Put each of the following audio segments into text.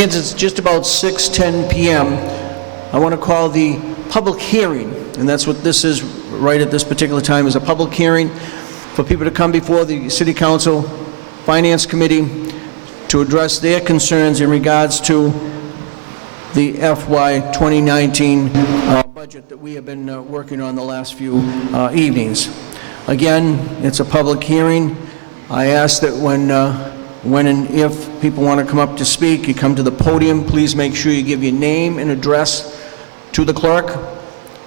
Since it's just about 6:10 p.m., I want to call the public hearing, and that's what this is right at this particular time, is a public hearing for people to come before the City Council Finance Committee to address their concerns in regards to the FY 2019 budget that we have been working on the last few evenings. Again, it's a public hearing. I ask that when and if people want to come up to speak, you come to the podium. Please make sure you give your name and address to the clerk.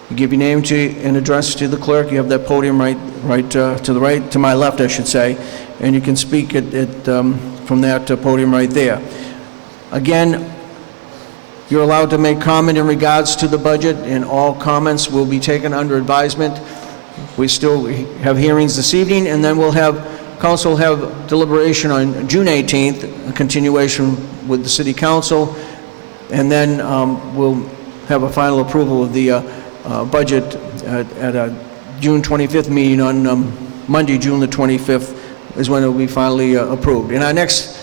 You give your name and address to the clerk. You have that podium right to the right, to my left, I should say, and you can speak from that podium right there. Again, you're allowed to make comment in regards to the budget, and all comments will be taken under advisement. We still have hearings this evening, and then Council will have deliberation on June 18th, a continuation with the City Council, and then we'll have a final approval of the budget at a June 25th meeting on Monday, June the 25th, is when it will be finally approved. And our next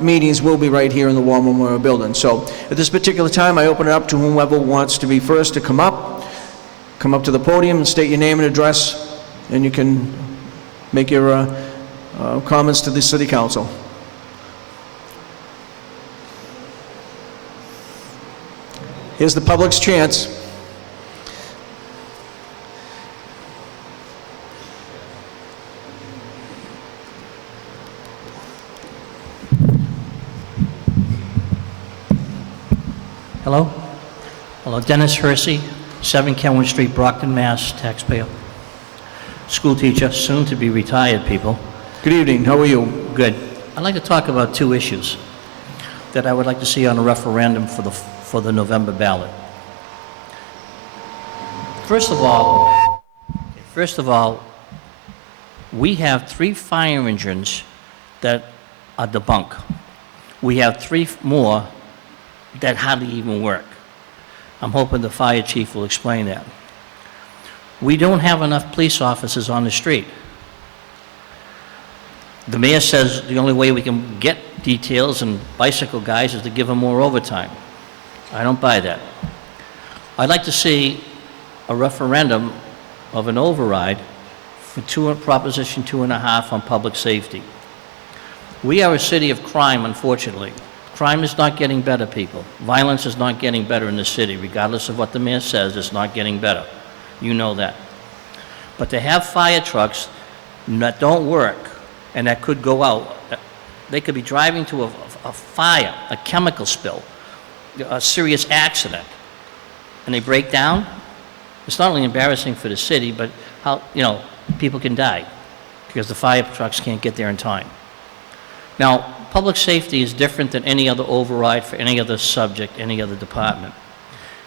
meetings will be right here in the War Memorial Building. So at this particular time, I open it up to whomever wants to be first to come up to the podium and state your name and address, and you can make your comments to the City Council. Here's the public's chance. Hello? Hello, Dennis Hersey, 7 Kenwood Street, Brockton, Mass, taxpayer. School teacher, soon to be retired, people. Good evening, how are you? Good. I'd like to talk about two issues that I would like to see on a referendum for the November ballot. First of all, we have 3 fire engines that are debunked. We have 3 more that hardly even work. I'm hoping the fire chief will explain that. We don't have enough police officers on the street. The mayor says the only way we can get details and bicycle guys is to give them more overtime. I don't buy that. I'd like to see a referendum of an override for Proposition 2.5 on public safety. We are a city of crime, unfortunately. Crime is not getting better, people. Violence is not getting better in the city. Regardless of what the mayor says, it's not getting better. You know that. But to have fire trucks that don't work and that could go out, they could be driving to a fire, a chemical spill, a serious accident, and they break down. It's not only embarrassing for the city, but how, people can die because the fire trucks can't get there in time. Now, public safety is different than any other override for any other subject, any other department.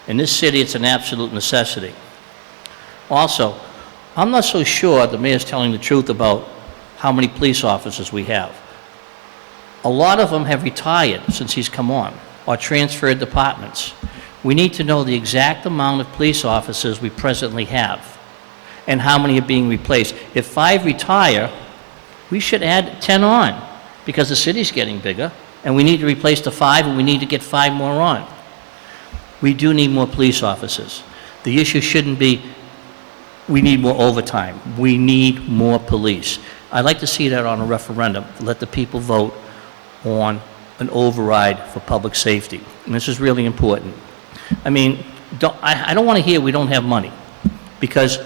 In this city, it's an absolute necessity. Also, I'm not so sure the mayor's telling the truth about how many police officers we have. A lot of them have retired since he's come on, or transferred departments. We need to know the exact amount of police officers we presently have, and how many are being replaced. If 5 retire, we should add 10 on, because the city's getting bigger, and we need to replace the 5, and we need to get 5 more on. We do need more police officers. The issue shouldn't be, we need more overtime. We need more police. I'd like to see that on a referendum. Let the people vote on an override for public safety. And this is really important. I mean, I don't want to hear we don't have money, because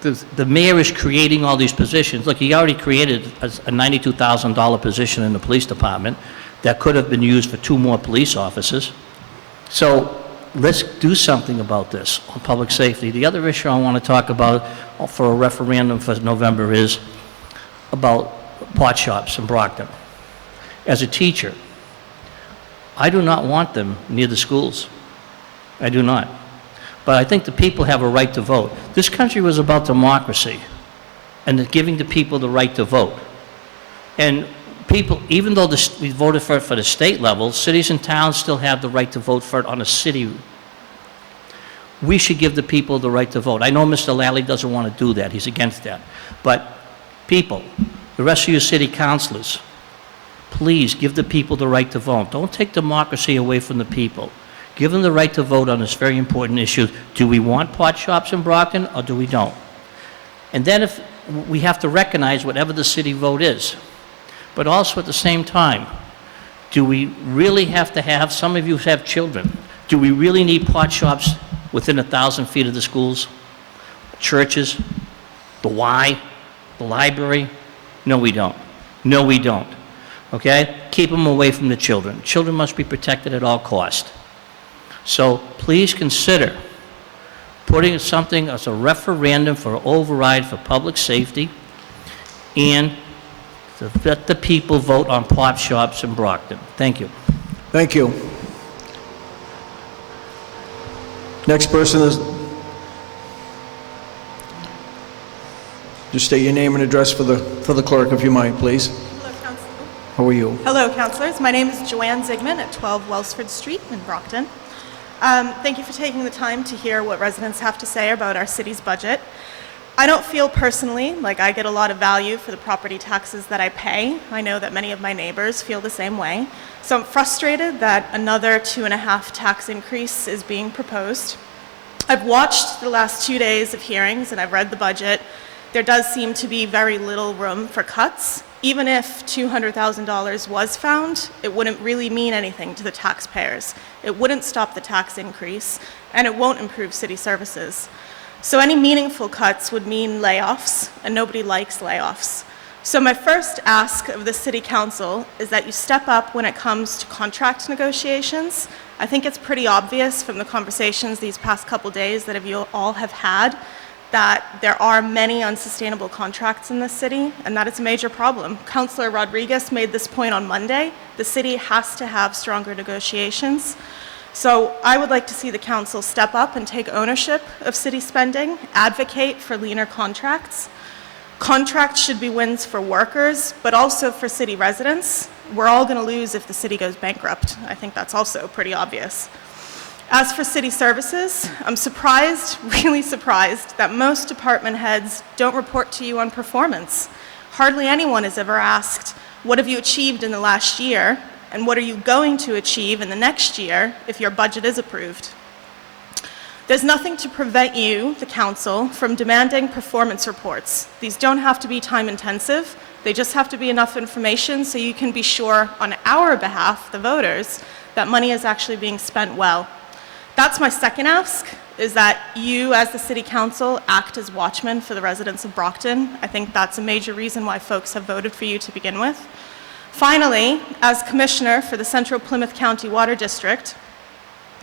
the mayor is creating all these positions. Look, he already created a $92,000 position in the police department that could have been used for 2 more police officers. So let's do something about this on public safety. The other issue I want to talk about for a referendum for November is about pot shops in Brockton. As a teacher, I do not want them near the schools. I do not. But I think the people have a right to vote. This country was about democracy and giving the people the right to vote. And people, even though we voted for it for the state level, cities and towns still have the right to vote for it on a city. We should give the people the right to vote. I know Mr. Lally doesn't want to do that. He's against that. But people, the rest of your city councilors, please give the people the right to vote. Don't take democracy away from the people. Give them the right to vote on this very important issue. Do we want pot shops in Brockton or do we don't? And then if we have to recognize whatever the city vote is. But also at the same time, do we really have to have, some of you have children, do we really need pot shops within 1,000 feet of the schools, churches, the Y, the library? No, we don't. No, we don't. Okay? Keep them away from the children. Children must be protected at all costs. So please consider putting something as a referendum for override for public safety and to let the people vote on pot shops in Brockton. Thank you. Thank you. Next person is, just state your name and address for the clerk, if you might, please. Hello, Council. How are you? Hello, Councilors. My name is Joanne Zigman at 12 Wellsford Street in Brockton. Thank you for taking the time to hear what residents have to say about our city's budget. I don't feel personally like I get a lot of value for the property taxes that I pay. I know that many of my neighbors feel the same way. So I'm frustrated that another 2.5% tax increase is being proposed. I've watched the last 2 days of hearings and I've read the budget. There does seem to be very little room for cuts. Even if $200,000 was found, it wouldn't really mean anything to the taxpayers. It wouldn't stop the tax increase, and it won't improve city services. So any meaningful cuts would mean layoffs, and nobody likes layoffs. So my first ask of the City Council is that you step up when it comes to contract negotiations. I think it's pretty obvious from the conversations these past couple days that you all have had that there are many unsustainable contracts in this city, and that is a major problem. Councillor Rodriguez made this point on Monday. The city has to have stronger negotiations. So I would like to see the council step up and take ownership of city spending, advocate for leaner contracts. Contracts should be wins for workers, but also for city residents. We're all going to lose if the city goes bankrupt. I think that's also pretty obvious. As for city services, I'm surprised, really surprised, that most department heads don't report to you on performance. Hardly anyone has ever asked, what have you achieved in the last year, and what are you going to achieve in the next year if your budget is approved? There's nothing to prevent you, the council, from demanding performance reports. These don't have to be time intensive. They just have to be enough information so you can be sure on our behalf, the voters, that money is actually being spent well. That's my second ask, is that you as the City Council act as watchmen for the residents of Brockton. I think that's a major reason why folks have voted for you to begin with. Finally, as Commissioner for the Central Plymouth County Water District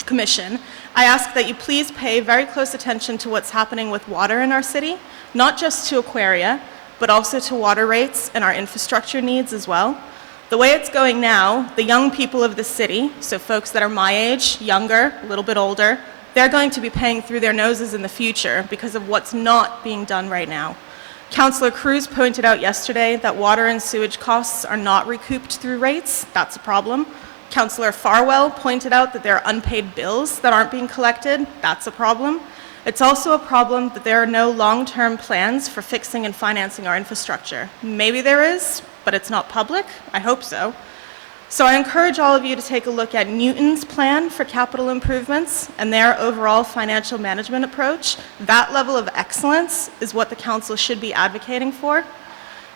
Commission, I ask that you please pay very close attention to what's happening with water in our city, not just to Aquaria, but also to water rates and our infrastructure needs as well. The way it's going now, the young people of the city, so folks that are my age, younger, a little bit older, they're going to be paying through their noses in the future because of what's not being done right now. Councillor Cruz pointed out yesterday that water and sewage costs are not recouped through rates. That's a problem. Councillor Farwell pointed out that there are unpaid bills that aren't being collected. That's a problem. It's also a problem that there are no long-term plans for fixing and financing our infrastructure. Maybe there is, but it's not public. I hope so. So I encourage all of you to take a look at Newton's plan for capital improvements and their overall financial management approach. That level of excellence is what the council should be advocating for.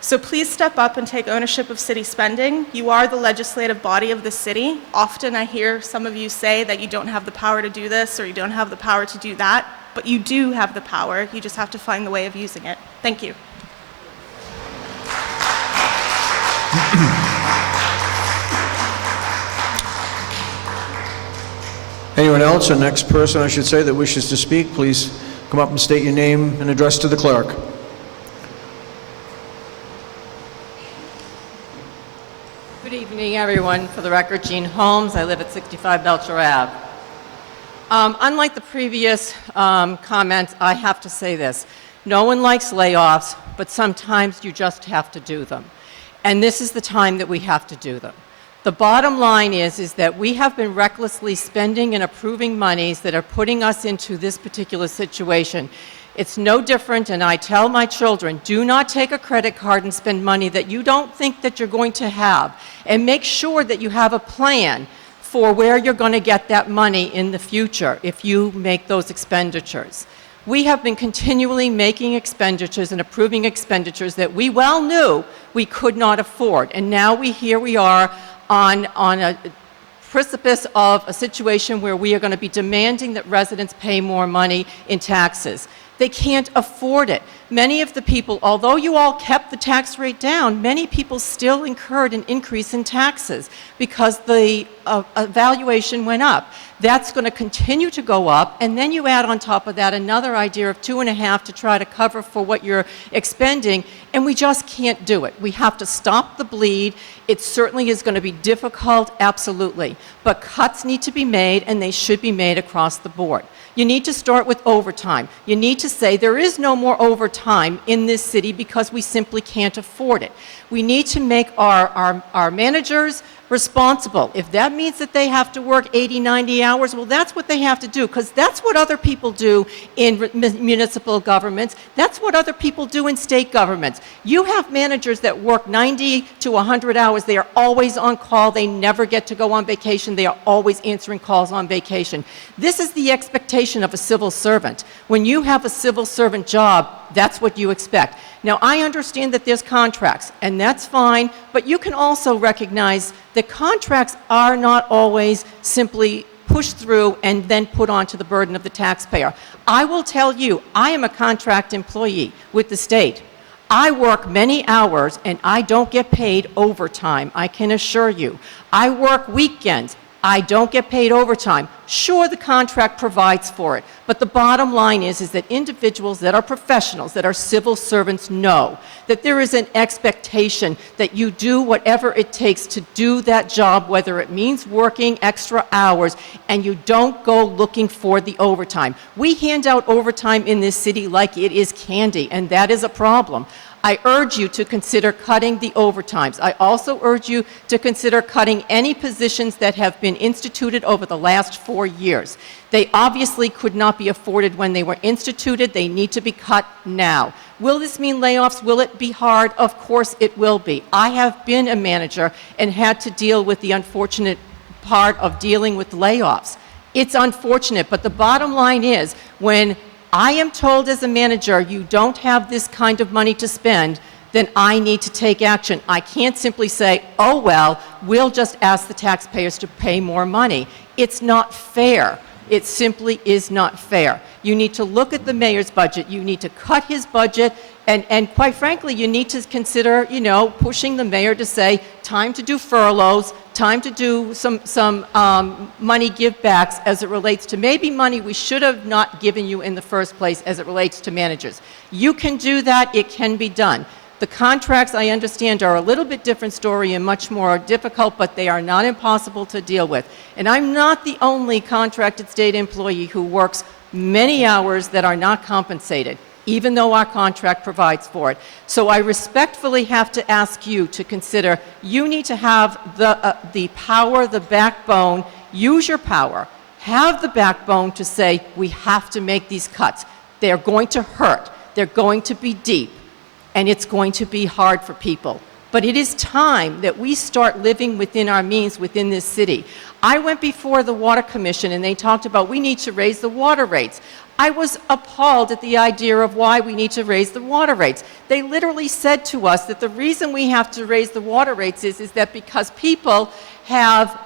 So please step up and take ownership of city spending. You are the legislative body of the city. Often I hear some of you say that you don't have the power to do this or you don't have the power to do that, but you do have the power. You just have to find the way of using it. Thank you. Anyone else, or next person, I should say, that wishes to speak, please come up and state your name and address to the clerk. Good evening, everyone. For the record, Jean Holmes. I live at 65 Belcher Ave. Unlike the previous comments, I have to say this. No one likes layoffs, but sometimes you just have to do them. And this is the time that we have to do them. The bottom line is that we have been recklessly spending and approving monies that are putting us into this particular situation. It's no different, and I tell my children, do not take a credit card and spend money that you don't think that you're going to have, and make sure that you have a plan for where you're going to get that money in the future if you make those expenditures. We have been continually making expenditures and approving expenditures that we well knew we could not afford, and now here we are on a precipice of a situation where we are going to be demanding that residents pay more money in taxes. They can't afford it. Many of the people, although you all kept the tax rate down, many people still incurred an increase in taxes because the valuation went up. That's going to continue to go up, and then you add on top of that another idea of 2.5 to try to cover for what you're expending, and we just can't do it. We have to stop the bleed. It certainly is going to be difficult, absolutely, but cuts need to be made, and they should be made across the board. You need to start with overtime. You need to say there is no more overtime in this city because we simply can't afford it. We need to make our managers responsible. If that means that they have to work 80, 90 hours, well, that's what they have to do, because that's what other people do in municipal governments. That's what other people do in state governments. You have managers that work 90 to 100 hours. They are always on call. They never get to go on vacation. They are always answering calls on vacation. This is the expectation of a civil servant. When you have a civil servant job, that's what you expect. Now, I understand that there's contracts, and that's fine, but you can also recognize that contracts are not always simply pushed through and then put onto the burden of the taxpayer. I will tell you, I am a contract employee with the state. I work many hours, and I don't get paid overtime, I can assure you. I work weekends. I don't get paid overtime. Sure, the contract provides for it, but the bottom line is that individuals that are professionals, that are civil servants, know that there is an expectation that you do whatever it takes to do that job, whether it means working extra hours, and you don't go looking for the overtime. We hand out overtime in this city like it is candy, and that is a problem. I urge you to consider cutting the overtimes. I also urge you to consider cutting any positions that have been instituted over the last 4 years. They obviously could not be afforded when they were instituted. They need to be cut now. Will this mean layoffs? Will it be hard? Of course it will be. I have been a manager and had to deal with the unfortunate part of dealing with layoffs. It's unfortunate, but the bottom line is when I am told as a manager, you don't have this kind of money to spend, then I need to take action. I can't simply say, oh, well, we'll just ask the taxpayers to pay more money. It's not fair. It simply is not fair. You need to look at the mayor's budget. You need to cut his budget. And quite frankly, you need to consider, pushing the mayor to say, time to do furloughs, time to do some money give-backs as it relates to maybe money we should have not given you in the first place as it relates to managers. You can do that. It can be done. The contracts, I understand, are a little bit different story and much more difficult, but they are not impossible to deal with. And I'm not the only contracted state employee who works many hours that are not compensated, even though our contract provides for it. So I respectfully have to ask you to consider, you need to have the power, the backbone, use your power, have the backbone to say, we have to make these cuts. They're going to hurt. They're going to be deep. And it's going to be hard for people. But it is time that we start living within our means within this city. I went before the Water Commission and they talked about we need to raise the water rates. I was appalled at the idea of why we need to raise the water rates. They literally said to us that the reason we have to raise the water rates is that because people have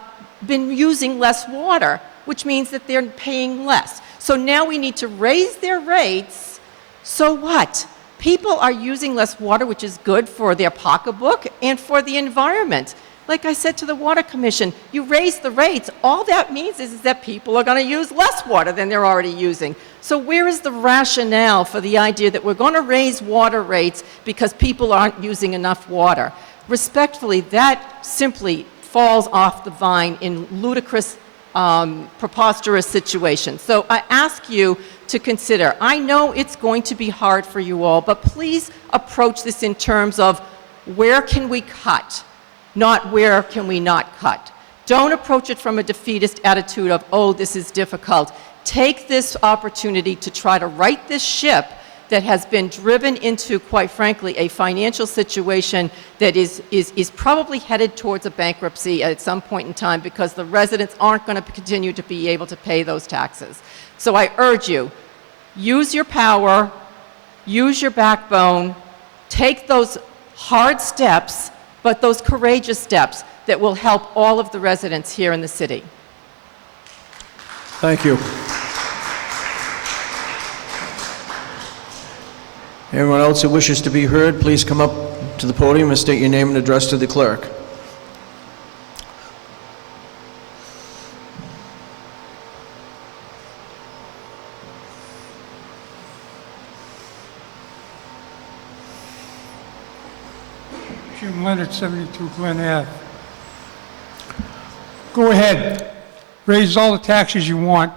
been using less water, which means that they're paying less. So now we need to raise their rates. So what? People are using less water, which is good for their pocketbook and for the environment. Like I said to the Water Commission, you raise the rates, all that means is that people are going to use less water than they're already using. So where is the rationale for the idea that we're going to raise water rates because people aren't using enough water? Respectfully, that simply falls off the vine in ludicrous, preposterous situations. So I ask you to consider. I know it's going to be hard for you all, but please approach this in terms of where can we cut, not where can we not cut. Don't approach it from a defeatist attitude of, oh, this is difficult. Take this opportunity to try to right this ship that has been driven into, quite frankly, a financial situation that is probably headed towards a bankruptcy at some point in time because the residents aren't going to continue to be able to pay those taxes. So I urge you, use your power, use your backbone, take those hard steps, but those courageous steps that will help all of the residents here in the city. Thank you. Everyone else who wishes to be heard, please come up to the podium and state your name and address to the clerk. Jim Leonard, 72 Glen Ave. Go ahead, raise all the taxes you want,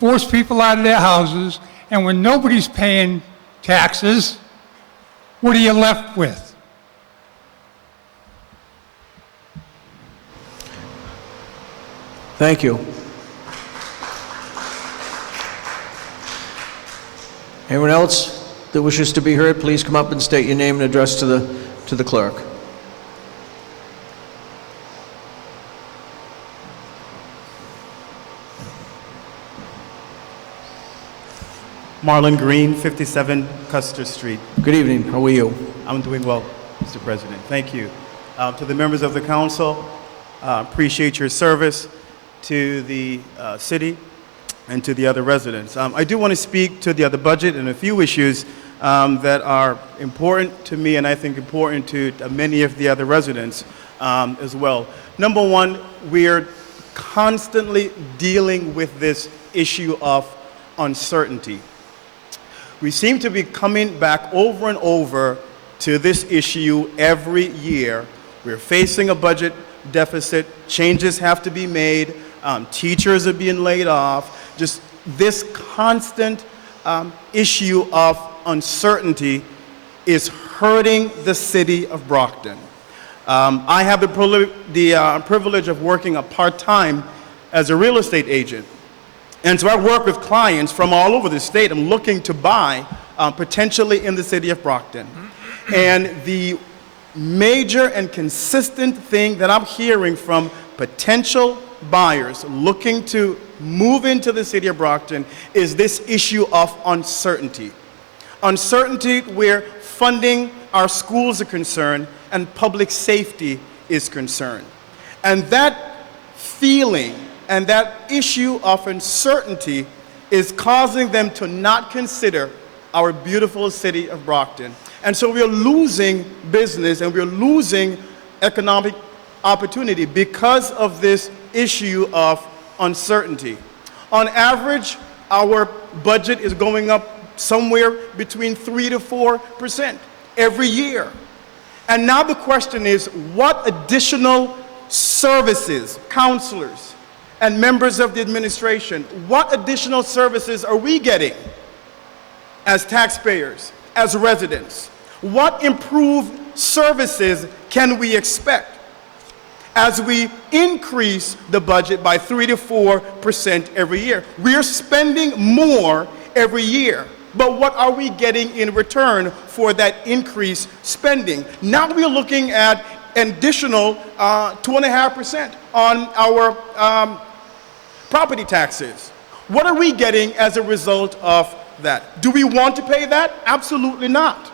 force people out of their houses, and when nobody's paying taxes, what are you left with? Thank you. Anyone else that wishes to be heard, please come up and state your name and address to the clerk. Marlon Green, 57 Custer Street. Good evening. How are you? I'm doing well, Mr. President. Thank you. To the members of the council, appreciate your service to the city and to the other residents. I do want to speak to the other budget and a few issues that are important to me and I think important to many of the other residents as well. Number one, we're constantly dealing with this issue of uncertainty. We seem to be coming back over and over to this issue every year. We're facing a budget deficit, changes have to be made, teachers are being laid off. Just this constant issue of uncertainty is hurting the city of Brockton. I have the privilege of working a part-time as a real estate agent. And so I work with clients from all over the state. I'm looking to buy potentially in the city of Brockton. And the major and consistent thing that I'm hearing from potential buyers looking to move into the city of Brockton is this issue of uncertainty. Uncertainty where funding our schools are concerned and public safety is concerned. And that feeling and that issue of uncertainty is causing them to not consider our beautiful city of Brockton. And so we're losing business and we're losing economic opportunity because of this issue of uncertainty. On average, our budget is going up somewhere between 3 to 4% every year. And now the question is, what additional services, counselors, and members of the administration, what additional services are we getting as taxpayers, as residents? What improved services can we expect as we increase the budget by 3 to 4% every year? We're spending more every year, but what are we getting in return for that increased spending? Now we're looking at an additional 2.5% on our property taxes. What are we getting as a result of that? Do we want to pay that? Absolutely not.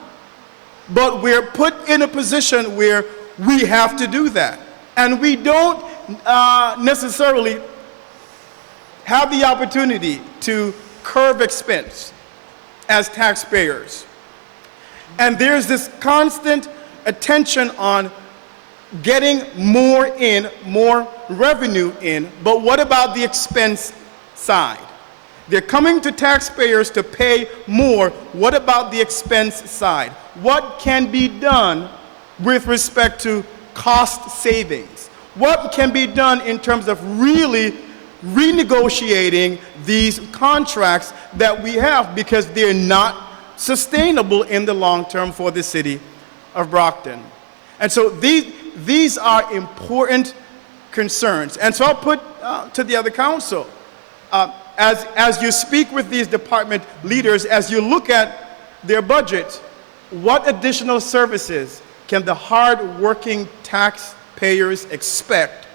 But we're put in a position where we have to do that. And we don't necessarily have the opportunity to curb expense as taxpayers. And there's this constant attention on getting more in, more revenue in, but what about the expense side? They're coming to taxpayers to pay more. What about the expense side? What can be done with respect to cost savings? What can be done in terms of really renegotiating these contracts that we have because they're not sustainable in the long term for the city of Brockton? And so these are important concerns. And so I'll put to the other council, as you speak with these department leaders, as you look at their budget, what additional services can the hard-working taxpayers expect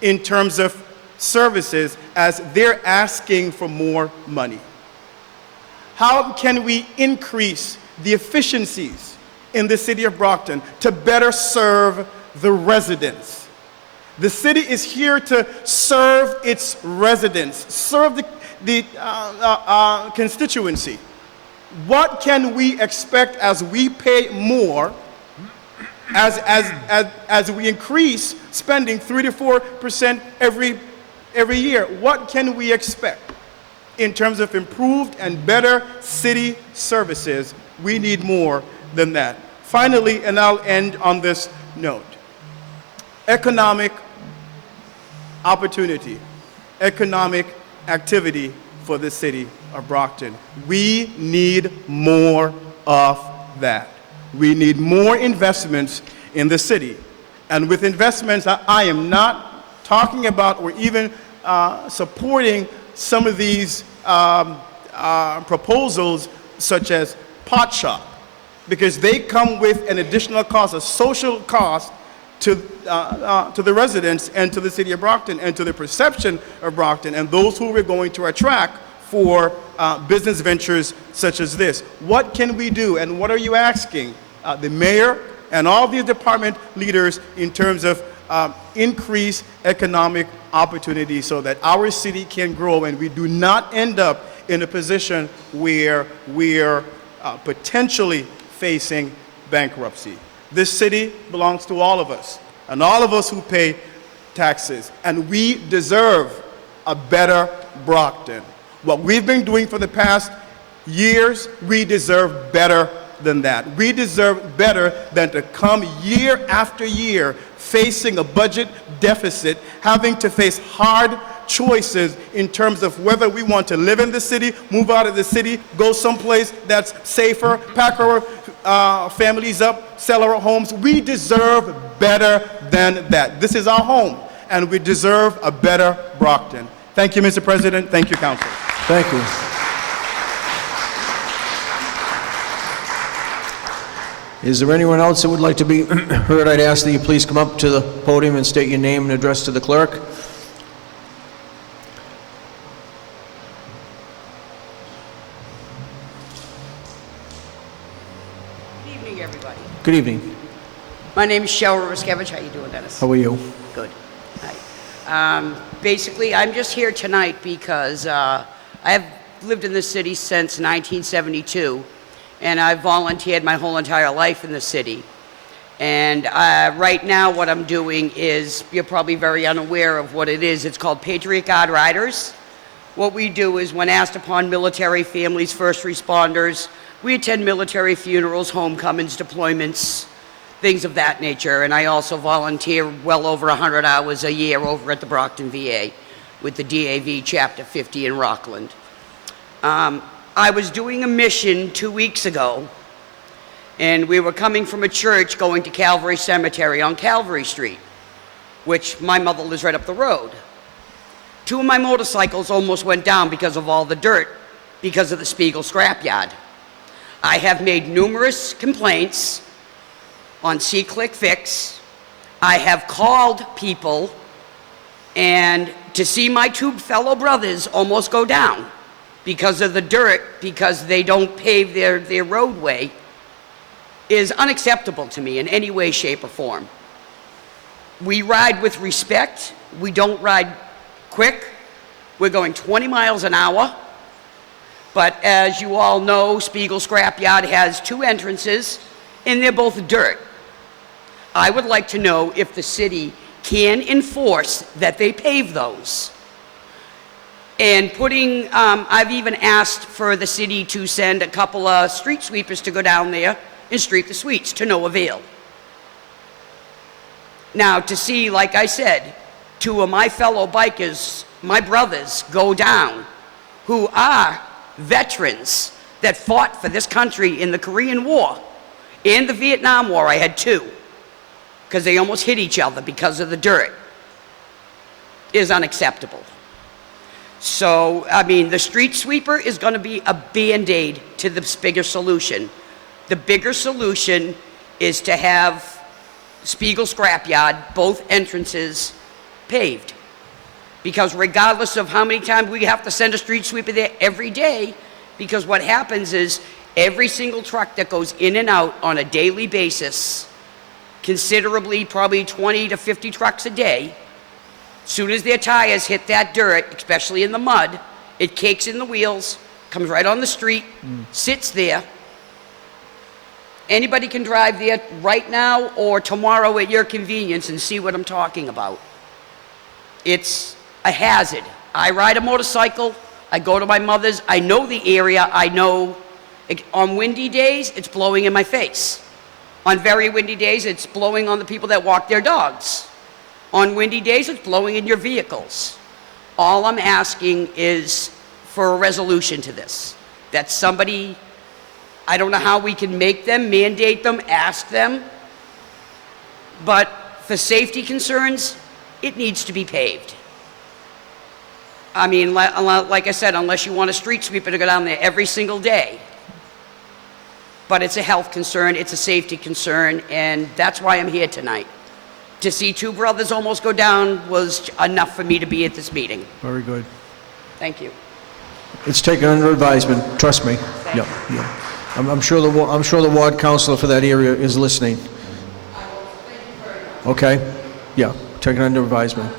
in terms of services as they're asking for more money? How can we increase the efficiencies in the city of Brockton to better serve the residents? The city is here to serve its residents, serve the constituency. What can we expect as we pay more, as we increase spending 3 to 4% every year? What can we expect in terms of improved and better city services? We need more than that. Finally, and I'll end on this note, economic opportunity, economic activity for the city of Brockton. We need more of that. We need more investments in the city. And with investments, I am not talking about or even supporting some of these proposals such as pot shop, because they come with an additional cost, a social cost to the residents and to the city of Brockton and to the perception of Brockton and those who we're going to attract for business ventures such as this. What can we do, and what are you asking the mayor and all these department leaders in terms of increased economic opportunity so that our city can grow and we do not end up in a position where we're potentially facing bankruptcy? This city belongs to all of us, and all of us who pay taxes, and we deserve a better Brockton. What we've been doing for the past years, we deserve better than that. We deserve better than to come year after year facing a budget deficit, having to face hard choices in terms of whether we want to live in the city, move out of the city, go someplace that's safer, pack our families up, sell our homes. We deserve better than that. This is our home, and we deserve a better Brockton. Thank you, Mr. President. Thank you, Council. Thank you. Is there anyone else that would like to be heard? I'd ask that you please come up to the podium and state your name and address to the clerk. Good evening, everybody. Good evening. My name is Cheryl Ruskevich. How you doing, Dennis? How are you? Good. Hi. Basically, I'm just here tonight because I have lived in this city since 1972, and I've volunteered my whole entire life in the city. And right now what I'm doing is, you're probably very unaware of what it is. It's called Patriot Guard Riders. What we do is, when asked upon military families, first responders, we attend military funerals, homecomings, deployments, things of that nature. And I also volunteer well over 100 hours a year over at the Brockton VA with the DAV Chapter 50 in Rockland. I was doing a mission 2 weeks ago, and we were coming from a church going to Calvary Cemetery on Calvary Street, which my mother lives right up the road. 2 of my motorcycles almost went down because of all the dirt, because of the Spiegel scrapyard. I have made numerous complaints on See-Click Fix. I have called people, and to see my 2 fellow brothers almost go down because of the dirt, because they don't pave their roadway, is unacceptable to me in any way, shape, or form. We ride with respect. We don't ride quick. We're going 20 miles an hour. But as you all know, Spiegel Scrapyard has 2 entrances, and they're both dirt. I would like to know if the city can enforce that they pave those. And I've even asked for the city to send a couple of street sweepers to go down there and street the streets, to no avail. Now, to see, like I said, 2 of my fellow bikers, my brothers, go down, who are veterans that fought for this country in the Korean War and the Vietnam War. I had 2, because they almost hit each other because of the dirt, is unacceptable. So, I mean, the street sweeper is going to be a Band-Aid to this bigger solution. The bigger solution is to have Spiegel Scrapyard, both entrances paved. Because regardless of how many times we have to send a street sweeper there every day, because what happens is every single truck that goes in and out on a daily basis, considerably, probably 20 to 50 trucks a day, soon as their tires hit that dirt, especially in the mud, it cakes in the wheels, comes right on the street, sits there. Anybody can drive there right now or tomorrow at your convenience and see what I'm talking about. It's a hazard. I ride a motorcycle, I go to my mother's, I know the area, I know on windy days, it's blowing in my face. On very windy days, it's blowing on the people that walk their dogs. On windy days, it's blowing in your vehicles. All I'm asking is for a resolution to this. That somebody, I don't know how we can make them, mandate them, ask them, but for safety concerns, it needs to be paved. I mean, like I said, unless you want a street sweeper to go down there every single day. But it's a health concern, it's a safety concern, and that's why I'm here tonight. To see two brothers almost go down was enough for me to be at this meeting. Very good. Thank you. It's taken under advisement, trust me. Yeah, yeah. I'm sure the ward councilor for that area is listening. Okay? Yeah, taken under advisement.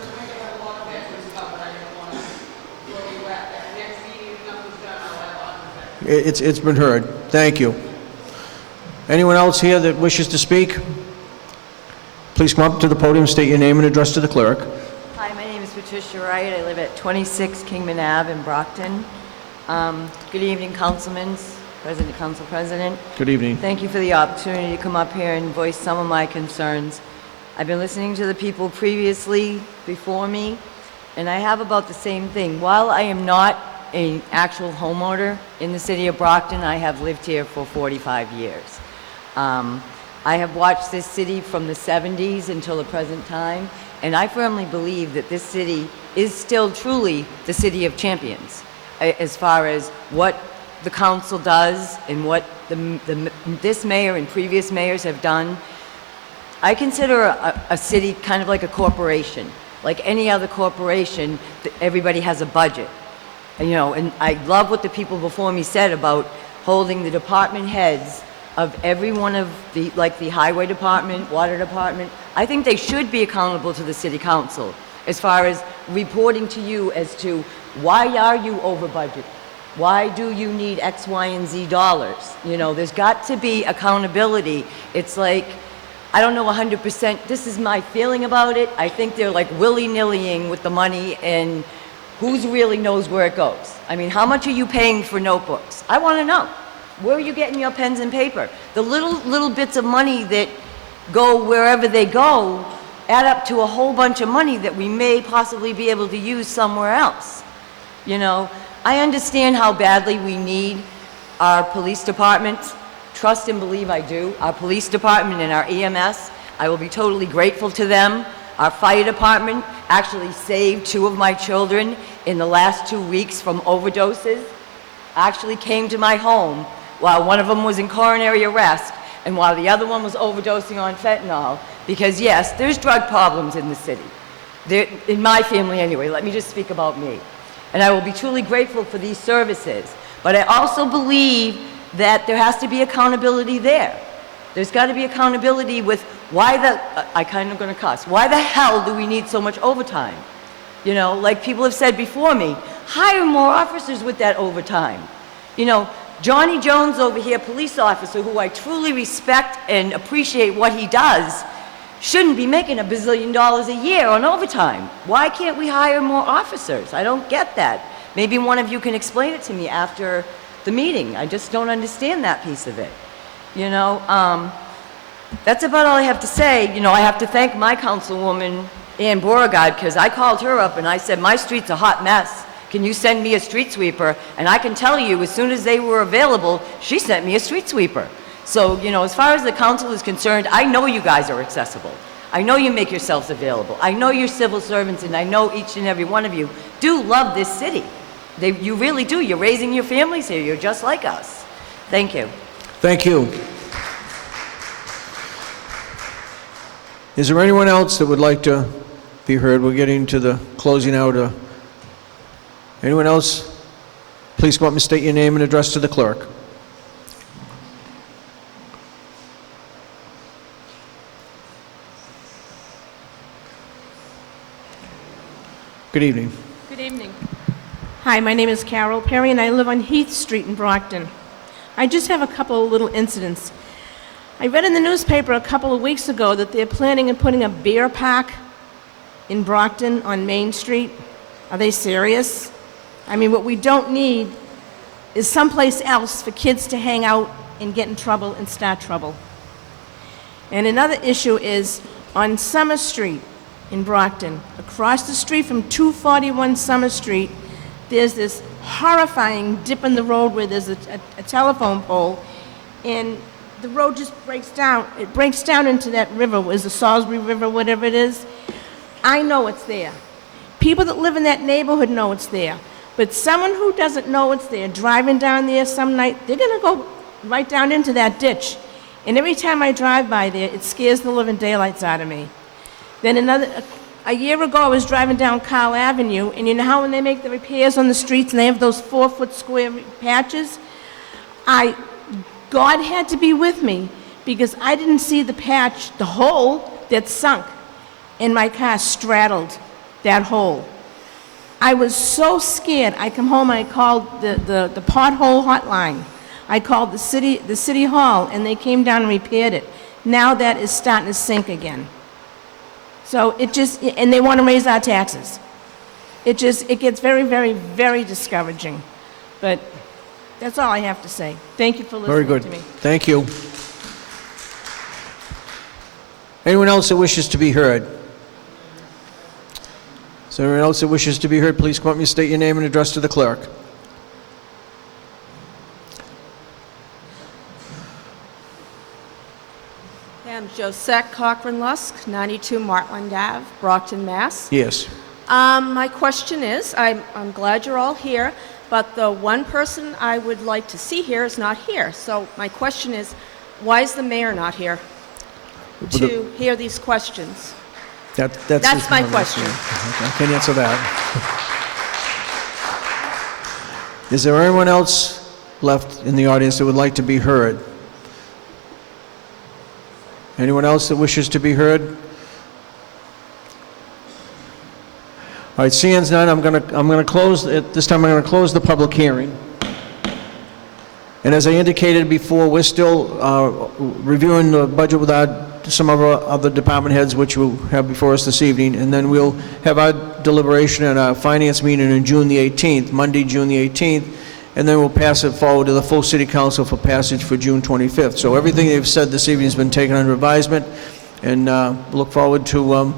It's been heard. Thank you. Anyone else here that wishes to speak? Please come up to the podium, state your name and address to the clerk. Hi, my name is Patricia Wright. I live at 26 Kingman Ave in Brockton. Good evening, councilmen, council president. Good evening. Thank you for the opportunity to come up here and voice some of my concerns. I've been listening to the people previously before me, and I have about the same thing. While I am not an actual homeowner in the city of Brockton, I have lived here for 45 years. I have watched this city from the 70s until the present time, and I firmly believe that this city is still truly the city of champions as far as what the council does and what this mayor and previous mayors have done. I consider a city kind of like a corporation. Like any other corporation, everybody has a budget. And I love what the people before me said about holding the department heads of every one of like the highway department, water department. I think they should be accountable to the city council as far as reporting to you as to why are you over budget? Why do you need X, Y, and Z dollars? There's got to be accountability. It's like, I don't know 100%, this is my feeling about it. I think they're like willy-nillying with the money, and who really knows where it goes? I mean, how much are you paying for notebooks? I want to know. Where are you getting your pens and paper? The little bits of money that go wherever they go add up to a whole bunch of money that we may possibly be able to use somewhere else. I understand how badly we need our police departments. Trust and believe I do. Our police department and our EMS, I will be totally grateful to them. Our fire department actually saved 2 of my children in the last 2 weeks from overdoses. Actually came to my home while one of them was in coronary arrest and while the other one was overdosing on fentanyl. Because yes, there's drug problems in the city. In my family anyway, let me just speak about me. And I will be truly grateful for these services. But I also believe that there has to be accountability there. There's got to be accountability with why the hell do we need so much overtime? Like people have said before me, hire more officers with that overtime. Johnny Jones over here, police officer, who I truly respect and appreciate what he does, shouldn't be making $1 bazillion a year on overtime. Why can't we hire more officers? I don't get that. Maybe one of you can explain it to me after the meeting. I just don't understand that piece of it. That's about all I have to say. I have to thank my councilwoman, Ann Beauregard, because I called her up and I said, my street's a hot mess. Can you send me a street sweeper? And I can tell you, as soon as they were available, she sent me a street sweeper. So, as far as the council is concerned, I know you guys are accessible. I know you make yourselves available. I know you're civil servants, and I know each and every one of you do love this city. You really do. You're raising your families here. You're just like us. Thank you. Thank you. Is there anyone else that would like to be heard? We're getting to the closing out. Anyone else? Please come up and state your name and address to the clerk. Good evening. Good evening. Hi, my name is Carol Perry, and I live on Heath Street in Brockton. I just have a couple of little incidents. I read in the newspaper a couple of weeks ago that they're planning on putting a beer park in Brockton on Main Street. Are they serious? I mean, what we don't need is someplace else for kids to hang out and get in trouble and start trouble. And another issue is on Summer Street in Brockton, across the street from 241 Summer Street, there's this horrifying dip in the road where there's a telephone pole, and the road just breaks down. It breaks down into that river, is the Salisbury River, whatever it is. I know it's there. People that live in that neighborhood know it's there. But someone who doesn't know it's there, driving down there some night, they're gonna go right down into that ditch. And every time I drive by there, it scares the living daylights out of me. Then a year ago, I was driving down Carl Avenue, and you know how when they make the repairs on the streets and they have those 4-foot square patches? God had to be with me because I didn't see the patch, the hole that sunk, and my car straddled that hole. I was so scared. I come home, I called the pothole hotline. I called the city hall, and they came down and repaired it. Now that is starting to sink again. So and they want to raise our taxes. It gets very, very, very discouraging. But that's all I have to say. Thank you for listening to me. Very good. Thank you. Anyone else that wishes to be heard? Is there anyone else that wishes to be heard? Please come up and state your name and address to the clerk. I'm Josette Cochran-Lusk, 92 Martland Ave, Brockton, Mass. Yes. My question is, I'm glad you're all here, but the one person I would like to see here is not here. So my question is, why is the mayor not here to hear these questions? That's my question. Okay, I can answer that. Is there anyone else left in the audience that would like to be heard? Anyone else that wishes to be heard? All right, seeing none, I'm going to close at this time. I'm going to close the public hearing. And as I indicated before, we're still reviewing the budget with some of our other department heads, which we'll have before us this evening, and then we'll have our deliberation at our finance meeting on June the 18th, Monday, June the 18th, and then we'll pass it forward to the full City Council for passage for June 25th. So everything they've said this evening has been taken under advisement, and look forward to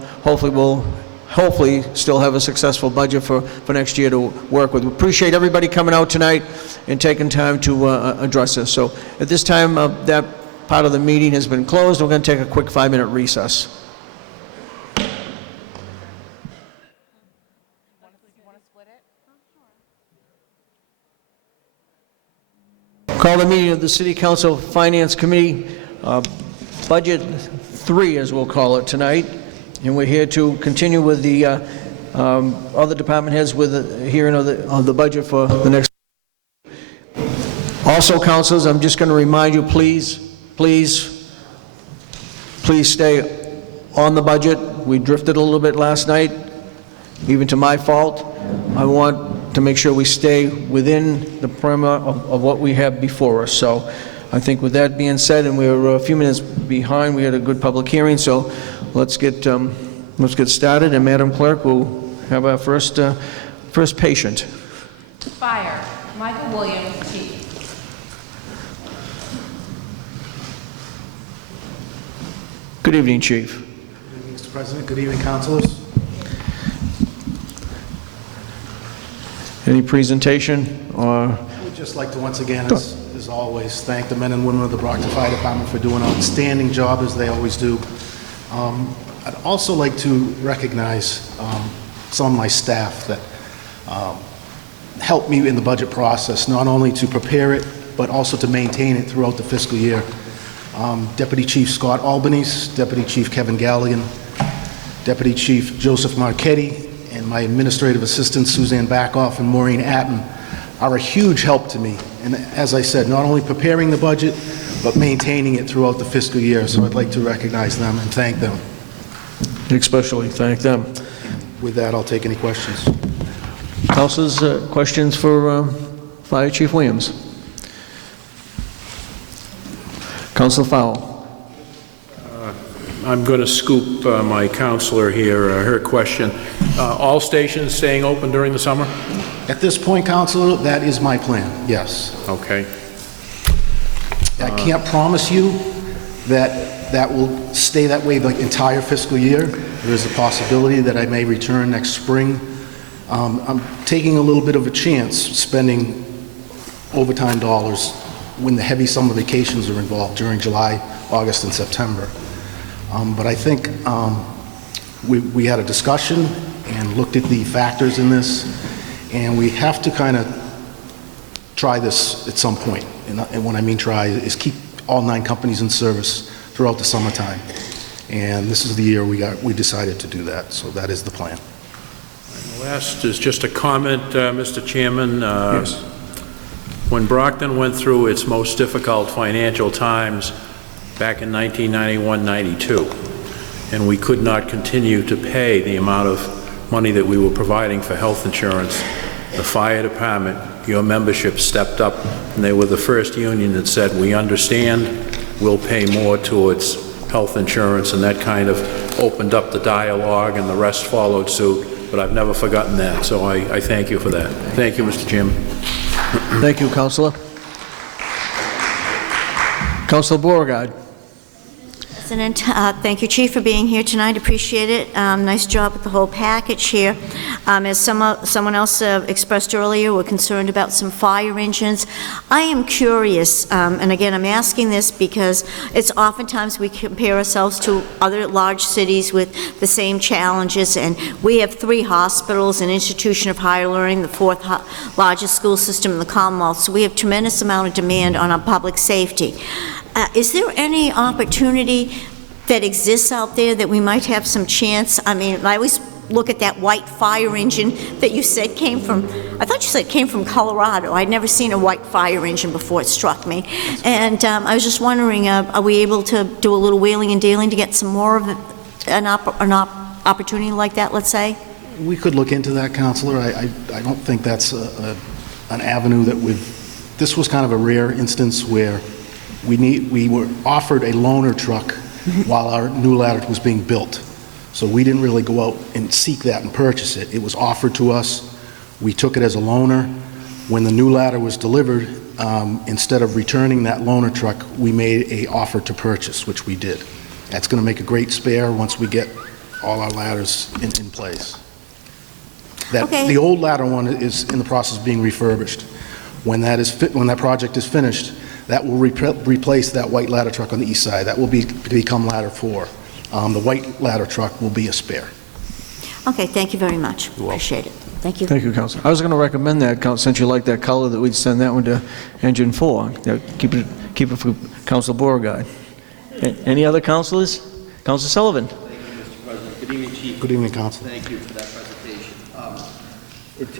hopefully still have a successful budget for next year to work with. We appreciate everybody coming out tonight and taking time to address this. So at this time, that part of the meeting has been closed. We're going to take a quick 5-minute recess. Call the meeting of the City Council Finance Committee, Budget 3, as we'll call it tonight. And we're here to continue with the other department heads with the hearing of the budget for the next. Also, councilors, I'm just going to remind you, please stay on the budget. We drifted a little bit last night, even to my fault. I want to make sure we stay within the perimeter of what we have before us. So I think with that being said, and we're a few minutes behind, we had a good public hearing, so let's get started, and Madam Clerk will have our first patient. Fire, Michael Williams, Chief. Good evening, Chief. Good evening, Mr. President. Good evening, councilors. Any presentation or? I would just like to once again, as always, thank the men and women of the Brockton Fire Department for doing an outstanding job as they always do. I'd also like to recognize some of my staff that helped me in the budget process, not only to prepare it, but also to maintain it throughout the fiscal year. Deputy Chief Scott Albanese, Deputy Chief Kevin Galligan, Deputy Chief Joseph Marchetti, and my administrative assistants Suzanne Backoff and Maureen Atten are a huge help to me. And as I said, not only preparing the budget, but maintaining it throughout the fiscal year. So I'd like to recognize them and thank them. Especially thank them. With that, I'll take any questions. Councilors, questions for Fire Chief Williams? Councilor Fowle. I'm going to scoop my counselor here, her question. All stations staying open during the summer? At this point, Councilor, that is my plan, yes. Okay. I can't promise you that that will stay that way the entire fiscal year. There is a possibility that I may return next spring. I'm taking a little bit of a chance spending overtime dollars when the heavy summer vacations are involved during July, August, and September. But I think we had a discussion and looked at the factors in this, and we have to kind of try this at some point. And what I mean try is keep all 9 companies in service throughout the summertime. And this is the year we decided to do that, so that is the plan. The last is just a comment, Mr. Chairman. Yes. When Brockton went through its most difficult financial times back in 1991-92, and we could not continue to pay the amount of money that we were providing for health insurance, the fire department, your membership stepped up, and they were the first union that said, we understand, we'll pay more towards health insurance, and that kind of opened up the dialogue, and the rest followed suit. But I've never forgotten that, so I thank you for that. Thank you, Mr. Chairman. Thank you, Councilor. Councilor Beauregard. President, thank you, Chief, for being here tonight. Appreciate it. Nice job with the whole package here. As someone else expressed earlier, we're concerned about some fire engines. I am curious, and again, I'm asking this because it's oftentimes we compare ourselves to other large cities with the same challenges, and we have 3 hospitals, an institution of higher learning, the 4th largest school system in the Commonwealth, so we have tremendous amount of demand on our public safety. Is there any opportunity that exists out there that we might have some chance? I mean, I always look at that white fire engine that you said came from, I thought you said it came from Colorado. I'd never seen a white fire engine before. It struck me. And I was just wondering, are we able to do a little wheeling and dealing to get some more of an opportunity like that, let's say? We could look into that, Councilor. I don't think that's an avenue that this was kind of a rare instance where we were offered a loaner truck while our new ladder was being built. So we didn't really go out and seek that and purchase it. It was offered to us. We took it as a loaner. When the new ladder was delivered, instead of returning that loaner truck, we made an offer to purchase, which we did. That's going to make a great spare once we get all our ladders in place. Okay. The old ladder one is in the process of being refurbished. When that project is finished, that will replace that white ladder truck on the east side. That will become ladder 4. The white ladder truck will be a spare. Okay, thank you very much. Appreciate it. Thank you. Thank you, Councilor. I was going to recommend that, since you like that color, that we'd send that one to Engine 4. Keep it for Councilor Beauregard. Any other councilors? Councilor Sullivan. Thank you, Mr. President. Good evening, Chief. Good evening, Councilor. Thank you for that presentation.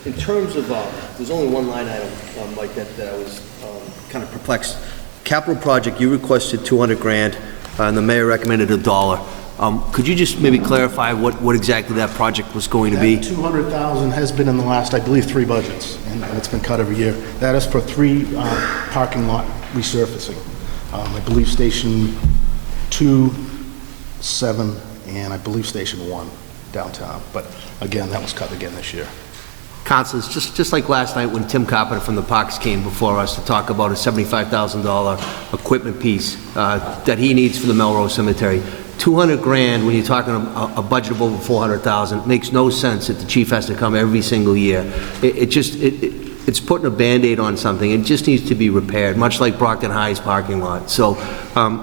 In terms of, there's only one line item, Mike, that I was kind of perplexed. Capital project, you requested 200 grand, and the mayor recommended $1. Could you just maybe clarify what exactly that project was going to be? That 200,000 has been in the last, I believe, 3 budgets, and it's been cut every year. That is for 3 parking lot resurfacing. I believe Station 2, 7, and I believe Station 1 downtown. But again, that was cut again this year. Councilors, just like last night when Tim Carpenter from the Parks came before us to talk about a $75,000 equipment piece that he needs for the Melrose Cemetery. 200 grand when you're talking a budget of over 400,000 makes no sense that the chief has to come every single year. it's putting a Band-Aid on something. It just needs to be repaired, much like Brockton High's parking lot. So,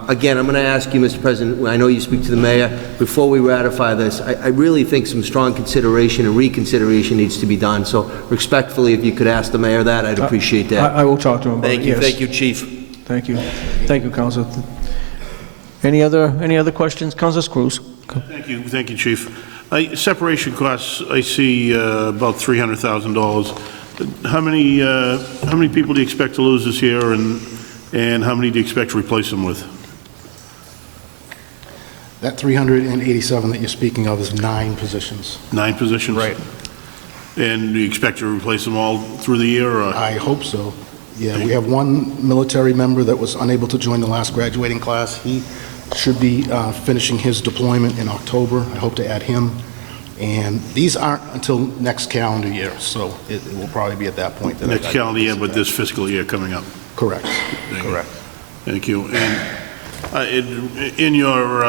again, I'm going to ask you, Mr. President, I know you speak to the mayor, before we ratify this, I really think some strong consideration and reconsideration needs to be done. So respectfully, if you could ask the mayor that, I'd appreciate that. I will talk to him about it, yes. Thank you, Chief. Thank you. Thank you, Council. Any other questions? Councilor Cruz. Thank you, Chief. Separation costs, I see about $300,000. How many people do you expect to lose this year, and how many do you expect to replace them with? That 387 that you're speaking of is 9 positions. 9 positions? Right. And do you expect to replace them all through the year? Or? I hope so. Yeah, we have one military member that was unable to join the last graduating class. He should be finishing his deployment in October. I hope to add him. And these aren't until next calendar year, so it will probably be at that point. That next calendar year, but this fiscal year coming up. Correct. Correct. Thank you. And in your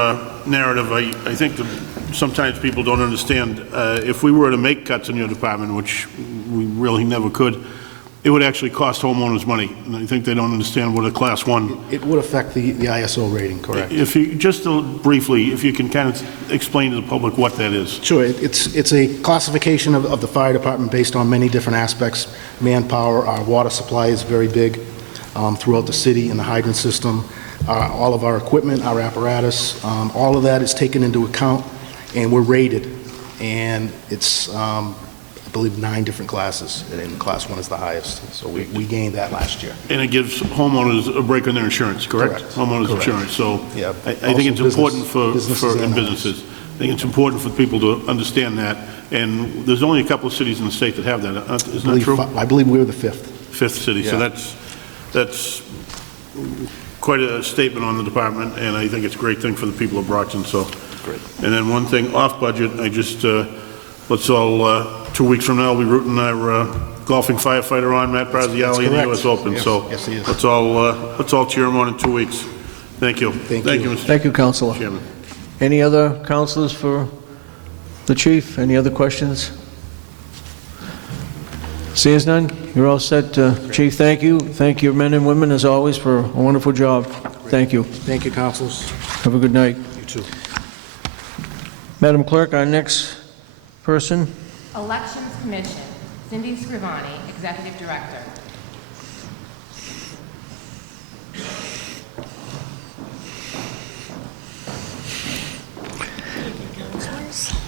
narrative, I think that sometimes people don't understand, if we were to make cuts in your department, which we really never could, it would actually cost homeowners money. And I think they don't understand what a Class 1... It would affect the ISO rating, correct. If you, just briefly, if you can kind of explain to the public what that is. Sure. It's a classification of the fire department based on many different aspects. Manpower, our water supply is very big throughout the city and the hydrant system. All of our equipment, our apparatus, all of that is taken into account, and we're rated. And it's... I believe 9 different classes, and Class 1 is the highest. So we gained that last year. And it gives homeowners a break on their insurance, correct? Homeowners insurance. So yeah, I think it's important for businesses. I think it's important for people to understand that. And there's only a couple of cities in the state that have that. Isn't that true? I believe we're the 5th. 5th city. Yeah. So that's quite a statement on the department, and I think it's a great thing for the people of Brockton. So great. And then one thing off budget, I just let's all 2 weeks from now, we'll be rooting our golfing firefighter on, Matt Braziali, in the U.S. Open. Yes. So yes, he is. let's all cheer him on in 2 weeks. Thank you. Thank you, Mr. Thank you, Councilor. Chairman. Any other councilors for the chief? Any other questions? See as none, you're all set. Chief, thank you. Thank you, men and women, as always, for a wonderful job. Thank you. Thank you, councilors. Have a good night. You too. Madam Clerk, our next person. Elections Commission, Cindy Scrivani, Executive Director.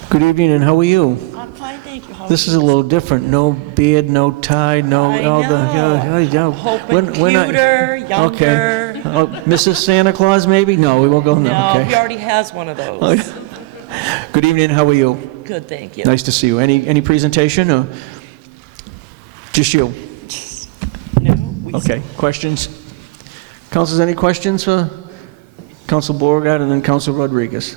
Good evening, and how are you? I'm fine, thank you. This is a little different. No beard, no tie, no... I know. Hoping cuter, younger. Okay. Oh, Mrs. Santa Claus, maybe? No, we won't go there. No, Okay. he already has one of those. Good evening, how are you? Good, thank you. Nice to see you. Any presentation, or just you? No. Okay, questions? Councilors, any questions for Council Beauregard and then Council Rodriguez?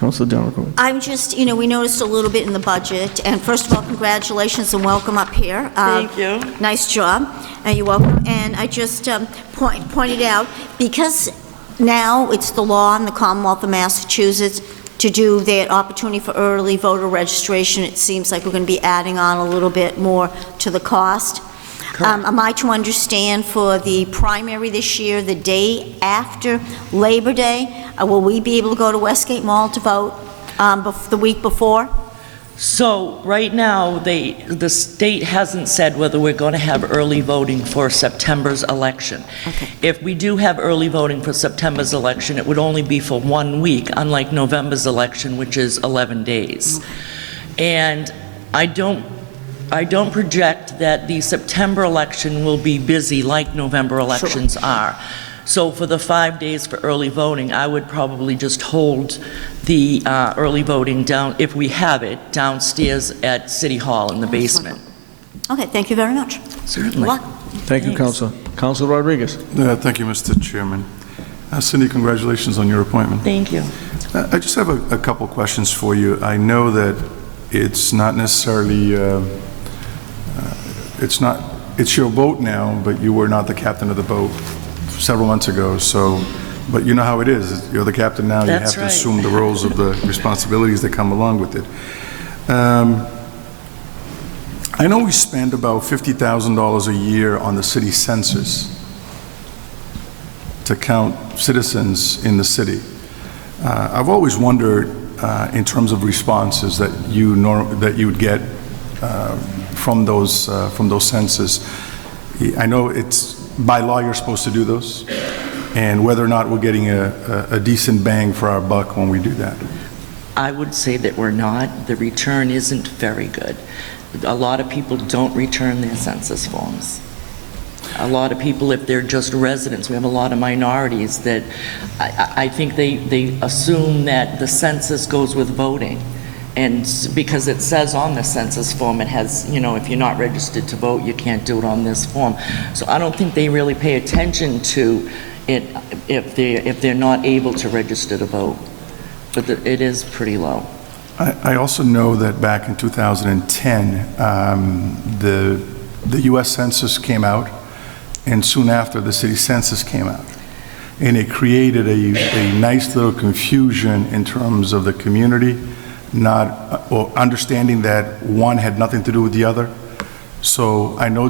Council Delacour. I'm just, we noticed a little bit in the budget, and first of all, congratulations and welcome up here. Thank you. Nice job, and you're welcome. And I just pointed out, because now it's the law in the Commonwealth of Massachusetts to do that opportunity for early voter registration, it seems like we're going to be adding on a little bit more to the cost. Am I to understand for the primary this year, the day after Labor Day, will we be able to go to Westgate Mall to vote the week before? So right now, the state hasn't said whether we're going to have early voting for September's election. Okay. If we do have early voting for September's election, it would only be for 1 week, unlike November's election, which is 11 days. And I don't project that the September election will be busy like November elections are. So for the 5 days for early voting, I would probably just hold the early voting down, if we have it, downstairs at City Hall in the basement. Okay, thank you very much. Certainly. Good luck. Thank you, Council. Council Rodriguez. Thank you, Mr. Chairman. Cindy, congratulations on your appointment. Thank you. I just have a couple questions for you. I know that it's not necessarily, it's your boat now, but you were not the captain of the boat several months ago, so, but you know how it is. You're the captain now. That's you have to right. assume the roles of the responsibilities that come along with it. I know we spend about $50,000 a year on the city census to count citizens in the city. I've always wondered, in terms of responses that you would get from those census. I know it's by law you're supposed to do those, and whether or not we're getting a decent bang for our buck when we do that. I would say that we're not. The return isn't very good. A lot of people don't return their census forms. A lot of people, if they're just residents, we have a lot of minorities that I think they assume that the census goes with voting. And because it says on the census form, it has, you know, if you're not registered to vote, you can't do it on this form. So I don't think they really pay attention to it if they're not able to register to vote. But it is pretty low. I also know that back in 2010, the U.S. Census came out, and soon after the city census came out. And it created a nice little confusion in terms of the community, or understanding that one had nothing to do with the other. So I know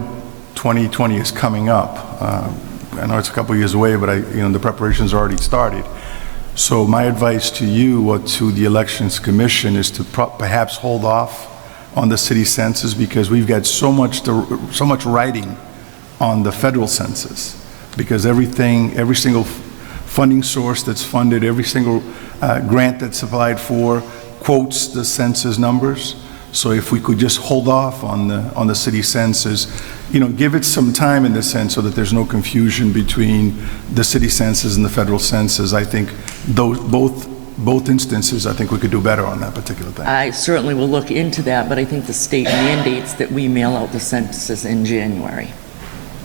2020 is coming up. I know it's a couple years away, but the preparations already started. So my advice to you or to the Elections Commission is to perhaps hold off on the city census, because we've got so much writing on the federal census, because every single funding source that's funded, every single grant that's applied for quotes the census numbers. So if we could just hold off on the city census, give it some time in the sense so that there's no confusion between the city census and the federal census. I think both instances, I think we could do better on that particular thing. I certainly will look into that, but I think the state mandates that we mail out the census in January.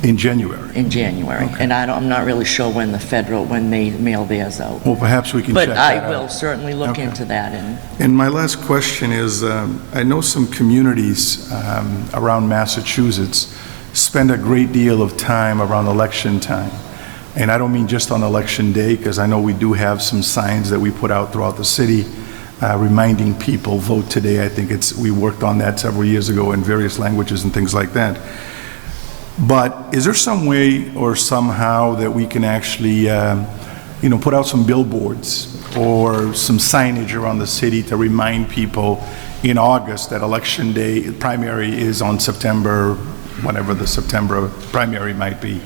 In January? In January. Okay. And I'm not really sure when when they mail theirs out. Well, perhaps we can check that out. But I will certainly look into that. And my last question is, I know some communities around Massachusetts spend a great deal of time around election time. And I don't mean just on election day, because I know we do have some signs that we put out throughout the city reminding people, vote today. I think we worked on that several years ago in various languages and things like that. But is there some way or somehow that we can actually, put out some billboards or some signage around the city to remind people in August that election day primary is on September, whatever the September primary might be,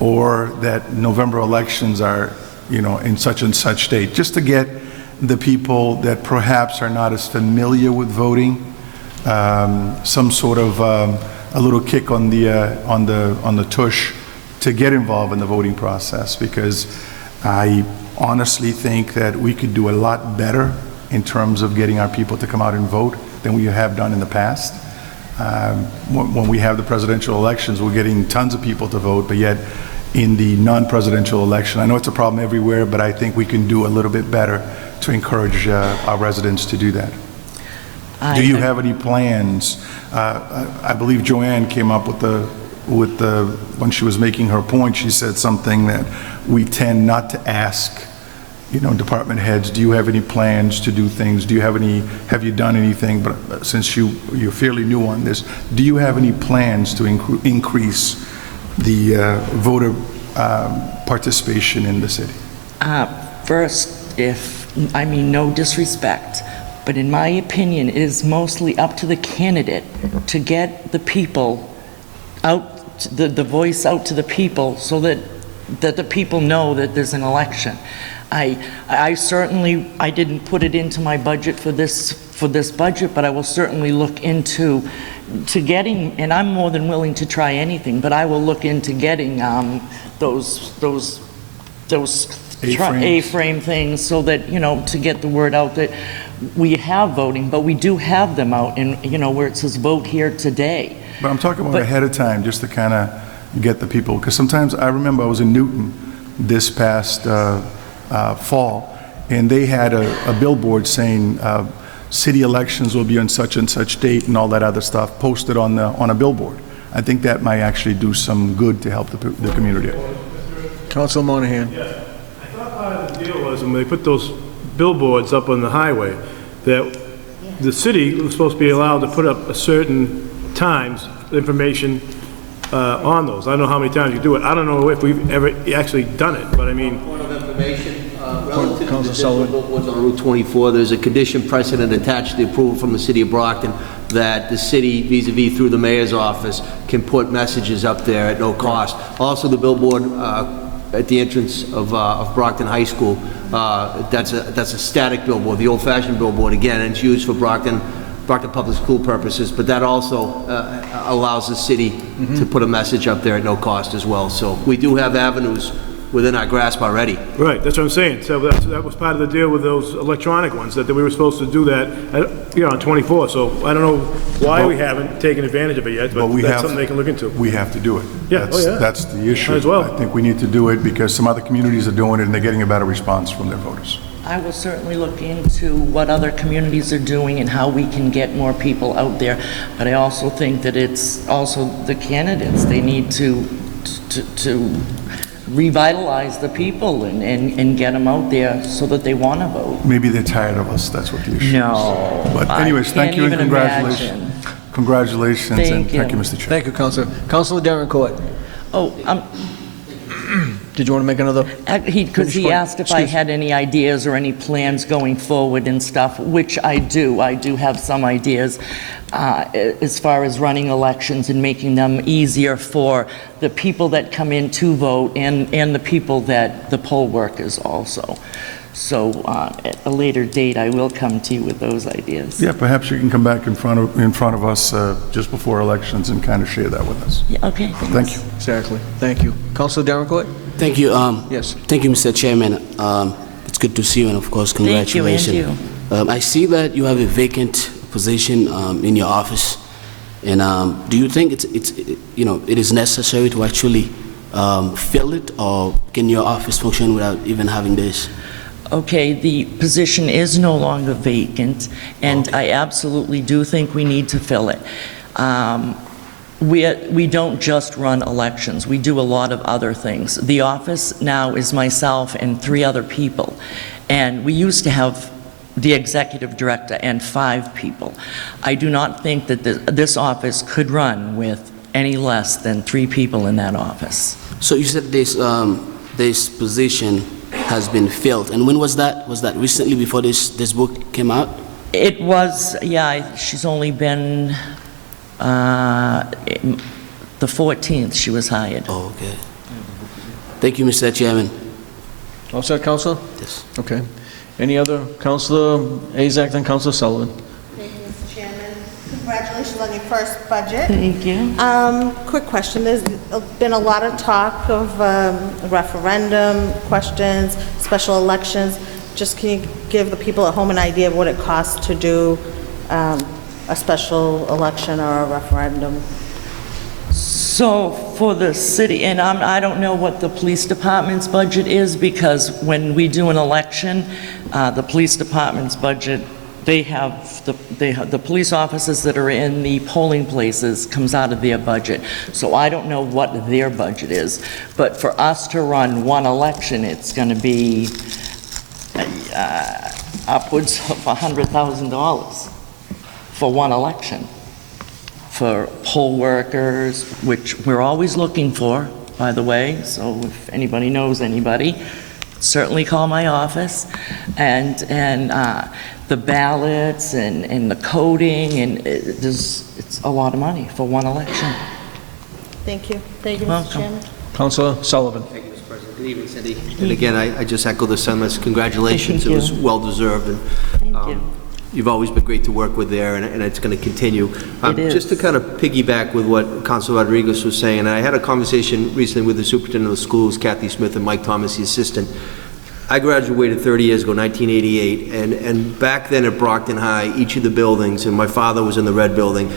or that November elections are, in such and such date, just to get the people that perhaps are not as familiar with voting, some sort of a little kick on the tush to get involved in the voting process, because I honestly think that we could do a lot better in terms of getting our people to come out and vote than we have done in the past. When we have the presidential elections, we're getting tons of people to vote, but yet in the non-presidential election, I know it's a problem everywhere, but I think we can do a little bit better to encourage our residents to do that. Do you have any plans? I believe Joanne came up with when she was making her point, she said something that we tend not to ask, department heads, do you have any plans to do things? Have you done anything? But since you're fairly new on this, do you have any plans to increase the voter participation in the city? First, no disrespect, but in my opinion, it is mostly up to the candidate to get the people out, the voice out to the people, so that the people know that there's an election. I certainly didn't put it into my budget for this budget, but I will certainly look into getting, and I'm more than willing to try anything, but I will look into getting those A-frame things, so that, to get the word out that we have voting, but we do have them out, and, where it says vote here today. But I'm talking about ahead of time, just to kind of get the people, because sometimes I remember I was in Newton this past fall, and they had a billboard saying city elections will be on such and such date and all that other stuff posted on a billboard. I think that might actually do some good to help the community. Council Monahan. Yeah. I thought part of the deal was when they put those billboards up on the highway, that the city was supposed to be allowed to put up a certain times information on those. I don't know how many times you do it. I don't know if we've ever actually done it, but I mean... Point of information, relative to the Councilor Sullivan. billboards on Route 24, there's a condition precedent attached to the approval from the city of Brockton that the city, vis-a-vis through the mayor's office, can put messages up there at no cost. Also, the billboard at the entrance of Brockton High School, that's a static billboard, the old-fashioned billboard, again, and it's used for Brockton Public School purposes, but that also allows the city to put a message up there at no cost as well. So we do have avenues within our grasp already. Right, that's what I'm saying. So that was part of the deal with those electronic ones, that we were supposed to do that, on 24. So I don't know why we haven't taken advantage of it yet, but that's something they can look into. We have to do it. Yeah, That's the issue. Might as well. I think we need to do it because some other communities are doing it and they're getting a better response from their voters. I will certainly look into what other communities are doing and how we can get more people out there. But I also think that it's also the candidates. They need to revitalize the people and get them out there so that they want to vote. Maybe they're tired of us, that's what the issue is. No. But anyways, thank you and can't even congratulations. imagine. Congratulations and thank you, Mr. Chair. Thank you, Councilor. Councilor Darren Court. Oh, Did you want to make another? Because he asked if I had any ideas or any plans going forward and stuff, which I do. I do have some ideas as far as running elections and making them easier for the people that come in to vote and the people the poll workers also. So at a later date, I will come to you with those ideas. Yeah, perhaps you can come back in front of us just before elections and kind of share that with us. Yeah, okay. Thank you. Exactly. Thank you. Councilor Darren Court? Thank you. Yes. Thank you, Mr. Chairman. It's good to see you, and of course, congratulations. Thank you, I see that you have a vacant position in your office, and do you think it is necessary to actually fill it, or can your office function without even having this? Okay, the position is no longer vacant, and I absolutely do think we need to fill it. We don't just run elections. We do a lot of other things. The office now is myself and 3 other people, and we used to have the executive director and 5 people. I do not think that this office could run with any less than 3 people in that office. So you said this position has been filled, and when was that? Was that recently, before this book came out? It was, yeah, she's only been, the 14th she was hired. Oh, okay. Thank you, Mr. Chairman. All set, Councilor? Yes. Okay. Any other? Councilor Azak, then Councilor Sullivan. Thank you, Mr. Chairman. Congratulations on your first budget. Thank you. Quick question. There's been a lot of talk of referendum questions, special elections. Just can you give the people at home an idea of what it costs to do a special election or a referendum? So for the city, and I don't know what the police department's budget is, because when we do an election, the police department's budget, they have the police officers that are in the polling places comes out of their budget. So I don't know what their budget is, but for us to run one election, it's going to be upwards of $100,000 for one election. For poll workers, which we're always looking for, by the way, so if anybody knows anybody, certainly call my office. And the ballots and the coding, and it's a lot of money for one election. Thank you. Thank you, Mr. Welcome. Chairman. Councilor Sullivan. Thank you, Mr. President. Good evening, Cindy. And again, I just echo the sentiments. Congratulations. Thank It was you. well-deserved. And Thank you. you've always been great to work with there, and it's going to continue. It is. Just to kind of piggyback with what Councilor Rodriguez was saying, and I had a conversation recently with the superintendent of the schools, Kathy Smith, and Mike Thomas, the assistant. I graduated 30 years ago, 1988, and back then at Brockton High, each of the buildings, and my father was in the red building,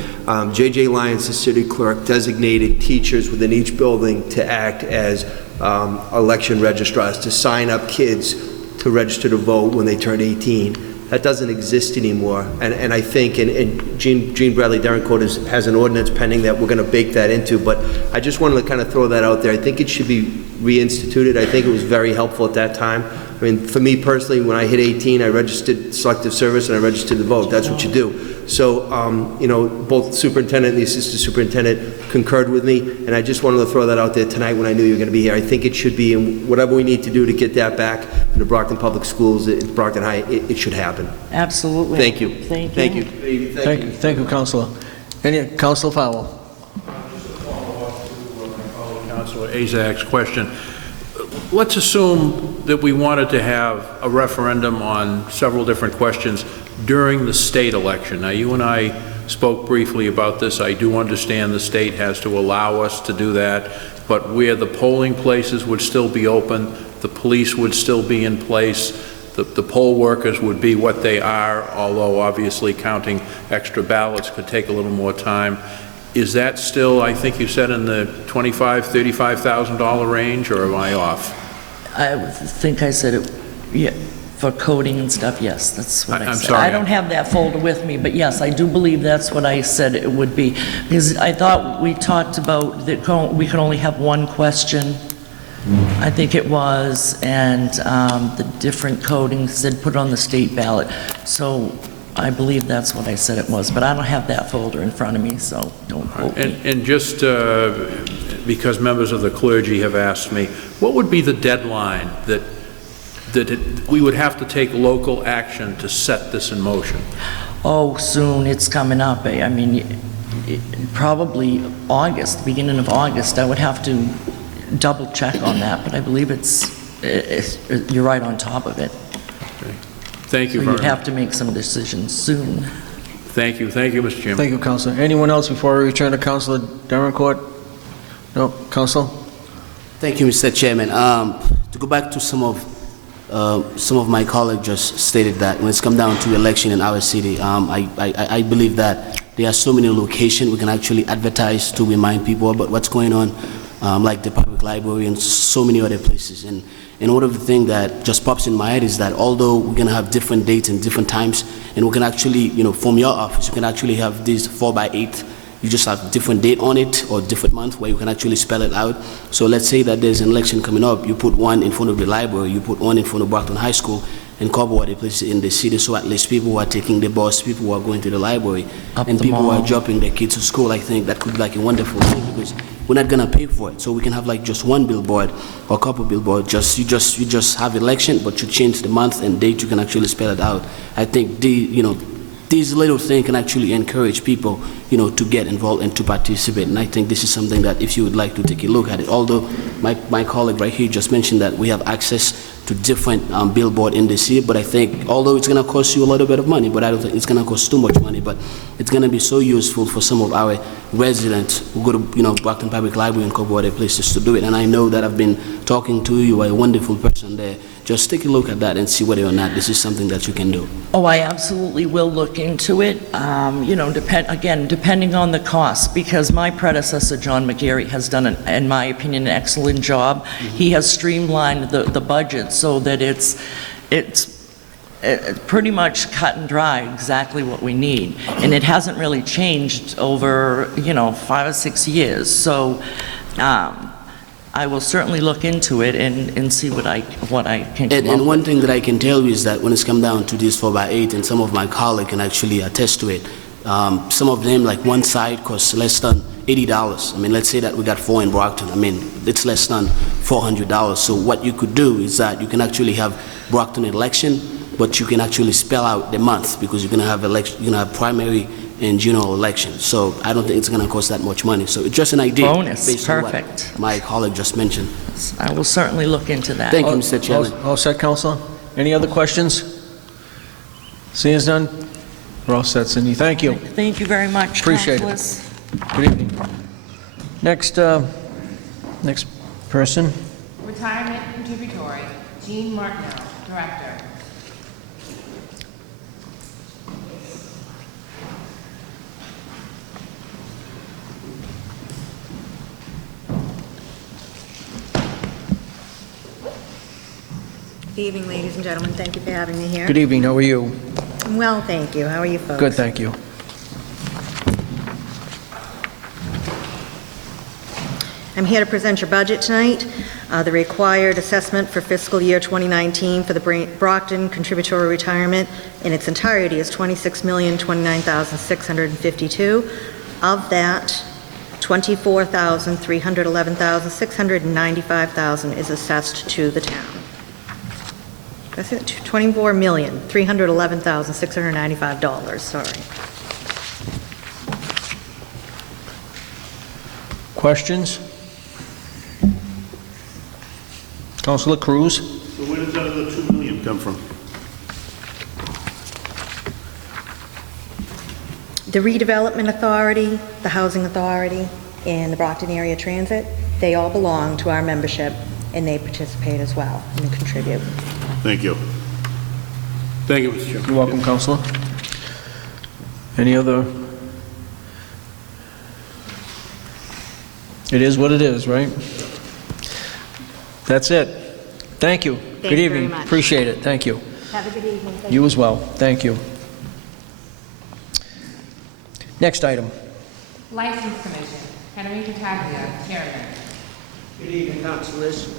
J.J. Lyons, the city clerk, designated teachers within each building to act as election registrars, to sign up kids to register to vote when they turned 18. That doesn't exist anymore, and I think, and Jean Bradley Darrencourt has an ordinance pending that we're going to bake that into, but I just wanted to kind of throw that out there. I think it should be reinstituted. I think it was very helpful at that time. I mean, for me personally, when I hit 18, I registered selective service and I registered to vote. That's what you do. So, you know, both the superintendent and the assistant superintendent concurred with me, and I just wanted to throw that out there tonight when I knew you were going to be here. I think it should be, and whatever we need to do to get that back in the Brockton Public Schools, in Brockton High, it should happen. Absolutely. Thank you. Thank you. Thank you. Thank you, Councilor. Councilor Fowle? Councilor Azak's question. Let's assume that we wanted to have a referendum on several different questions during the state election. Now, you and I spoke briefly about this. I do understand the state has to allow us to do that, but where the polling places would still be open, the police would still be in place, the poll workers would be what they are, although obviously counting extra ballots could take a little more time. Is that still, I think you said, in the $25,000, $35,000 range, or am I off? I think I said it, yeah, for coding and stuff, yes, that's what I I'm said. sorry. I don't have that folder with me, but yes, I do believe that's what I said it would be. Because I thought we talked about that we could only have one question, I think it was, and the different coding said put on the state ballot. So I believe that's what I said it was, but I don't have that folder in front of me, so don't quote me. And just because members of the clergy have asked me, what would be the deadline that we would have to take local action to set this in motion? Oh, soon, it's coming up. I mean, probably August, beginning of August. I would have to double check on that, but I believe you're right on top of it. Okay. Thank you so very you'd much. have to make some decisions soon. Thank you, Mr. Chairman. Thank you, Councilor. Anyone else before we return to Councilor Derencourt? No, Councilor? Thank you, Mr. Chairman. To go back to some of my colleagues just stated that when it's come down to election in our city, I believe that there are so many locations we can actually advertise to remind people about what's going on, like the public library and so many other places. And one of the things that just pops in my head is that although we're going to have different dates and different times, and we can actually, you know, from your office, you can actually have these 4x8. You just have different date on it or different month where you can actually spell it out. So let's say that there's an election coming up. You put one in front of the library, you put one in front of Brockton High School, and cover other places in the city, so at least people who are taking the bus, people who are going to the library, and people who are dropping their kids to school, I think that could be like a wonderful thing, because we're not gonna pay for it. So we can have like just one billboard or a couple billboards. You just have election, but you change the month and date. You can actually spell it out. I think these little things can actually encourage people, you know, to get involved and to participate. And I think this is something that if you would like to take a look at it, although my colleague right here just mentioned that we have access to different billboard in the city, but I think although it's going to cost you a little bit of money, but I don't think it's going to cost too much money, but it's going to be so useful for some of our residents who go to, you know, Brockton Public Library and cover other places to do it. And I know that I've been talking to you, you are a wonderful person there. Just take a look at that and see whether or not this is something that you can do. Oh, I absolutely will look into it, you know, depending on the cost, because my predecessor, John McGarry, has done, in my opinion, an excellent job. He has streamlined the budget so that it's pretty much cut and dry, exactly what we need. And it hasn't really changed over, you know, 5 or 6 years. So I will certainly look into it and see what I can come up And one thing that I can tell you is that when it's come down to this 4x8, and some of my colleagues can actually attest to it, some of them, like one side costs less than $80. I mean, let's say that we got 4 in Brockton. I mean, it's less than $400. So what you could do is that you can actually have Brockton election, but you can actually spell out the month, because you're going to have election, you're going to have primary and general election. So I don't think it's going to cost that much money. So it's just an idea. Bonus, based perfect. on what my colleague just mentioned. I will certainly look into that. Thank you, Mr. Chairman. All set, Councilor? Any other questions? Seeing as none, we're all set, Cindy. Thank you. Thank you very much, Appreciate it. councilors. Good evening. Next person. Retirement contributory, Jean Martineau, Director. Good evening, ladies and gentlemen. Thank you for having me here. Good evening. How are you? I'm well, thank you. How are you folks? Good, thank you. I'm here to present your budget tonight. The required assessment for fiscal year 2019 for the Brockton contributory retirement in its entirety is $26,029,652. Of that, $24,311,695 is assessed to the town. That's it, $24,311,695, sorry. Questions? Councilor Cruz? So where does that other $2 million come from? The Redevelopment Authority, the Housing Authority, and the Brockton Area Transit, they all belong to our membership, and they participate as well and contribute. Thank you. Thank you, Mr. Chairman. You're welcome, Councilor. Any other? It is what it is, right? That's it. Thank you. Good you evening. very much. Appreciate it. Thank you. Have a good evening. Thank You as well. Thank you. Next item. License Commission, Henry Pataglia, Chairman. Good evening, councilors.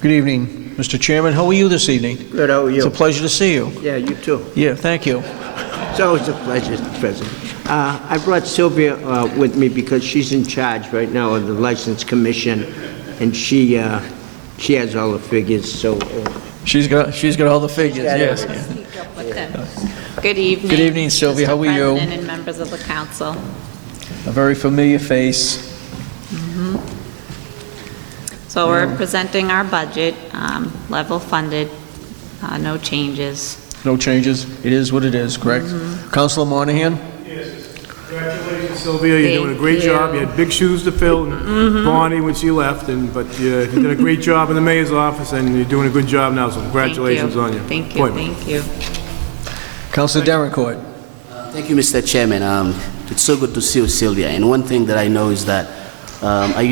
Good evening, Mr. Chairman. How are you this evening? Good, how are you? It's a pleasure to see you. Yeah, you too. Yeah, thank you. It's always a pleasure, Mr. President. I brought Sylvia with me because she's in charge right now of the License Commission, and she has all the figures, so... She's got all the figures, yes. Good evening. Good evening, Sylvia. How are you? Mr. President and members of the council. A very familiar face. So we're presenting our budget, level funded, no changes. No changes. It is what it is, correct? Councilor Monahan? Congratulations, Sylvia, you're doing a great job. You had big shoes to fill, and Bonnie when she left, but you did a great job in the mayor's office, and you're doing a good job now, so congratulations on you. Thank you, thank you. Councilor Davenport. Thank you, Mr. Chairman. It's so good to see you, Sylvia. And one thing that I know is that I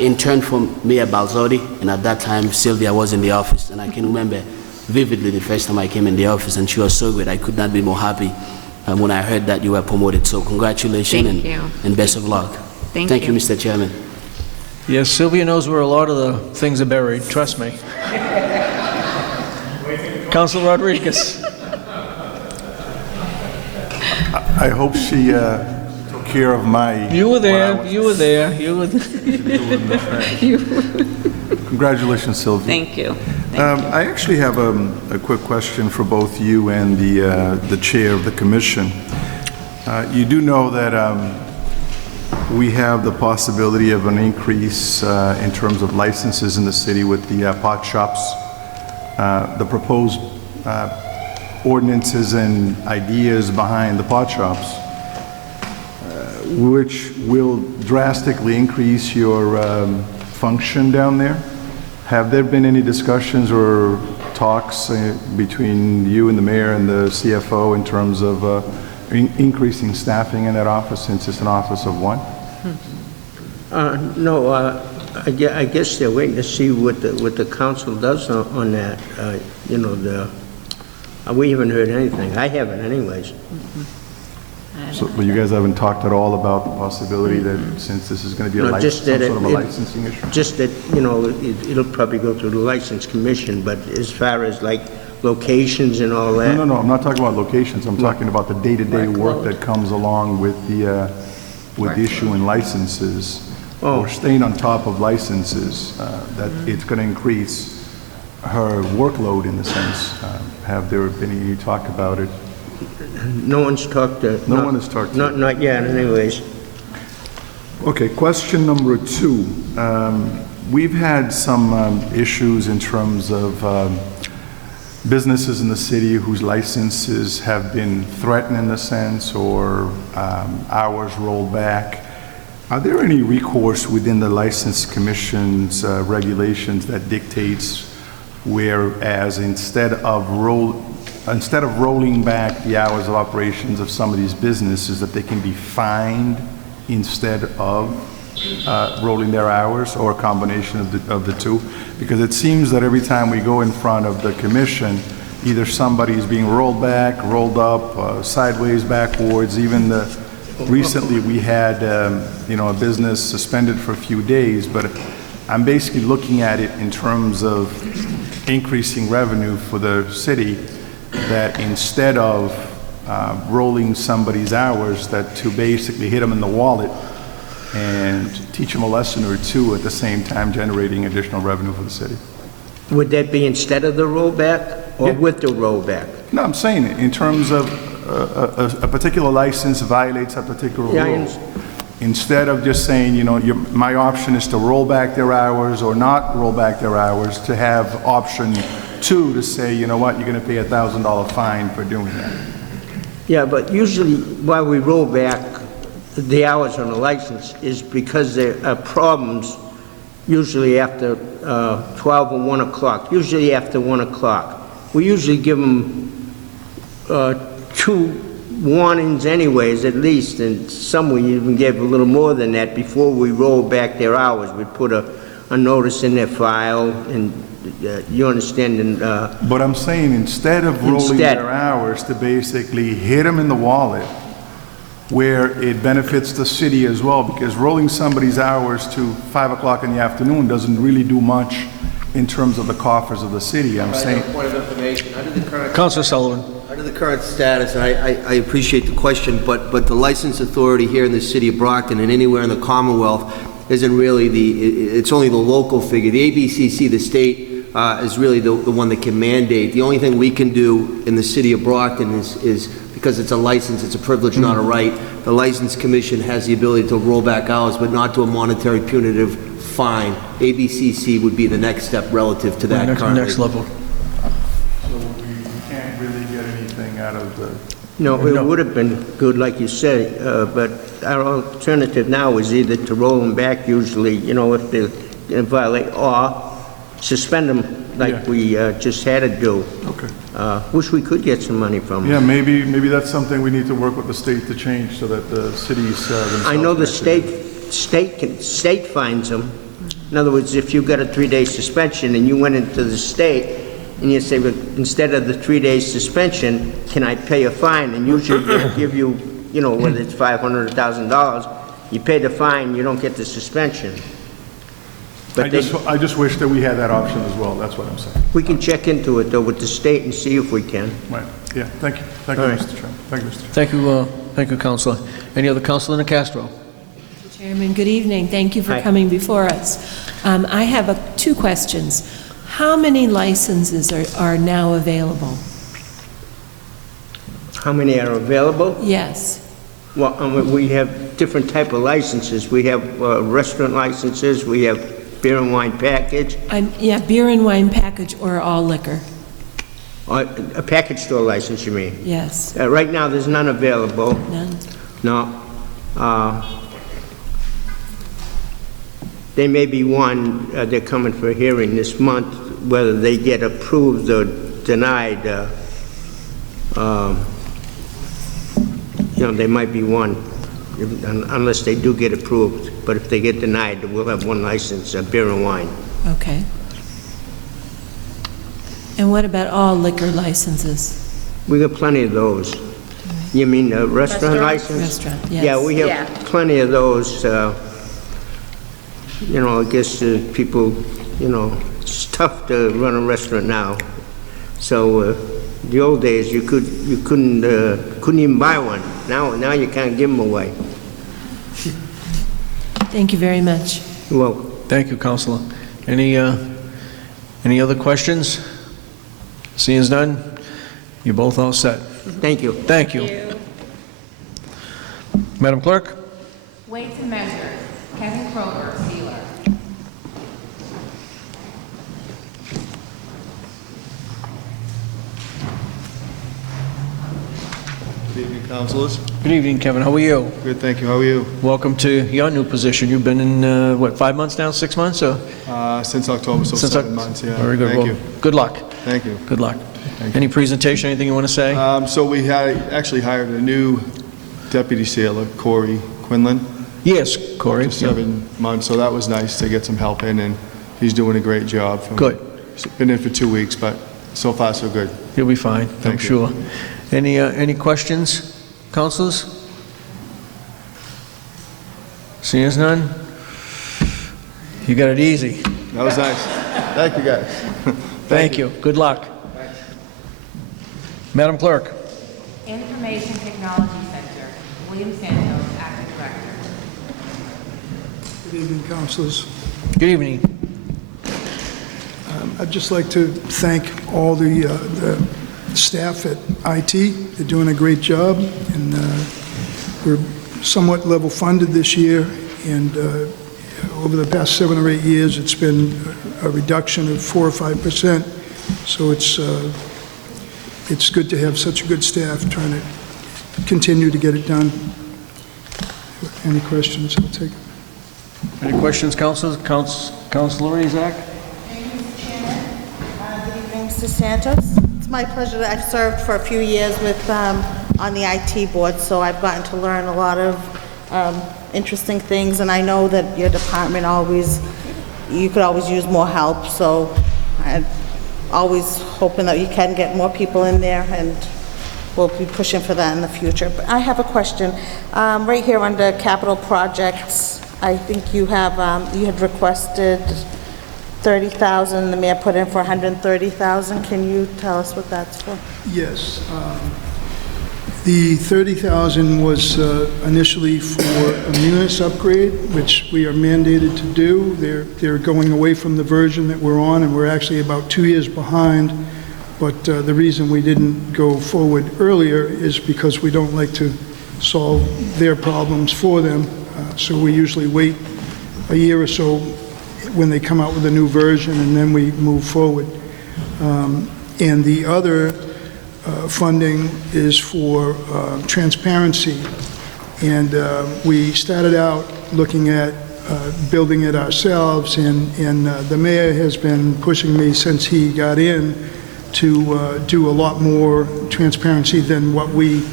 interned for Mayor Balzotti, and at that time, Sylvia was in the office, and I can remember vividly the first time I came in the office, and she was so good. I could not be more happy when I heard that you were promoted. So congratulations and best of luck. Thank you, Mr. Chairman. Yes, Sylvia knows where a lot of the things are buried, trust me. Councilor Rodriguez. I hope she took care of my... You were there, you were there, you were there. Congratulations, Sylvia. Thank you. I actually have a quick question for both you and the chair of the commission. You do know that we have the possibility of an increase in terms of licenses in the city with the pot shops. The proposed ordinances and ideas behind the pot shops, which will drastically increase your function down there. Have there been any discussions or talks between you and the mayor and the CFO in terms of increasing staffing in that office, since it's an office of one? No, I guess they're waiting to see what the council does on that. We haven't heard anything. I haven't anyways. So, but you guys haven't talked at all about the possibility that since this is going to be some sort of a licensing issue? Just that, it'll probably go through the License Commission, but as far as like locations and all that. No, I'm not talking about locations. I'm talking about the day-to-day work that comes along with the issuing licenses or staying on top of licenses, that it's going to increase her workload in a sense. Have there been any talk about it? No one's talked to... No one has talked to... Not yet, anyways. Okay, question number 2. We've had some issues in terms of businesses in the city whose licenses have been threatened in a sense, or hours rolled back. Are there any recourse within the License Commission's regulations that dictates whereas instead of rolling back the hours of operations of some of these businesses, that they can be fined instead of rolling their hours, or a combination of the two? Because it seems that every time we go in front of the commission, either somebody is being rolled back, rolled up, sideways, backwards. Even recently we had a business suspended for a few days, but I'm basically looking at it in terms of increasing revenue for the city, that instead of rolling somebody's hours, that to basically hit them in the wallet and teach them a lesson or two at the same time generating additional revenue for the city. Would that be instead of the rollback or with the rollback? No, I'm saying it in terms of a particular license violates a particular Yeah, I rule. understand. Instead of just saying, you know, my option is to roll back their hours or not roll back their hours, to have option two to say, you know what, you're going to pay a $1,000 fine for doing that. Yeah, but usually why we roll back the hours on the license is because there are problems usually after 12 or 1 o'clock, usually after 1 o'clock. We usually give them 2 warnings anyways, at least, and some we even gave a little more than that before we roll back their hours. We put a notice in their file, and you understand, and... But I'm saying instead of rolling their hours, to basically hit them in the wallet, where it benefits the city as well, because rolling somebody's hours to 5 o'clock in the afternoon doesn't really do much in terms of the coffers of the city. I'm saying... Point of information, under the current... Councilor Sullivan. Under the current status, and I appreciate the question, but the license authority here in the city of Brockton and anywhere in the Commonwealth isn't really it's only the local figure. The ABCC, the state, is really the one that can mandate. The only thing we can do in the city of Brockton is because it's a license, it's a privilege, not a right. The License Commission has the ability to roll back hours, but not to a monetary punitive fine. ABCC would be the next step relative to that currently. Next level. So we can't really get anything out of the... No, it would have been good, like you said, but our alternative now is either to roll them back usually, you know, if they violate, or suspend them like we just had to do. Okay. Wish we could get some money from them. Yeah, maybe that's something we need to work with the state to change so that the cities themselves... I know the state fines them. In other words, if you got a 3-day suspension and you went into the state and you say, well, instead of the 3-day suspension, can I pay a fine? And usually they'll give you, you know, whether it's $500 or $1,000, you pay the fine, you don't get the suspension. But I just wish that we had that option as well. That's what I'm saying. we can check into it though with the state and see if we can. Right. Yeah. Thank you. Thank you, All right. Mr. Chairman. Thank you, Mr. Chairman. Thank you, Councilor. Any other Councilor Castro? Mr. Chairman, good evening. Thank you for Hi. coming before us. I have 2 questions. How many licenses are now available? How many are available? Yes. Well, we have different type of licenses. We have restaurant licenses, we have beer and wine package, Yeah, beer and wine package or all liquor? a package store license, you mean? Yes. Right now, there's none available. None? No. There may be one, they're coming for a hearing this month, whether they get approved or denied. You know, there might be one, unless they do get approved. But if they get denied, we'll have one license, beer and wine. Okay. And what about all liquor licenses? We got plenty of those. You mean a restaurant license? Restaurant, yes. Yeah, we have plenty of those. You know, I guess people, you know, it's tough to run a restaurant now. So the old days, you couldn't even buy one. Now you can't give them away. Thank you very much. You're welcome. Thank you, Councilor. Any other questions? Seeing as none, you're both all set. Thank you. Thank you. Madam Clerk? Weights and measures, Kevin Kroger, Sealer. Good evening, councilors. Good evening, Kevin. How are you? Good, thank you. How are you? Welcome to your new position. You've been in, what, 5 months now, 6 months? Or? Since October, so 7 months, yeah. Very good. Thank Well, you. good luck. Thank you. Good luck. Any presentation, anything you want to say? So we had actually hired a new deputy sailor, Corey Quinlan. Yes, Corey. For 7 months, so that was nice to get some help in, and he's doing a great job. Good. He's been in for 2 weeks, but so far so good. You'll be fine, I'm Thank you. sure. Any questions, councilors? Seeing as none? You got it easy. That was nice. Thank you, guys. Thank you. Good luck. Madam Clerk. Information Technology Center, William Santos, Acting Director. Good evening, councilors. Good evening. I'd just like to thank all the staff at IT. They're doing a great job, and we're somewhat level funded this year, and over the past 7 or 8 years, it's been a reduction of 4 or 5%. So it's good to have such a good staff trying to continue to get it done. Any questions? I'll take them. Any questions, Councilor? Councilor Isaac? Thank you, Mr. Chairman. Good evening, Mr. Santos. It's my pleasure that I've served for a few years with on the IT board, so I've gotten to learn a lot of interesting things, and I know that your department you could always use more help, so I'm always hoping that you can get more people in there, and we'll be pushing for that in the future. But I have a question. Right here under capital projects, I think you had requested $30,000, the mayor put in for $130,000. Can you tell us what that's for? Yes. The $30,000 was initially for a Munis upgrade, which we are mandated to do. They're going away from the version that we're on, and we're actually about 2 years behind. But the reason we didn't go forward earlier is because we don't like to solve their problems for them. So we usually wait a year or so when they come out with a new version, and then we move forward. And the other funding is for transparency. And we started out looking at building it ourselves, and the mayor has been pushing me since he got in to do a lot more transparency than what we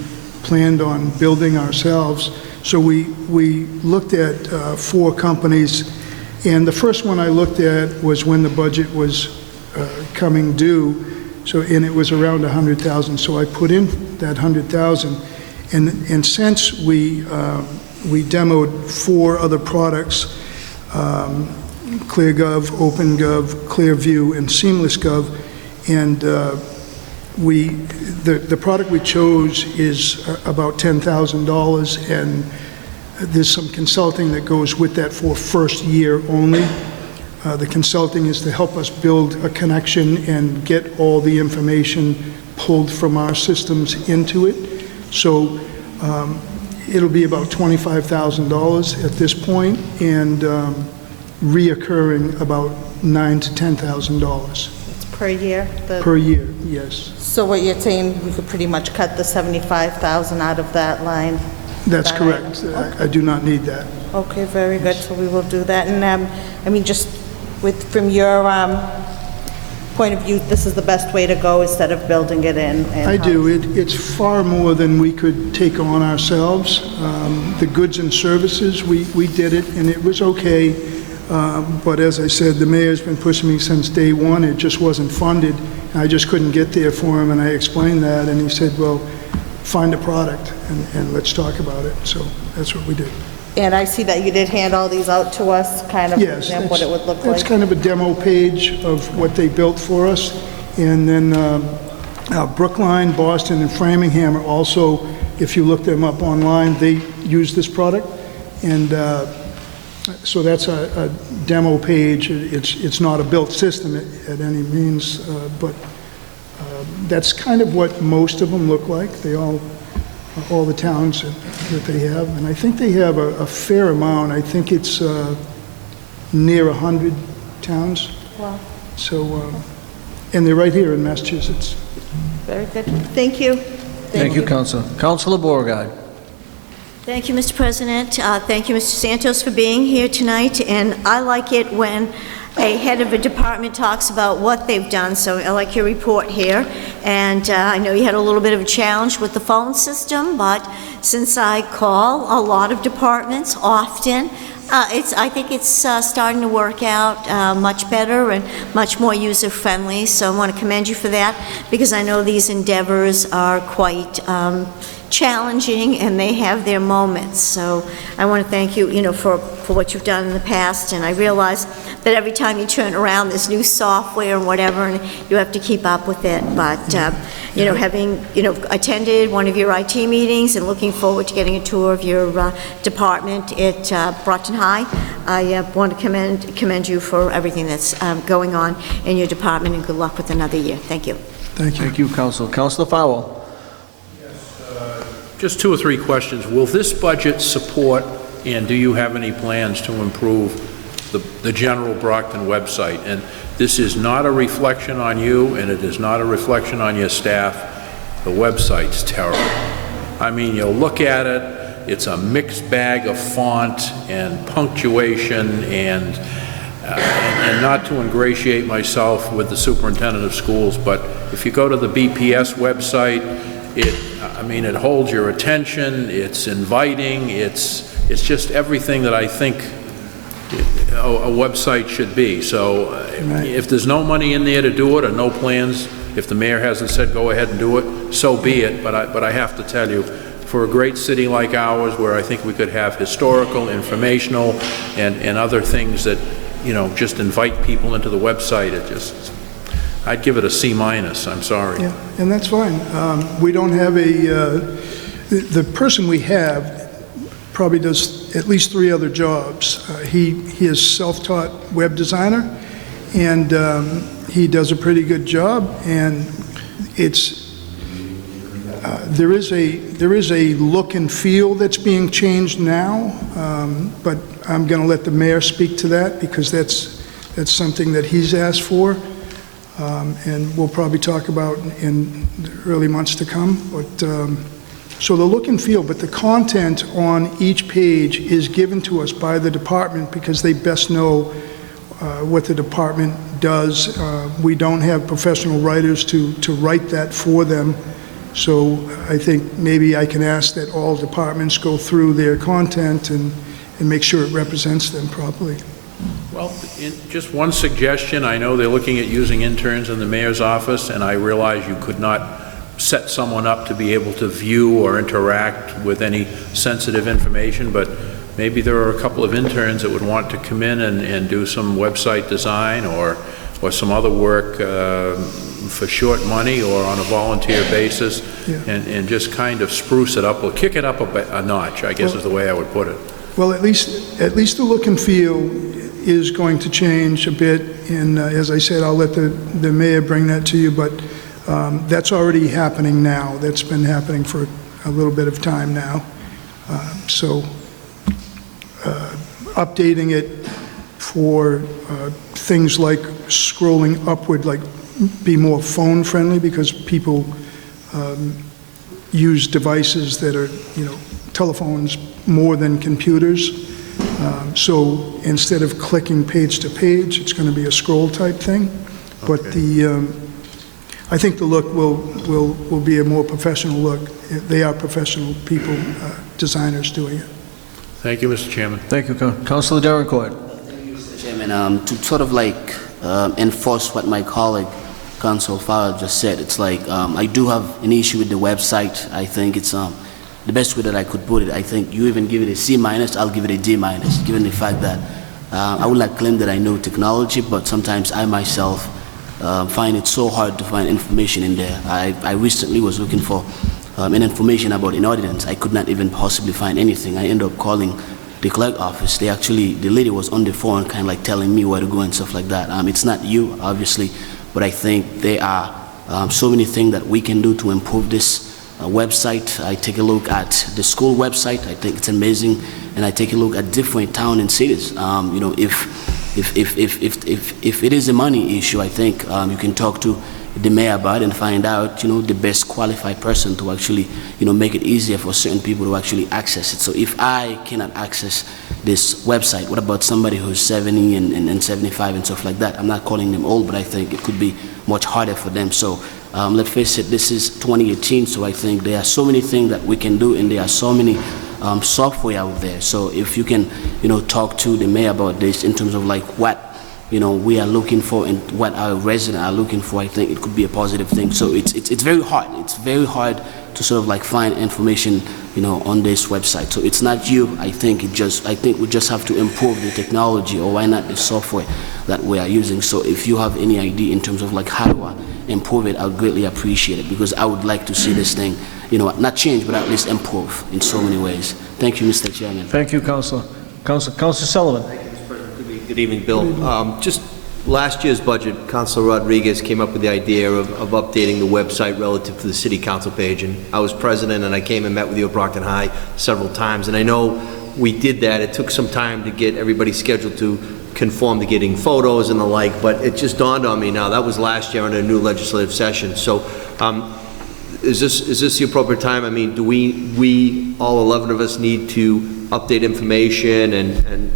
planned on building ourselves. So we looked at 4 companies, and the first one I looked at was when the budget was coming due. And it was around $100,000, so I put in that $100,000. And since we demoed 4 other products, ClearGov, OpenGov, ClearView, and SeamlessGov, and the product we chose is about $10,000, and there's some consulting that goes with that for first year only. The consulting is to help us build a connection and get all the information pulled from our systems into it. So it'll be about $25,000 at this point, and reoccurring about $9,000 to $10,000. It's per year? Per year, yes. So what you're saying, we could pretty much cut the $75,000 out of that line? That's correct. I do not need that. Okay, very good. So we will do that. And I mean, just from your point of view, this is the best way to go instead of building it in? I do. It's far more than we could take on ourselves. The goods and services, we did it, and it was okay. But as I said, the mayor's been pushing me since day one. It just wasn't funded. I just couldn't get there for him, and I explained that, and he said, well, find a product, and let's talk about it. So that's what we did. And I see that you did hand all these out to us, kind of, yes, what it would look like. It's kind of a demo page of what they built for us. And then Brookline, Boston, and Framingham are also, if you look them up online, they use this product. And so that's a demo page. It's not a built system at any means, but that's kind of what most of them look like. They all the towns that they have, and I think they have a fair amount. I think it's near 100 towns. Wow. So, and they're right here in Massachusetts. Very good. Thank you. Thank you, Councilor. Councilor Beauregard. Thank you, Mr. President. Thank you, Mr. Santos, for being here tonight. And I like it when a head of a department talks about what they've done, so I like your report here. And I know you had a little bit of a challenge with the phone system, but since I call a lot of departments often, I think it's starting to work out much better and much more user-friendly, so I want to commend you for that, because I know these endeavors are quite challenging and they have their moments. So I want to thank you, for what you've done in the past, and I realize that every time you turn around, there's new software and whatever, and you have to keep up with it. But, having, attended one of your IT meetings and looking forward to getting a tour of your department at Brockton High, I want to commend you for everything that's going on in your department, and good luck with another year. Thank you. Thank you. Thank you, Council. Councilor Fowle. Just 2 or 3 questions. Will this budget support, and do you have any plans to improve the general Brockton website? And this is not a reflection on you, and it is not a reflection on your staff. The website's terrible. I mean, you'll look at it, it's a mixed bag of font and punctuation, and not to ingratiate myself with the superintendent of schools, but if you go to the BPS website, it holds your attention, it's inviting, it's just everything that I think a website should be. So if there's no money in there to do it, or no plans, if the mayor hasn't said go ahead and do it, so be it. But I have to tell you, for a great city like ours, where I think we could have historical, informational, and other things that, just invite people into the website, I'd give it a C-. I'm sorry. Yeah, and that's fine. We don't have the person we have probably does at least 3 other jobs. He is self-taught web designer, and he does a pretty good job, and there is a look and feel that's being changed now, but I'm going to let the mayor speak to that, because that's something that he's asked for. And we'll probably talk about in the early months to come. But so the look and feel, but the content on each page is given to us by the department, because they best know what the department does. We don't have professional writers to write that for them. So I think maybe I can ask that all departments go through their content and make sure it represents them properly. Well, just one suggestion. I know they're looking at using interns in the mayor's office, and I realize you could not set someone up to be able to view or interact with any sensitive information, but maybe there are a couple of interns that would want to come in and do some website design or some other work for short money or on a volunteer basis, and just kind of spruce it up or kick it up a notch, I guess is the way I would put it. Well, at least the look and feel is going to change a bit, and as I said, I'll let the mayor bring that to you, but that's already happening now. That's been happening for a little bit of time now. So updating it for things like scrolling upward, like be more phone friendly, because people use devices that are, telephones more than computers. So instead of clicking page to page, it's going to be a scroll type thing. But I think the look will be a more professional look. They are professional people, designers doing it. Thank you, Mr. Chairman. Thank you, Councilor Derrencourt. Mr. Chairman, to sort of enforce what my colleague, Councilor Fowler, just said, it's like I do have an issue with the website. I think it's the best way that I could put it. I think you even give it a C-, I'll give it a D-, given the fact that I would not claim that I know technology, but sometimes I myself find it so hard to find information in there. I recently was looking for an information about an ordinance. I could not even possibly find anything. I ended up calling the clerk office. The lady was on the phone kind of like telling me where to go and stuff like that. It's not you, obviously, but I think there are so many things that we can do to improve this website. I take a look at the school website. I think it's amazing, and I take a look at different towns and cities. If it is a money issue, I think you can talk to the mayor about it and find out, the best qualified person to actually, make it easier for certain people to actually access it. So if I cannot access this website, what about somebody who's 70 and 75 and stuff like that? I'm not calling them old, but I think it could be much harder for them. So let's face it, this is 2018, so I think there are so many things that we can do, and there are so many software out there. So if you can, talk to the mayor about this in terms of like what we are looking for and what our residents are looking for, I think it could be a positive thing. So it's very hard. It's very hard to sort of like find information, on this website. So it's not you. I think we just have to improve the technology, or why not the software that we are using. So if you have any idea in terms of like how do I improve it, I would greatly appreciate it, because I would like to see this thing, not change, but at least improve in so many ways. Thank you, Mr. Chairman. Thank you, Councilor. Councilor Sullivan. Good evening, Bill. Just last year's budget, Councilor Rodriguez came up with the idea of updating the website relative to the city council page, and I was president, and I came and met with you at Brockton High several times, and I know we did that. It took some time to get everybody scheduled to conform to getting photos and the like, but it just dawned on me now, that was last year in a new legislative session. So is this the appropriate time? I mean, do we all 11 of us need to update information and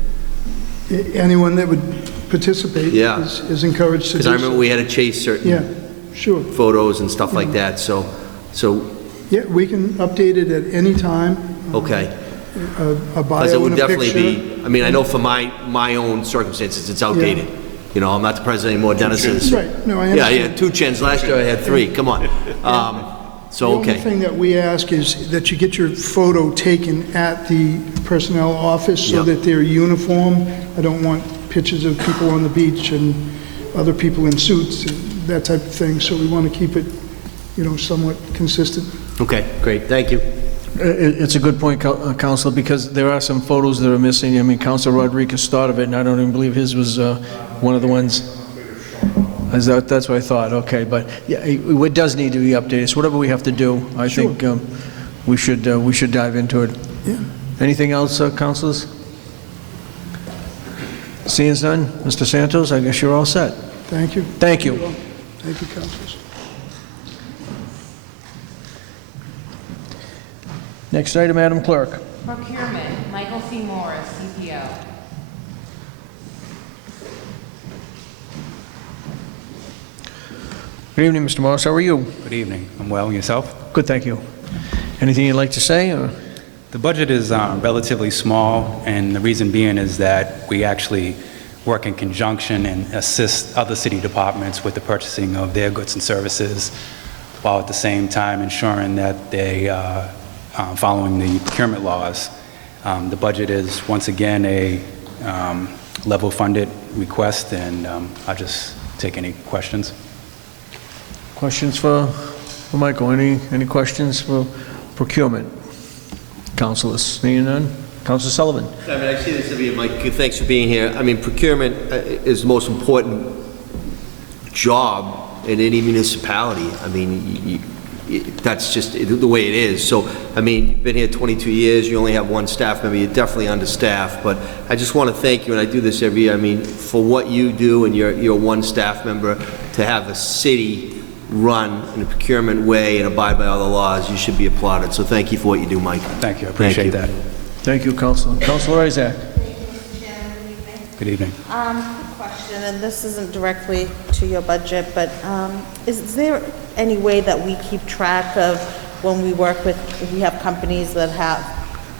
Anyone that would participate Yeah. is encouraged to do because so. I remember we had to chase certain sure. photos and stuff like that, so Yeah, we can update it at any time. okay. A Because it bio would and a definitely picture. be, I mean, I know for my own circumstances, it's outdated. I'm not the president anymore, Dennis is. Right, no, I Yeah, understand. 2 chins. Last year I had 3, come on. So, The only okay. thing that we ask is that you get your photo taken at the personnel office so Yep. that they're uniform. I don't want pictures of people on the beach and other people in suits and that type of thing, so we want to keep it, somewhat consistent. Okay, great, thank you. It's a good point, Councilor, because there are some photos that are missing. I mean, Councilor Rodriguez thought of it, and I don't even believe his was one of the ones. That's what I thought, okay. But yeah, it does need to be updated. So whatever we have to do, I think we should dive into it. Yeah. Anything else, councilors? Seeing as none, Mr. Santos, I guess you're all set. Thank you. Thank you. Thank you, councilors. Next item, Madam Clerk. Procurement, Michael C. Morris, CPO. Good evening, Mr. Morris. How are you? Good evening. I'm well. And yourself? Good, thank you. Anything you'd like to say? Or? The budget is relatively small, and the reason being is that we actually work in conjunction and assist other city departments with the purchasing of their goods and services, while at the same time ensuring that they are following the procurement laws. The budget is, once again, a level-funded request, and I'll just take any questions. Questions for Michael? Any questions for procurement? Councilors, seeing none? Councilor Sullivan. I mean, I see this to be, Mike, thanks for being here. I mean, procurement is the most important job in any municipality. I mean, that's just the way it is. So, I mean, you've been here 22 years, you only have 1 staff member, you're definitely understaffed, but I just want to thank you, and I do this every year, I mean, for what you do and your 1 staff member, to have a city run in a procurement way and abide by all the laws, you should be applauded. So thank you for what you do, Mike. Thank you. I appreciate that. Thank you, Councilor. Councilor Isaac. Good evening. Quick question, and this isn't directly to your budget, but is there any way that we keep track of when we work with, if we have companies that have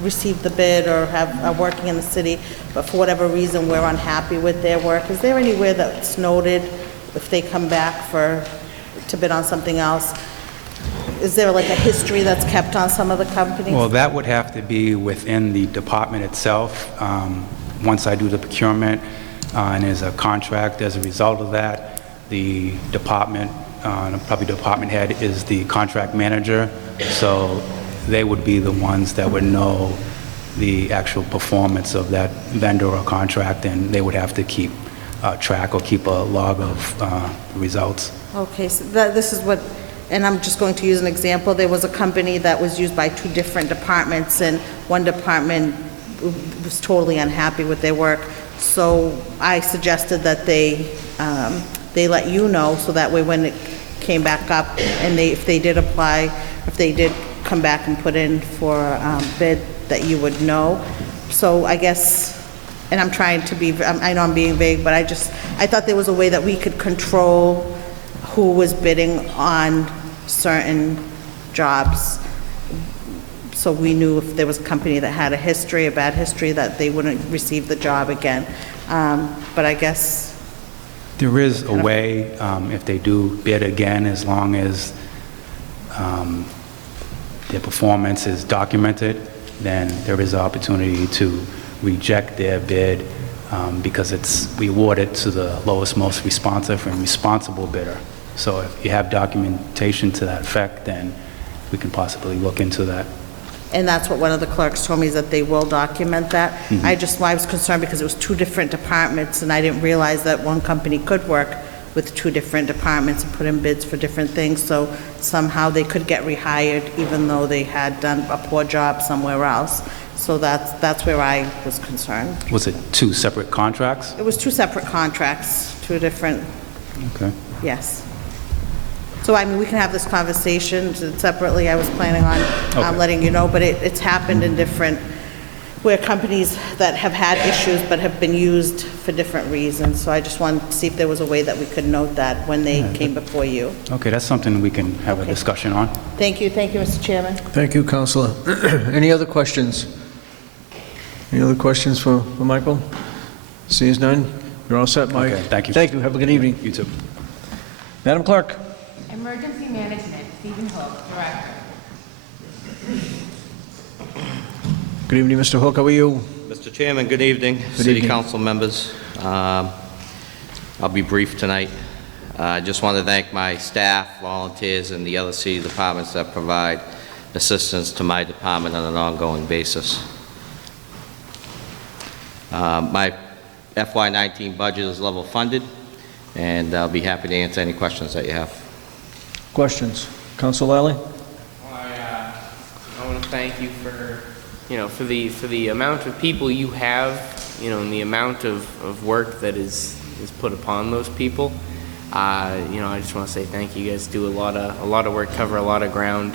received the bid or are working in the city, but for whatever reason we're unhappy with their work? Is there anywhere that's noted if they come back to bid on something else? Is there like a history that's kept on some of the companies? Well, that would have to be within the department itself. Once I do the procurement and there's a contract as a result of that, the department, probably department head, is the contract manager. So they would be the ones that would know the actual performance of that vendor or contract, and they would have to keep track or keep a log of results. Okay, so this is what, and I'm just going to use an example. There was a company that was used by 2 different departments, and one department was totally unhappy with their work. So I suggested that they let you know, so that way when it came back up and if they did apply, if they did come back and put in for bid, that you would know. So I guess, and I'm trying to be, I know I'm being vague, but I thought there was a way that we could control who was bidding on certain jobs. so we knew if there was a company that had a history, a bad history, that they wouldn't receive the job again. But I guess, There is a way, if they do bid again, as long as their performance is documented, then there is an opportunity to reject their bid because we award it to the lowest, most responsive and responsible bidder. So if you have documentation to that effect, then we can possibly look into that. and that's what one of the clerks told me, is that they will document that. Mhm. I was concerned because it was two different departments, and I didn't realize that one company could work with two different departments and put in bids for different things, so somehow they could get rehired even though they had done a poor job somewhere else. So that's where I was concerned. Was it 2 separate contracts? It was two separate contracts, two different, Okay. yes. So, I mean, we can have this conversation separately. I was planning on Okay. letting you know, but it's happened in different, where companies that have had issues but have been used for different reasons. So I just wanted to see if there was a way that we could note that when they came before you. Okay, that's something we can have a discussion on. Thank you, Mr. Chairman. Thank you, Counselor. Any other questions? Any other questions for Michael? Seeing none, you're all set, Mike? Okay, thank you. Thank you, have a good evening. You too. Madam Clerk? Emergency Management, Stephen Hook, Director. Good evening, Mr. Hook, how are you? Mr. Chairman, good evening. Good City evening. Council members. I'll be brief tonight. I just want to thank my staff, volunteers, and the other city departments that provide assistance to my department on an ongoing basis. My FY19 budget is level funded, and I'll be happy to answer any questions that you have. Questions? Council Lally? I want to thank you for, for the amount of people you have, and the amount of work that is put upon those people. I just want to say thank you. You guys do a lot of work, cover a lot of ground.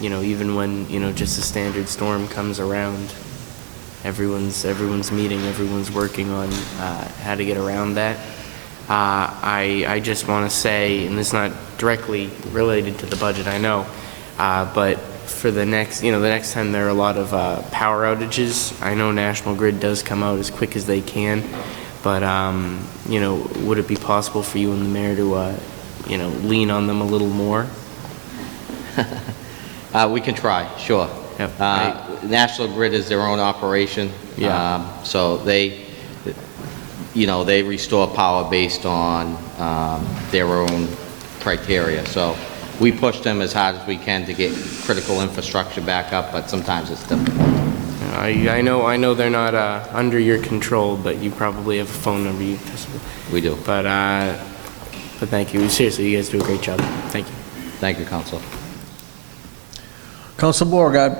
Even when just a standard storm comes around, everyone's meeting, everyone's working on how to get around that. I just want to say, and this is not directly related to the budget, I know, but for the next time there are a lot of power outages, I know National Grid does come out as quick as they can, but would it be possible for you and the mayor to lean on them a little more? We can try, sure. National Grid is their own operation, so they restore power based on their own criteria. So we push them as hard as we can to get critical infrastructure back up, but sometimes it's difficult. I know they're not under your control, but you probably have a phone number. We do. But thank you. Seriously, you guys do a great job. Thank you. Thank you, Council. Council Beauregard?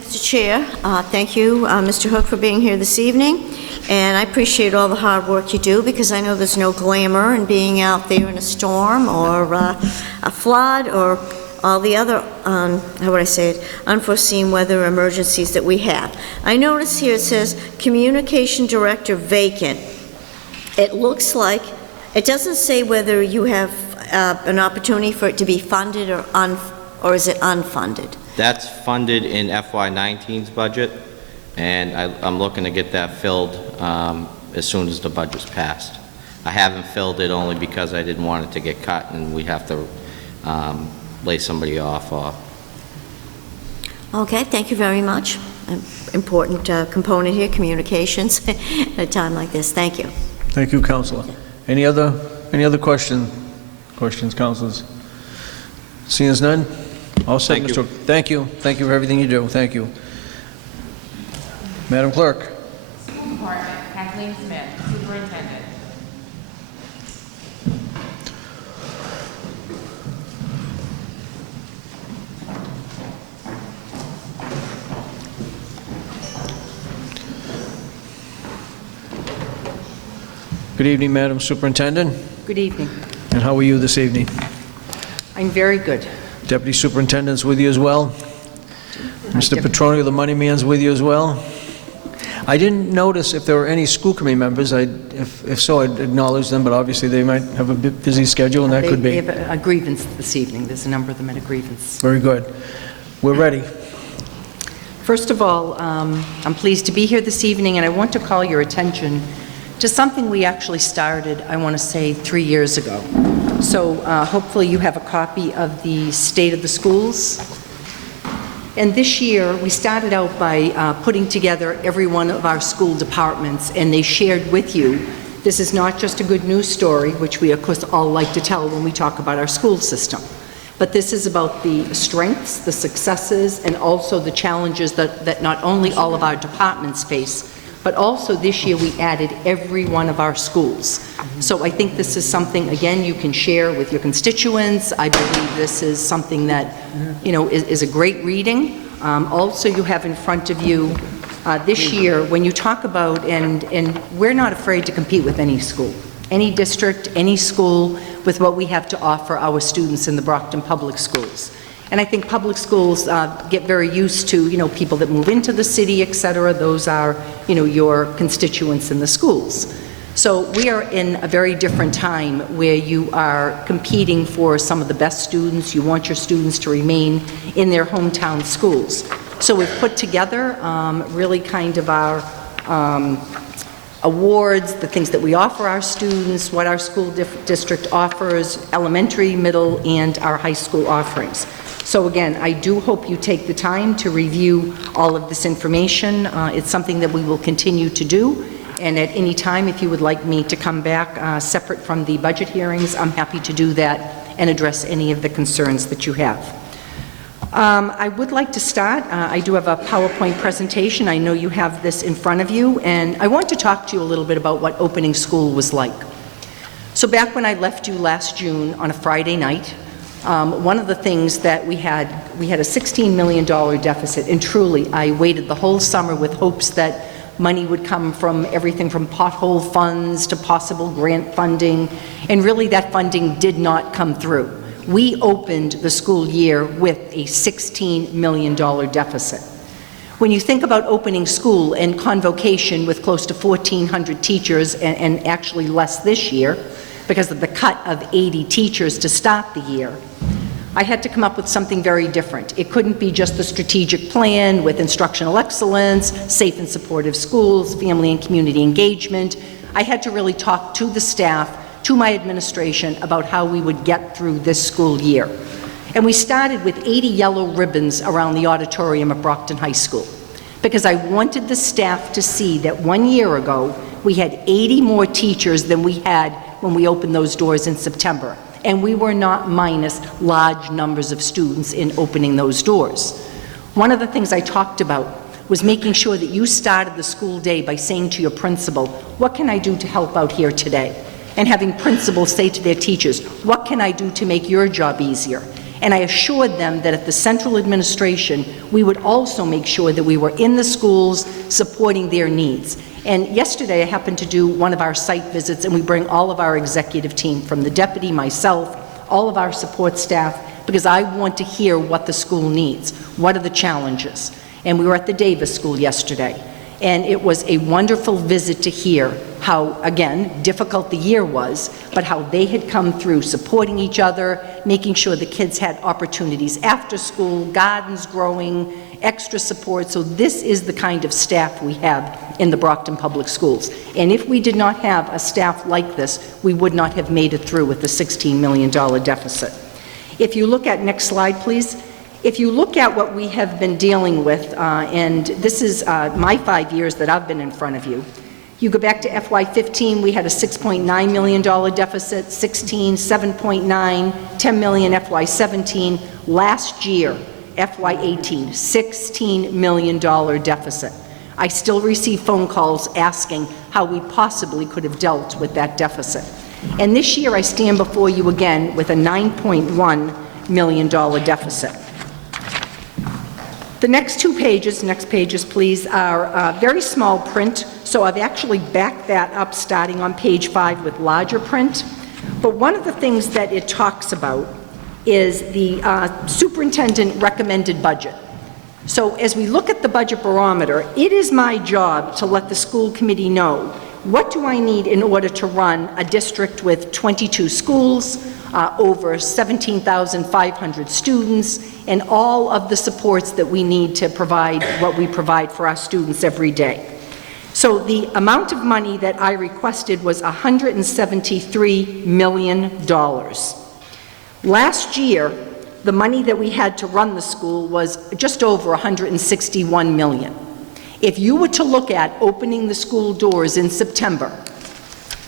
Mr. Chair, thank you, Mr. Hook, for being here this evening. And I appreciate all the hard work you do, because I know there's no glamour in being out there in a storm or a flood or all the other, unforeseen weather emergencies that we have. I notice here it says Communication Director vacant. It looks like, it doesn't say whether you have an opportunity for it to be funded or is it unfunded? That's funded in FY19's budget, and I'm looking to get that filled as soon as the budget's passed. I haven't filled it only because I didn't want it to get cut and we have to lay somebody off. Okay, thank you very much. An important component here, communications, at a time like this. Thank you. Thank you, Councilor. Any other questions, councilors? Seeing as none, all set, Mr. Hook. Thank you. Thank you for everything you do. Thank you. Madam Clerk? School Department, Kathleen Smith, Superintendent. Good evening, Madam Superintendent. Good evening. And how are you this evening? I'm very good. Deputy Superintendent's with you as well? Mr. Petronio, the money man's with you as well? I didn't notice if there were any school committee members. If so, I'd acknowledge them, but obviously they might have a busy schedule, and that could be. They have a grievance this evening. There's a number of them at a grievance. Very good. We're ready. First of all, I'm pleased to be here this evening, and I want to call your attention to something we actually started, I want to say, 3 years ago. So hopefully you have a copy of the State of the Schools. And this year, we started out by putting together every one of our school departments, and they shared with you, this is not just a good news story, which we of course all like to tell when we talk about our school system, but this is about the strengths, the successes, and also the challenges that not only all of our departments face, but also this year we added every one of our schools. So I think this is something, again, you can share with your constituents. I believe this is something that, you know, is a great reading. Also, you have in front of you this year, when you talk about, and we're not afraid to compete with any school, any district, any school, with what we have to offer our students in the Brockton Public Schools. And I think public schools get very used to, you know, people that move into the city, et cetera. Those are, you know, your constituents in the schools. So we are in a very different time where you are competing for some of the best students. You want your students to remain in their hometown schools. So we've put together really kind of our awards, the things that we offer our students, what our school district offers, elementary, middle, and our high school offerings. So again, I do hope you take the time to review all of this information. It's something that we will continue to do, and at any time, if you would like me to come back separate from the budget hearings, I'm happy to do that and address any of the concerns that you have. I would like to start. I do have a PowerPoint presentation. I know you have this in front of you, and I want to talk to you a little bit about what opening school was like. So back when I left you last June on a Friday night, one of the things that we had a $16 million deficit, and truly, I waited the whole summer with hopes that money would come from everything from pothole funds to possible grant funding, and really that funding did not come through. We opened the school year with a $16 million deficit. When you think about opening school and convocation with close to 1,400 teachers, and actually less this year, because of the cut of 80 teachers to start the year, I had to come up with something very different. It couldn't be just the strategic plan with instructional excellence, safe and supportive schools, family and community engagement. I had to really talk to the staff, to my administration, about how we would get through this school year. And we started with 80 yellow ribbons around the auditorium at Brockton High School, because I wanted the staff to see that 1 year ago, we had 80 more teachers than we had when we opened those doors in September. And we were not minus large numbers of students in opening those doors. One of the things I talked about was making sure that you started the school day by saying to your principal, what can I do to help out here today? And having principals say to their teachers, what can I do to make your job easier? And I assured them that at the central administration, we would also make sure that we were in the schools supporting their needs. And yesterday, I happened to do one of our site visits, and we bring all of our executive team, from the deputy, myself, all of our support staff, because I want to hear what the school needs. What are the challenges? And we were at the Davis School yesterday, and it was a wonderful visit to hear how, again, difficult the year was, but how they had come through supporting each other, making sure the kids had opportunities after school, gardens growing, extra support. So this is the kind of staff we have in the Brockton Public Schools. And if we did not have a staff like this, we would not have made it through with the $16 million deficit. If you look at, next slide, please. If you look at what we have been dealing with, and this is my 5 years that I've been in front of you, you go back to FY15, we had a $6.9 million deficit, 16, 7.9, $10 million FY17. Last year, FY18, $16 million deficit. I still receive phone calls asking how we possibly could have dealt with that deficit. And this year, I stand before you again with a $9.1 million deficit. The next two pages, next pages please, are very small print, so I've actually backed that up starting on page 5 with larger print. But one of the things that it talks about is the superintendent recommended budget. So as we look at the budget barometer, it is my job to let the school committee know, what do I need in order to run a district with 22 schools, over 17,500 students, and all of the supports that we need to provide what we provide for our students every day. So the amount of money that I requested was $173 million. Last year, the money that we had to run the school was just over $161 million. If you were to look at opening the school doors in September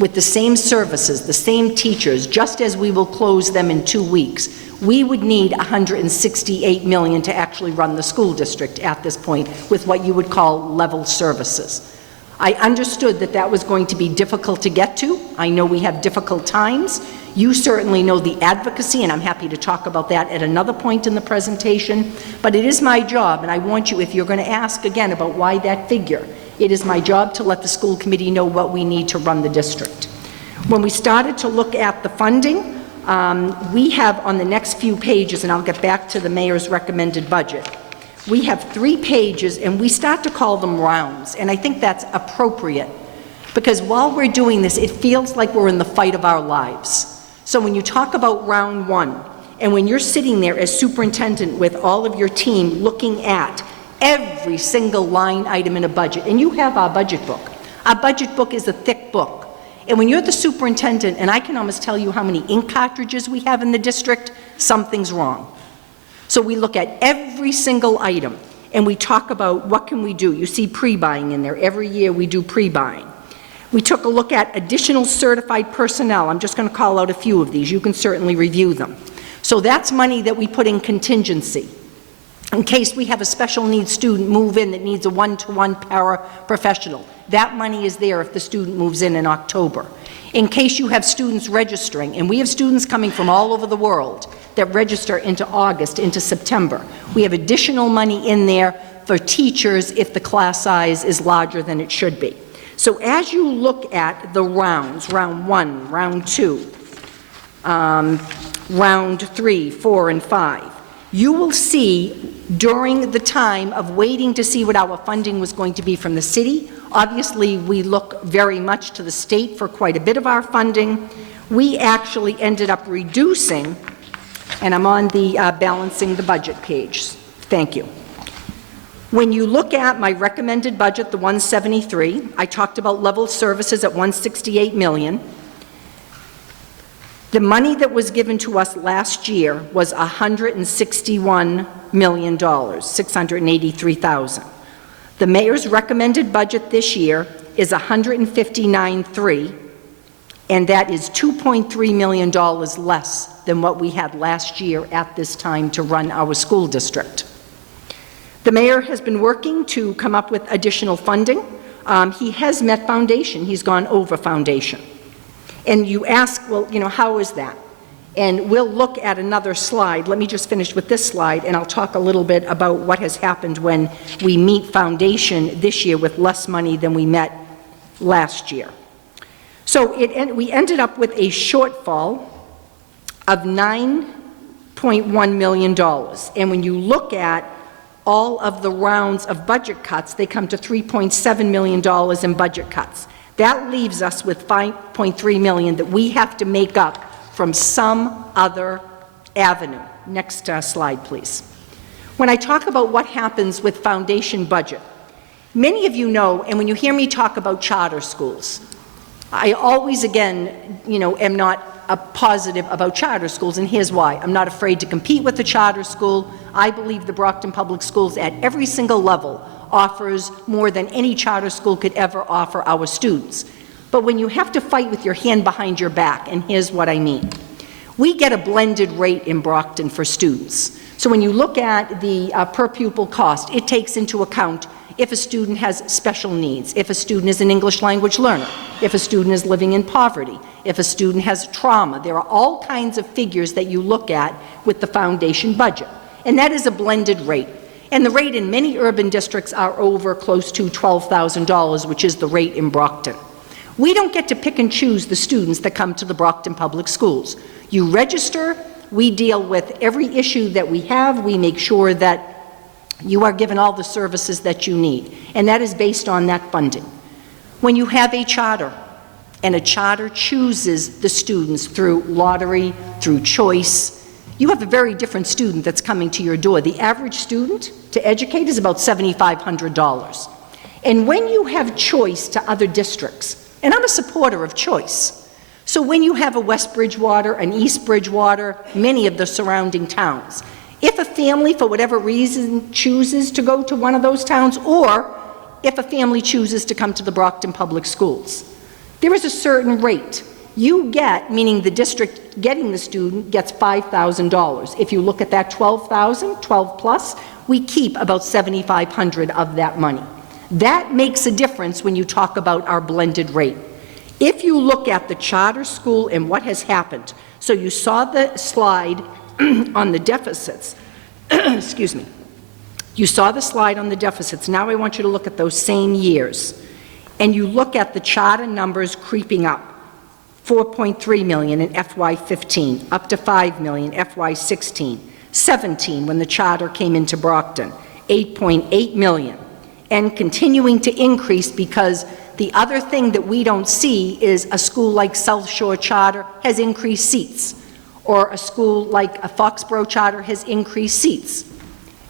with the same services, the same teachers, just as we will close them in 2 weeks, we would need $168 million to actually run the school district at this point with what you would call level services. I understood that that was going to be difficult to get to. I know we have difficult times. You certainly know the advocacy, and I'm happy to talk about that at another point in the presentation. But it is my job, and I want you, if you're going to ask again about why that figure, it is my job to let the school committee know what we need to run the district. When we started to look at the funding, we have on the next few pages, and I'll get back to the mayor's recommended budget, we have 3 pages, and we start to call them rounds, and I think that's appropriate, because while we're doing this, it feels like we're in the fight of our lives. So when you talk about round 1, and when you're sitting there as superintendent with all of your team looking at every single line item in a budget, and you have our budget book. Our budget book is a thick book, and when you're the superintendent, and I can almost tell you how many ink cartridges we have in the district, something's wrong. So we look at every single item, and we talk about what can we do. You see pre-buying in there. Every year we do pre-buying. We took a look at additional certified personnel. I'm just going to call out a few of these. You can certainly review them. So that's money that we put in contingency. In case we have a special needs student move in that needs a one-to-one paraprofessional, that money is there if the student moves in October. In case you have students registering, and we have students coming from all over the world that register into August, into September, we have additional money in there for teachers if the class size is larger than it should be. So as you look at the rounds, round 1, round 2, round 3, 4, and 5, you will see during the time of waiting to see what our funding was going to be from the city. Obviously, we look very much to the state for quite a bit of our funding. We actually ended up reducing, and I'm on the balancing the budget page. Thank you. When you look at my recommended budget, the 173, I talked about level services at 168 million. The money that was given to us last year was $161 million, $683,000. The mayor's recommended budget this year is $159.3, and that is $2.3 million less than what we had last year at this time to run our school district. The mayor has been working to come up with additional funding. He has met foundation. He's gone over foundation. And you ask, well, you know, how is that? And we'll look at another slide. Let me just finish with this slide, and I'll talk a little bit about what has happened when we meet foundation this year with less money than we met last year. So we ended up with a shortfall of $9.1 million. And when you look at all of the rounds of budget cuts, they come to $3.7 million in budget cuts. That leaves us with $5.3 million that we have to make up from some other avenue. Next slide, please. When I talk about what happens with foundation budget, many of you know, and when you hear me talk about charter schools, I always, again, you know, am not positive about charter schools, and here's why. I'm not afraid to compete with the charter school. I believe the Brockton Public Schools at every single level offers more than any charter school could ever offer our students. But when you have to fight with your hand behind your back, and here's what I mean. We get a blended rate in Brockton for students. So when you look at the per pupil cost, it takes into account if a student has special needs, if a student is an English language learner, if a student is living in poverty, if a student has trauma. There are all kinds of figures that you look at with the foundation budget. And that is a blended rate. And the rate in many urban districts are over close to $12,000, which is the rate in Brockton. We don't get to pick and choose the students that come to the Brockton Public Schools. You register, we deal with every issue that we have, we make sure that you are given all the services that you need, and that is based on that funding. When you have a charter, and a charter chooses the students through lottery, through choice, you have a very different student that's coming to your door. The average student to educate is about $7,500. And when you have choice to other districts, and I'm a supporter of choice, so when you have a West Bridgewater, an East Bridgewater, many of the surrounding towns, if a family, for whatever reason, chooses to go to one of those towns, or if a family chooses to come to the Brockton Public Schools, there is a certain rate. You get, meaning the district getting the student gets $5,000. If you look at that 12,000, 12 plus, we keep about $7,500 of that money. That makes a difference when you talk about our blended rate. If you look at the charter school and what has happened, so you saw the slide on the deficits, excuse me, you saw the slide on the deficits. Now I want you to look at those same years. And you look at the charter numbers creeping up. 4.3 million in FY15, up to 5 million FY16, 17 when the charter came into Brockton, 8.8 million, and continuing to increase because the other thing that we don't see is a school like South Shore Charter has increased seats, or a school like a Foxborough Charter has increased seats.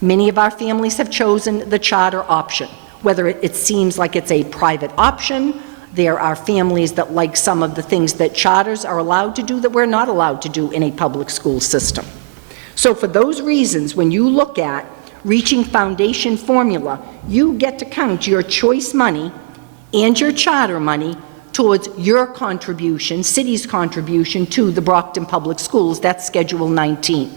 Many of our families have chosen the charter option, whether it seems like it's a private option. There are families that like some of the things that charters are allowed to do that we're not allowed to do in a public school system. So for those reasons, when you look at reaching foundation formula, you get to count your choice money and your charter money towards your contribution, city's contribution to the Brockton Public Schools. That's Schedule 19.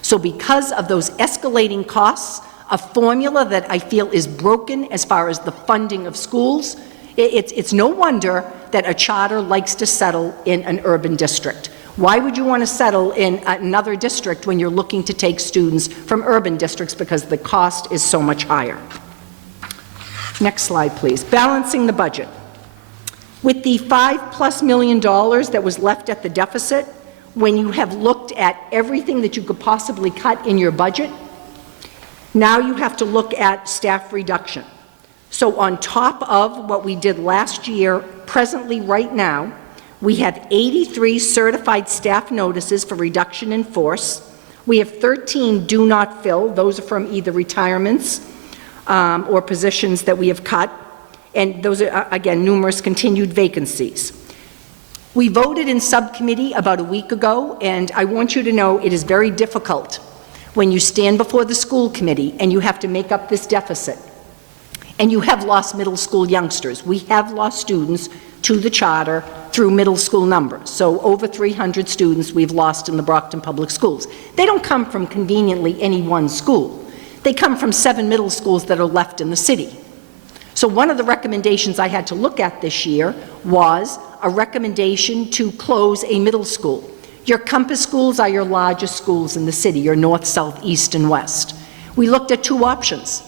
So because of those escalating costs, a formula that I feel is broken as far as the funding of schools, it's no wonder that a charter likes to settle in an urban district. Why would you want to settle in another district when you're looking to take students from urban districts? Because the cost is so much higher. Next slide, please. Balancing the budget. With the $5+ million that was left at the deficit, when you have looked at everything that you could possibly cut in your budget, now you have to look at staff reduction. So on top of what we did last year, presently right now, we have 83 certified staff notices for reduction in force. We have 13 do not fill. Those are from either retirements or positions that we have cut. And those are, again, numerous continued vacancies. We voted in subcommittee about a week ago, and I want you to know it is very difficult when you stand before the school committee and you have to make up this deficit. And you have lost middle school youngsters. We have lost students to the charter through middle school numbers. So over 300 students we've lost in the Brockton Public Schools. They don't come from conveniently any one school. They come from 7 middle schools that are left in the city. So one of the recommendations I had to look at this year was a recommendation to close a middle school. Your campus schools are your largest schools in the city, your north, south, east, and west. We looked at 2 options.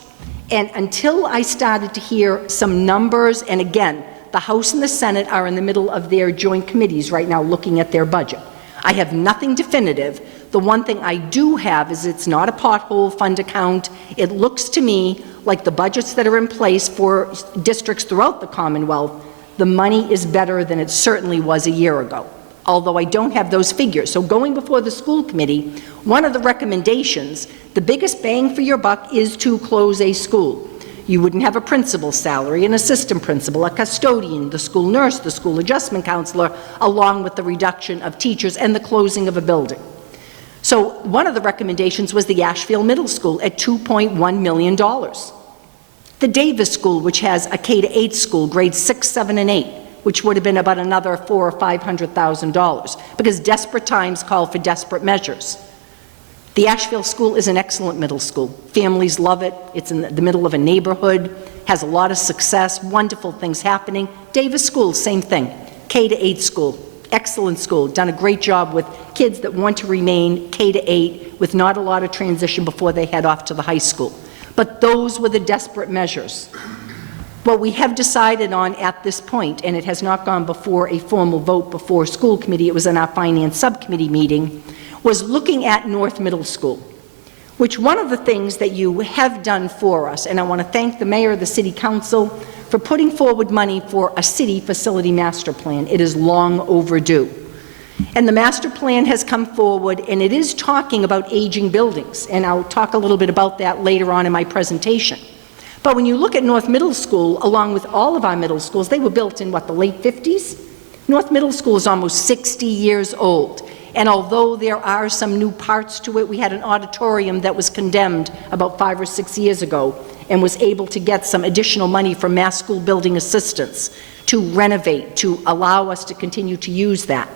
And until I started to hear some numbers, and again, the House and the Senate are in the middle of their joint committees right now looking at their budget. I have nothing definitive. The one thing I do have is it's not a pothole fund account. It looks to me like the budgets that are in place for districts throughout the Commonwealth, the money is better than it certainly was a year ago, although I don't have those figures. So going before the school committee, one of the recommendations, the biggest bang for your buck is to close a school. You wouldn't have a principal's salary, an assistant principal, a custodian, the school nurse, the school adjustment counselor, along with the reduction of teachers and the closing of a building. So one of the recommendations was the Ashfield Middle School at $2.1 million. The Davis School, which has a K-8 school, grades 6, 7, and 8, which would have been about another $400,000 or $500,000, because desperate times call for desperate measures. The Ashfield School is an excellent middle school. Families love it. It's in the middle of a neighborhood, has a lot of success, wonderful things happening. Davis School, same thing. K-8 school, excellent school, done a great job with kids that want to remain K-8 with not a lot of transition before they head off to the high school. But those were the desperate measures. What we have decided on at this point, and it has not gone before a formal vote before school committee, it was in our finance subcommittee meeting, was looking at North Middle School. which one of the things that you have done for us, and I want to thank the mayor, the city council, for putting forward money for a city facility master plan. It is long overdue. And the master plan has come forward, and it is talking about aging buildings, and I'll talk a little bit about that later on in my presentation. But when you look at North Middle School, along with all of our middle schools, they were built in, what, the late 50s? North Middle School is almost 60 years old. And although there are some new parts to it, we had an auditorium that was condemned about 5 or 6 years ago and was able to get some additional money from Mass School Building Assistance to renovate, to allow us to continue to use that.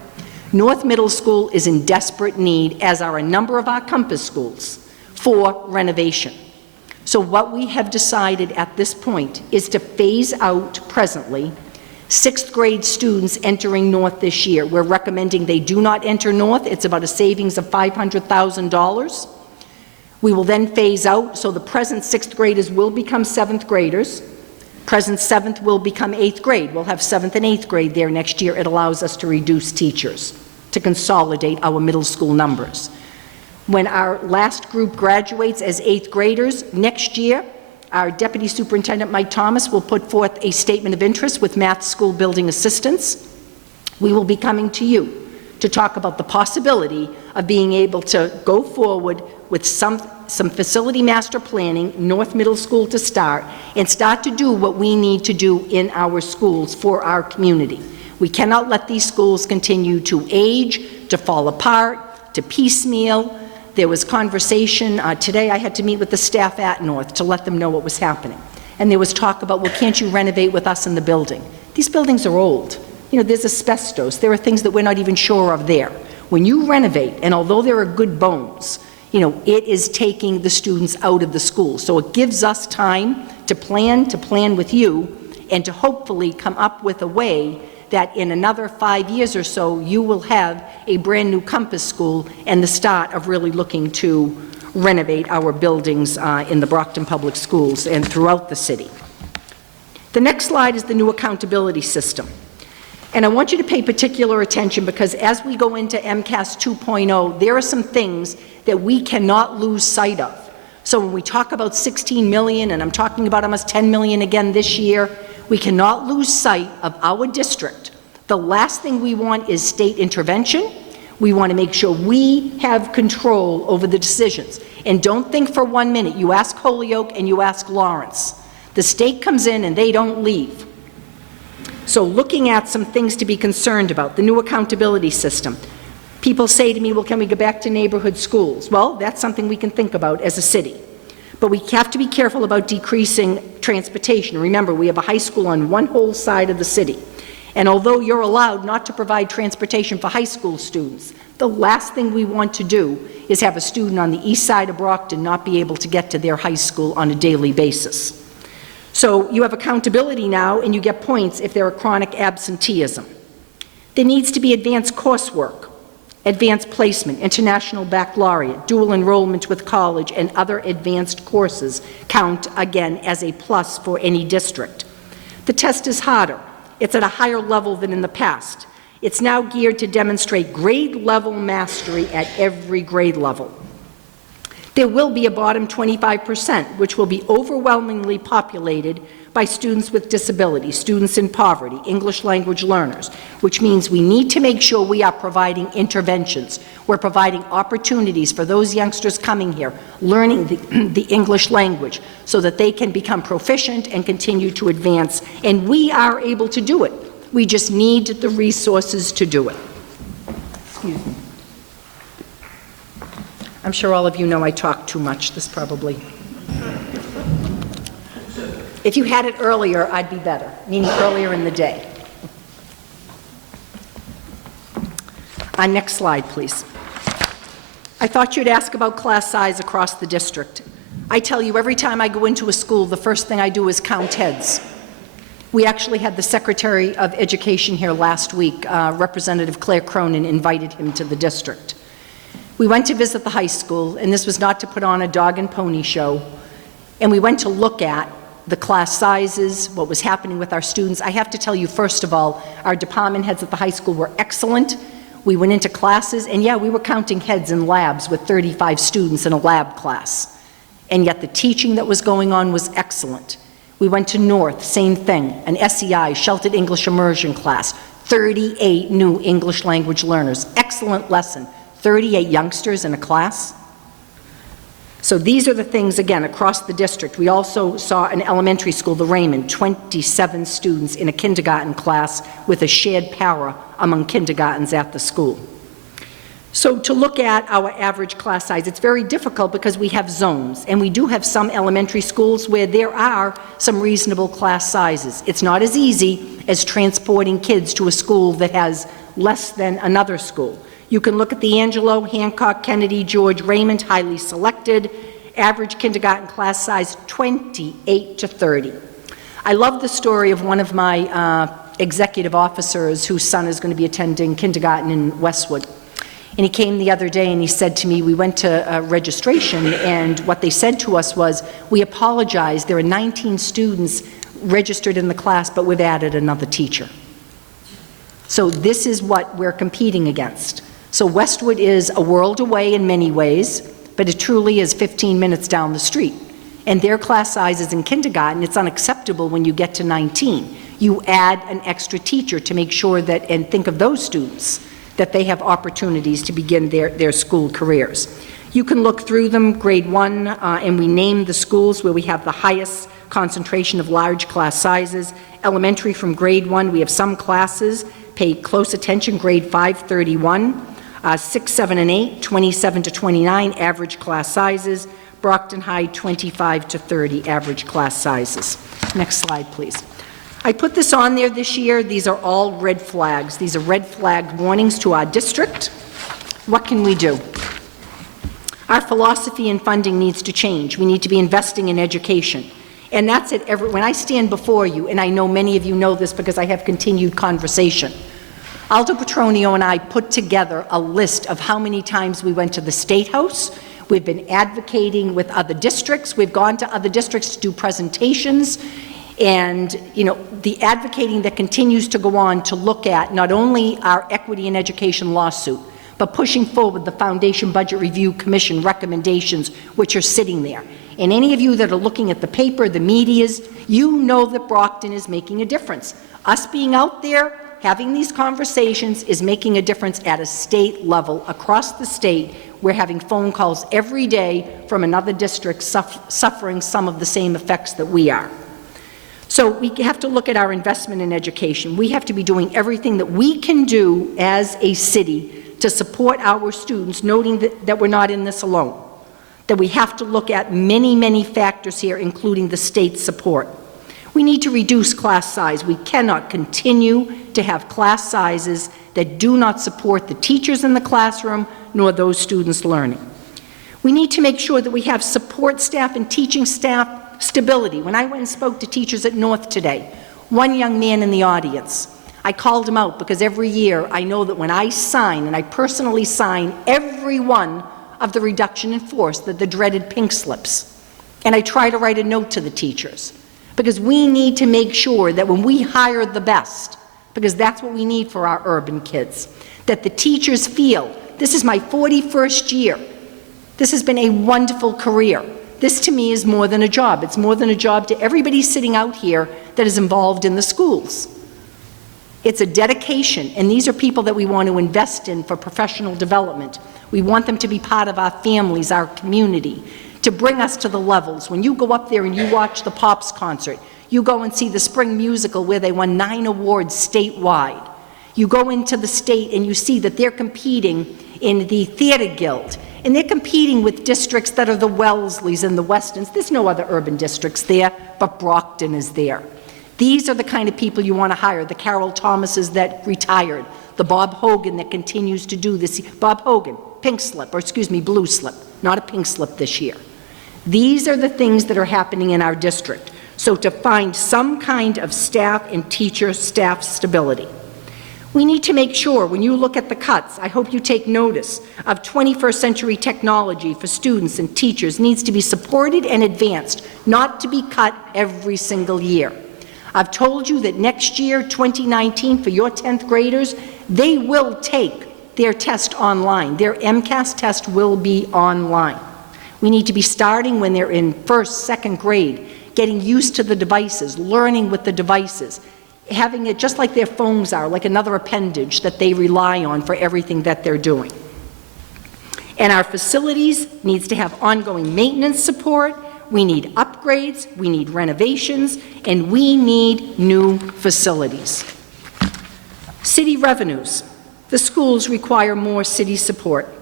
North Middle School is in desperate need, as are a number of our campus schools, for renovation. So what we have decided at this point is to phase out presently 6th grade students entering North this year. We're recommending they do not enter North. It's about a savings of $500,000. We will then phase out, so the present 6th graders will become 7th graders. Present 7th will become 8th grade. We'll have 7th and 8th grade there next year. It allows us to reduce teachers, to consolidate our middle school numbers. When our last group graduates as 8th graders next year, our Deputy Superintendent Mike Thomas will put forth a statement of interest with Math School Building Assistance. We will be coming to you to talk about the possibility of being able to go forward with some facility master planning, North Middle School to start, and start to do what we need to do in our schools for our community. We cannot let these schools continue to age, to fall apart, to piecemeal. There was conversation today. I had to meet with the staff at North to let them know what was happening. And there was talk about, well, can't you renovate with us in the building? These buildings are old. You know, there's asbestos. There are things that we're not even sure of there. When you renovate, and although there are good bones, you know, it is taking the students out of the school. So it gives us time to plan with you, and to hopefully come up with a way that in another 5 years or so, you will have a brand new campus school and the start of really looking to renovate our buildings in the Brockton Public Schools and throughout the city. The next slide is the new accountability system. And I want you to pay particular attention, because as we go into MCAS 2.0, there are some things that we cannot lose sight of. So when we talk about 16 million, and I'm talking about almost 10 million again this year, we cannot lose sight of our district. The last thing we want is state intervention. We want to make sure we have control over the decisions. And don't think for 1 minute. You ask Holyoke and you ask Lawrence. The state comes in and they don't leave. So looking at some things to be concerned about, the new accountability system. People say to me, well, can we go back to neighborhood schools? Well, that's something we can think about as a city. But we have to be careful about decreasing transportation. Remember, we have a high school on one whole side of the city. And although you're allowed not to provide transportation for high school students, the last thing we want to do is have a student on the east side of Brockton not be able to get to their high school on a daily basis. So you have accountability now, and you get points if there are chronic absenteeism. There needs to be advanced coursework, advanced placement, international baccalaureate, dual enrollment with college, and other advanced courses count, again, as a plus for any district. The test is harder. It's at a higher level than in the past. It's now geared to demonstrate grade-level mastery at every grade level. There will be a bottom 25%, which will be overwhelmingly populated by students with disabilities, students in poverty, English language learners, which means we need to make sure we are providing interventions. We're providing opportunities for those youngsters coming here, learning the English language, so that they can become proficient and continue to advance. And we are able to do it. We just need the resources to do it. Excuse me. I'm sure all of you know I talk too much. This probably... If you had it earlier, I'd be better, meaning earlier in the day. Next slide, please. I thought you'd ask about class size across the district. I tell you, every time I go into a school, the first thing I do is count heads. We actually had the Secretary of Education here last week. Representative Claire Cronin invited him to the district. We went to visit the high school, and this was not to put on a dog and pony show, and we went to look at the class sizes, what was happening with our students. I have to tell you, first of all, our department heads at the high school were excellent. We went into classes, and yeah, we were counting heads in labs with 35 students in a lab class. And yet the teaching that was going on was excellent. We went to North, same thing, an SEI, Sheltered English Immersion class, 38 new English language learners. Excellent lesson. 38 youngsters in a class. So these are the things, again, across the district. We also saw an elementary school, the Raymond, 27 students in a kindergarten class with a shared para among kindergartens at the school. So to look at our average class size, it's very difficult because we have zones, and we do have some elementary schools where there are some reasonable class sizes. It's not as easy as transporting kids to a school that has less than another school. You can look at the Angelo, Hancock, Kennedy, George, Raymond, highly selected, average kindergarten class size 28 to 30. I love the story of one of my executive officers whose son is going to be attending kindergarten in Westwood. And he came the other day and he said to me, we went to registration, and what they said to us was, we apologize, there are 19 students registered in the class, but we've added another teacher. So this is what we're competing against. So Westwood is a world away in many ways, but it truly is 15 minutes down the street. And their class sizes in kindergarten, it's unacceptable when you get to 19. You add an extra teacher to make sure that, and think of those students, that they have opportunities to begin their school careers. You can look through them, grade 1, and we name the schools where we have the highest concentration of large class sizes. Elementary from grade 1, we have some classes, pay close attention, grade 5, 31, 6, 7, and 8, 27 to 29, average class sizes. Brockton High, 25 to 30, average class sizes. Next slide, please. I put this on there this year. These are all red flags. These are red flag warnings to our district. What can we do? Our philosophy in funding needs to change. We need to be investing in education. And that's it. When I stand before you, and I know many of you know this because I have continued conversation, Aldo Petronio and I put together a list of how many times we went to the State House. We've been advocating with other districts. We've gone to other districts to do presentations. And, you know, the advocating that continues to go on to look at not only our equity in education lawsuit, but pushing forward the Foundation Budget Review Commission recommendations, which are sitting there. And any of you that are looking at the paper, the medias, you know that Brockton is making a difference. Us being out there, having these conversations is making a difference at a state level. Across the state, we're having phone calls every day from another district suffering some of the same effects that we are. So we have to look at our investment in education. We have to be doing everything that we can do as a city to support our students, noting that we're not in this alone, that we have to look at many, many factors here, including the state's support. We need to reduce class size. We cannot continue to have class sizes that do not support the teachers in the classroom nor those students learning. We need to make sure that we have support staff and teaching staff stability. When I went and spoke to teachers at North today, one young man in the audience, I called him out because every year I know that when I sign, and I personally sign every one of the reduction in force, the dreaded pink slips, and I try to write a note to the teachers, because we need to make sure that when we hire the best, because that's what we need for our urban kids, that the teachers feel, this is my 41st year, this has been a wonderful career. This to me is more than a job. It's more than a job to everybody sitting out here that is involved in the schools. It's a dedication, and these are people that we want to invest in for professional development. We want them to be part of our families, our community, to bring us to the levels. When you go up there and you watch the Pops concert, you go and see the spring musical where they won 9 awards statewide. You go into the state and you see that they're competing in the Theater Guild, and they're competing with districts that are the Wellesleys and the Westons. There's no other urban districts there, but Brockton is there. These are the kind of people you want to hire, the Carol Thomases that retired, the Bob Hogan that continues to do this. Bob Hogan, pink slip, or excuse me, blue slip, not a pink slip this year. These are the things that are happening in our district. So to find some kind of staff and teacher staff stability. We need to make sure, when you look at the cuts, I hope you take notice of 21st century technology for students and teachers needs to be supported and advanced, not to be cut every single year. I've told you that next year, 2019, for your 10th graders, they will take their test online. Their MCAS test will be online. We need to be starting when they're in first, second grade, getting used to the devices, learning with the devices, having it just like their phones are, like another appendage that they rely on for everything that they're doing. And our facilities needs to have ongoing maintenance support. We need upgrades, we need renovations, and we need new facilities. City revenues. The schools require more city support.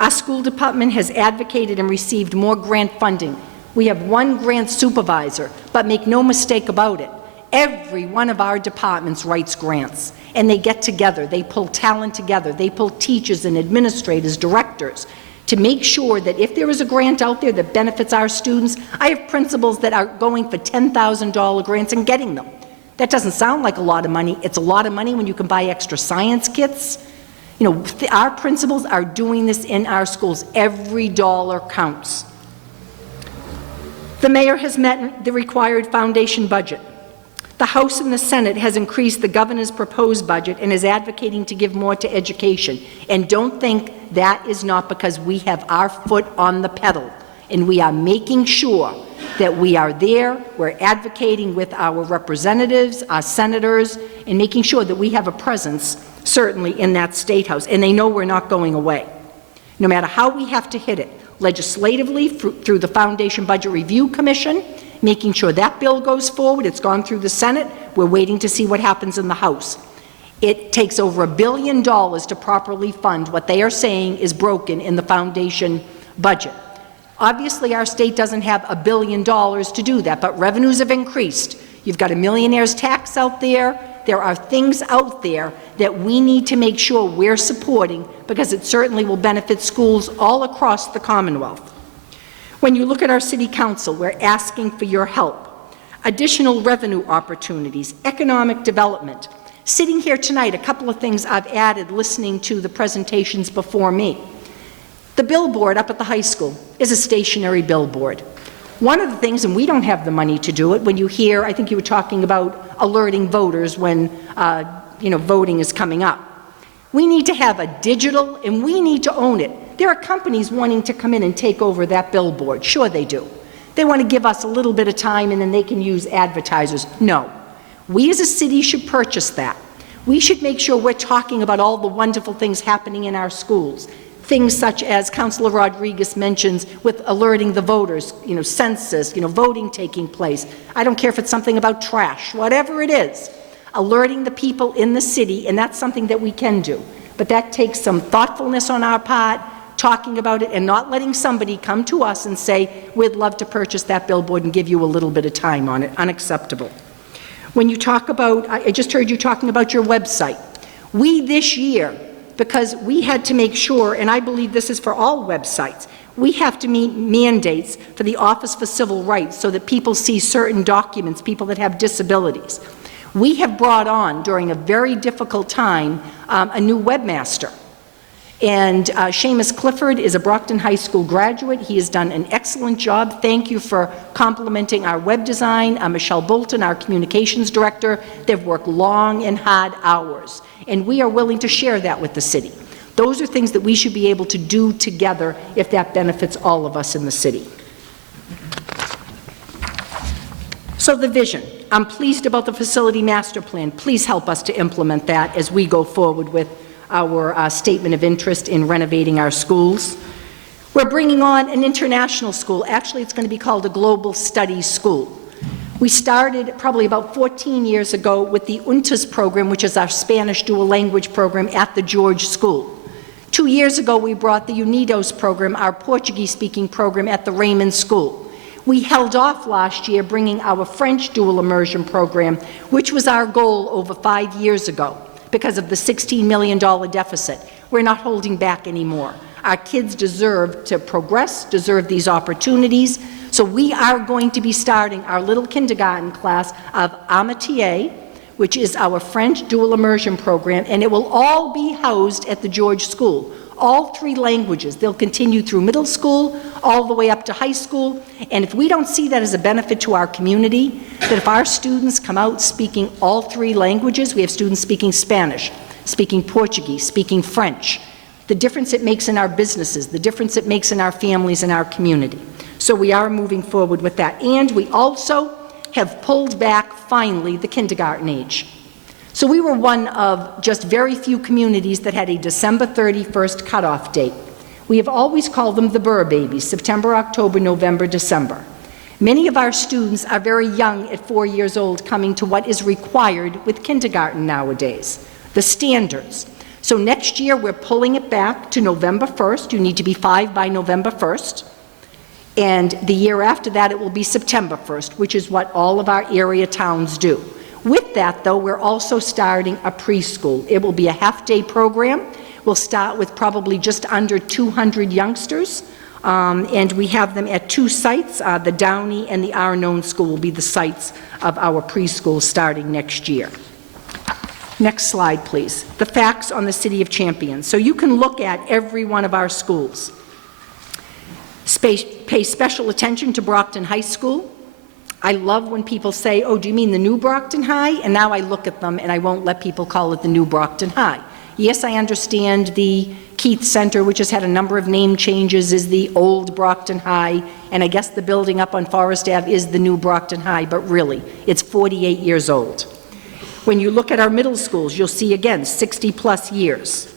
Our school department has advocated and received more grant funding. We have one grant supervisor, but make no mistake about it, every one of our departments writes grants, and they get together, they pull talent together, they pull teachers and administrators, directors, to make sure that if there is a grant out there that benefits our students. I have principals that are going for $10,000 grants and getting them. That doesn't sound like a lot of money. It's a lot of money when you can buy extra science kits. You know, our principals are doing this in our schools. Every dollar counts. The mayor has met the required foundation budget. The House and the Senate has increased the governor's proposed budget and is advocating to give more to education. And don't think that is not because we have our foot on the pedal and we are making sure that we are there, we're advocating with our representatives, our senators, and making sure that we have a presence, certainly in that State House, and they know we're not going away. No matter how we have to hit it, legislatively, through the Foundation Budget Review Commission, making sure that bill goes forward. It's gone through the Senate. We're waiting to see what happens in the House. It takes over $1 billion to properly fund what they are saying is broken in the foundation budget. Obviously, our state doesn't have $1 billion to do that, but revenues have increased. You've got a millionaire's tax out there. There are things out there that we need to make sure we're supporting because it certainly will benefit schools all across the Commonwealth. When you look at our city council, we're asking for your help. Additional revenue opportunities, economic development. Sitting here tonight, a couple of things I've added listening to the presentations before me. The billboard up at the high school is a stationary billboard. One of the things, and we don't have the money to do it, when you hear, I think you were talking about alerting voters when voting is coming up. We need to have a digital, and we need to own it. There are companies wanting to come in and take over that billboard. Sure they do. They want to give us a little bit of time and then they can use advertisers. No. We as a city should purchase that. We should make sure we're talking about all the wonderful things happening in our schools. Things such as Councilor Rodriguez mentions with alerting the voters, census, voting taking place. I don't care if it's something about trash, whatever it is, alerting the people in the city, and that's something that we can do. But that takes some thoughtfulness on our part, talking about it and not letting somebody come to us and say, we'd love to purchase that billboard and give you a little bit of time on it. Unacceptable. When you talk about, I just heard you talking about your website. We this year, because we had to make sure, and I believe this is for all websites, we have to meet mandates for the Office for Civil Rights so that people see certain documents, people that have disabilities. We have brought on, during a very difficult time, a new webmaster. And Seamus Clifford is a Brockton High School graduate. He has done an excellent job. Thank you for complimenting our web design. Michelle Bolton, our communications director, they've worked long and hard hours. And we are willing to share that with the city. Those are things that we should be able to do together if that benefits all of us in the city. So the vision. I'm pleased about the facility master plan. Please help us to implement that as we go forward with our statement of interest in renovating our schools. We're bringing on an international school. Actually, it's going to be called a global studies school. We started probably about 14 years ago with the UNTAS program, which is our Spanish dual language program at the George School. 2 years ago, we brought the UNIDOS program, our Portuguese-speaking program at the Raymond School. We held off last year bringing our French dual immersion program, which was our goal over 5 years ago. Because of the $16 million deficit. We're not holding back anymore. Our kids deserve to progress, deserve these opportunities. So we are going to be starting our little kindergarten class of Amitié, which is our French dual immersion program, and it will all be housed at the George School. All 3 languages. They'll continue through middle school, all the way up to high school. And if we don't see that as a benefit to our community, that if our students come out speaking all 3 languages, we have students speaking Spanish, speaking Portuguese, speaking French, the difference it makes in our businesses, the difference it makes in our families and our community. So we are moving forward with that. And we also have pulled back, finally, the kindergarten age. So we were one of just very few communities that had a December 31st cutoff date. We have always called them the Burr babies, September, October, November, December. Many of our students are very young at 4 years old, coming to what is required with kindergarten nowadays, the standards. So next year, we're pulling it back to November 1st. You need to be 5 by November 1st. And the year after that, it will be September 1st, which is what all of our area towns do. With that, though, we're also starting a preschool. It will be a half-day program. We'll start with probably just under 200 youngsters, and we have them at 2 sites. The Downey and the Arnone School will be the sites of our preschool starting next year. Next slide, please. The facts on the City of Champions. So you can look at every one of our schools. Pay special attention to Brockton High School. I love when people say, oh, do you mean the new Brockton High? And now I look at them and I won't let people call it the new Brockton High. Yes, I understand the Keith Center, which has had a number of name changes, is the old Brockton High, and I guess the building up on Forest Ave is the new Brockton High, but really, it's 48 years old. When you look at our middle schools, you'll see, again, 60-plus years.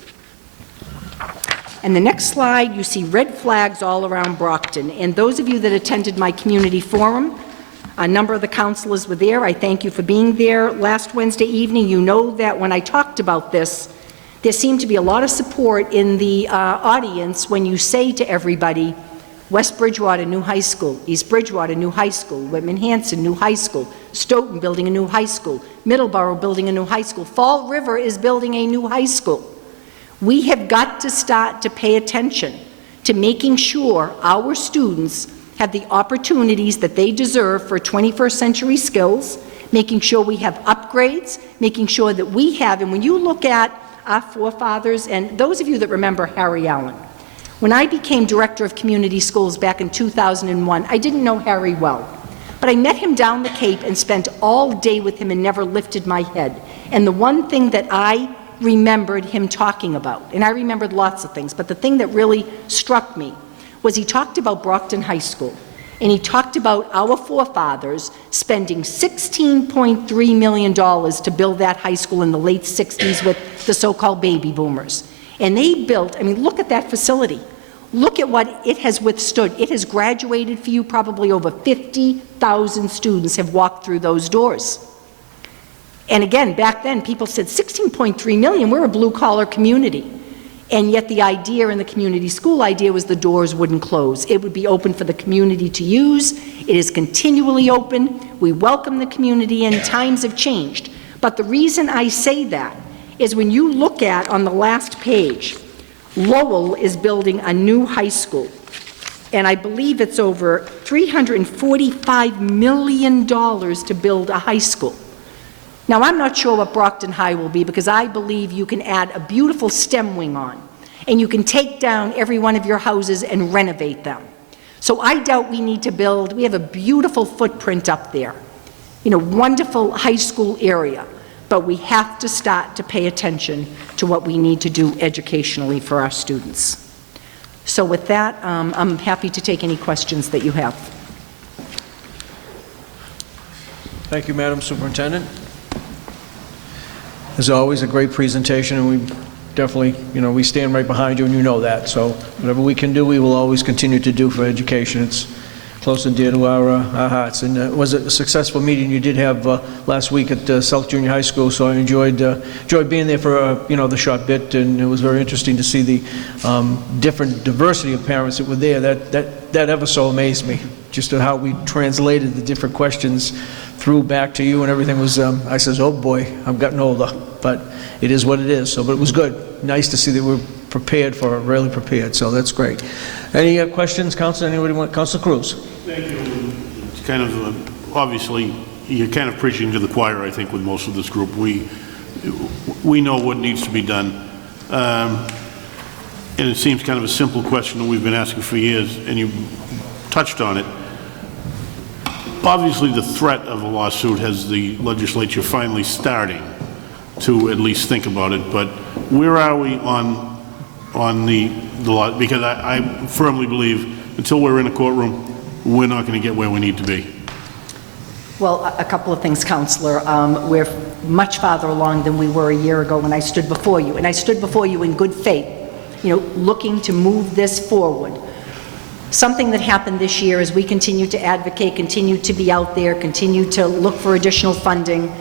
And the next slide, you see red flags all around Brockton. And those of you that attended my community forum, a number of the counselors were there. I thank you for being there last Wednesday evening. You know that when I talked about this, there seemed to be a lot of support in the audience when you say to everybody, West Bridgewater, new high school, East Bridgewater, new high school, Whitman-Hanson, new high school, Stoughton building a new high school, Middleborough building a new high school, Fall River is building a new high school. We have got to start to pay attention to making sure our students have the opportunities that they deserve for 21st century skills, making sure we have upgrades, making sure that we have, and when you look at our forefathers, and those of you that remember Harry Allen, when I became director of community schools back in 2001, I didn't know Harry well, but I met him down the Cape and spent all day with him and never lifted my head. And the one thing that I remembered him talking about, and I remembered lots of things, but the thing that really struck me was he talked about Brockton High School, and he talked about our forefathers spending $16.3 million to build that high school in the late 60s with the so-called baby boomers. And they built, I mean, look at that facility. Look at what it has withstood. It has graduated for you, probably over 50,000 students have walked through those doors. And again, back then, people said, 16.3 million, we're a blue-collar community. And yet the idea in the community school idea was the doors wouldn't close. It would be open for the community to use. It is continually open. We welcome the community, and times have changed. But the reason I say that is when you look at, on the last page, Lowell is building a new high school. And I believe it's over $345 million to build a high school. Now, I'm not sure what Brockton High will be, because I believe you can add a beautiful STEM wing on, and you can take down every one of your houses and renovate them. So I doubt we need to build, we have a beautiful footprint up there, you know, wonderful high school area, but we have to start to pay attention to what we need to do educationally for our students. So with that, I'm happy to take any questions that you have. Thank you, Madam Superintendent. As always, a great presentation, and we definitely, you know, we stand right behind you, and you know that. So whatever we can do, we will always continue to do for education. It's close and dear to our hearts. And it was a successful meeting you did have last week at South Junior High School, so I enjoyed being there for, you know, the short bit, and it was very interesting to see the different diversity of parents that were there. That ever so amazed me, just how we translated the different questions through back to you, and everything was, I says, oh boy, I'm getting older, but it is what it is. So, but it was good. Nice to see that we're prepared for it, really prepared, so that's great. Any questions, Councilor? Anybody want? Councilor Cruz. Thank you. It's kind of, obviously, you're kind of preaching to the choir, I think, with most of this group. We know what needs to be done. And it seems kind of a simple question that we've been asking for years, and you touched on it. Obviously, the threat of a lawsuit has the legislature finally starting to at least think about it, but where are we on the law? Because I firmly believe until we're in a courtroom, we're not going to get where we need to be. Well, a couple of things, Counselor. We're much farther along than we were a year ago when I stood before you. And I stood before you in good faith, looking to move this forward. Something that happened this year is we continue to advocate, continue to be out there, continue to look for additional funding.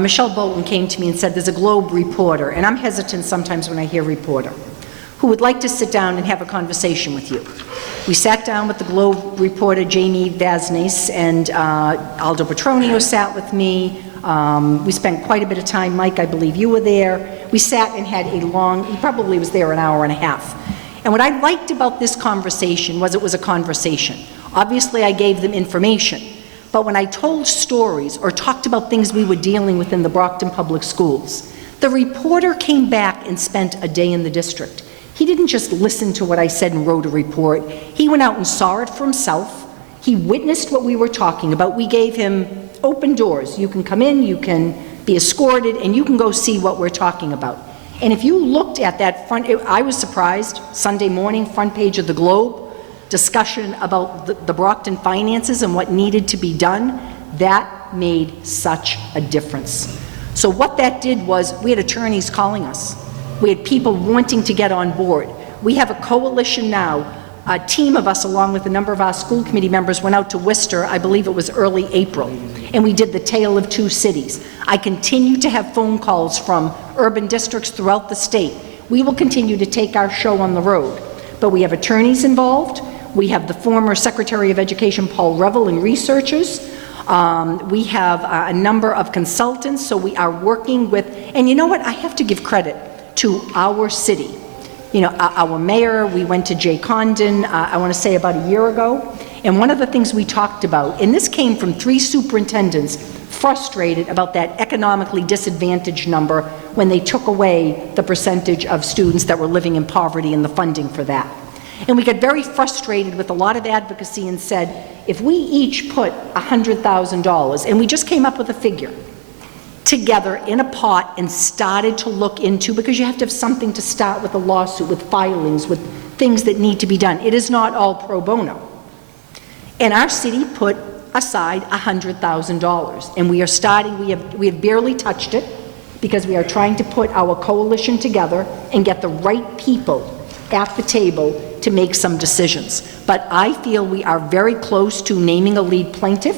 Michelle Bolton came to me and said, there's a Globe reporter, and I'm hesitant sometimes when I hear reporter, who would like to sit down and have a conversation with you. We sat down with the Globe reporter, Jamie Vasnes, and Aldo Petronio sat with me. We spent quite a bit of time. Mike, I believe you were there. We sat and had a long, he probably was there an hour and a half. And what I liked about this conversation was it was a conversation. Obviously, I gave them information. But when I told stories or talked about things we were dealing with in the Brockton Public Schools, the reporter came back and spent a day in the district. He didn't just listen to what I said and wrote a report. He went out and saw it for himself. He witnessed what we were talking about. We gave him open doors. You can come in, you can be escorted, and you can go see what we're talking about. And if you looked at that front, I was surprised, Sunday morning, front page of the Globe, discussion about the Brockton finances and what needed to be done, that made such a difference. So what that did was we had attorneys calling us. We had people wanting to get on board. We have a coalition now. A team of us, along with a number of our school committee members, went out to Worcester, I believe it was early April, and we did the Tale of Two Cities. I continue to have phone calls from urban districts throughout the state. We will continue to take our show on the road, but we have attorneys involved. We have the former Secretary of Education, Paul Revel, and researchers. We have a number of consultants, so we are working with, and you know what, I have to give credit to our city. Our mayor, we went to Jay Condon, I want to say about a year ago, and one of the things we talked about, and this came from 3 superintendents frustrated about that economically disadvantaged number when they took away the percentage of students that were living in poverty and the funding for that. And we got very frustrated with a lot of advocacy and said, if we each put $100,000, and we just came up with a figure, together in a pot and started to look into, because you have to have something to start with a lawsuit, with filings, with things that need to be done. It is not all pro bono. And our city put aside $100,000, and we are starting, we have barely touched it, because we are trying to put our coalition together and get the right people at the table to make some decisions. But I feel we are very close to naming a lead plaintiff,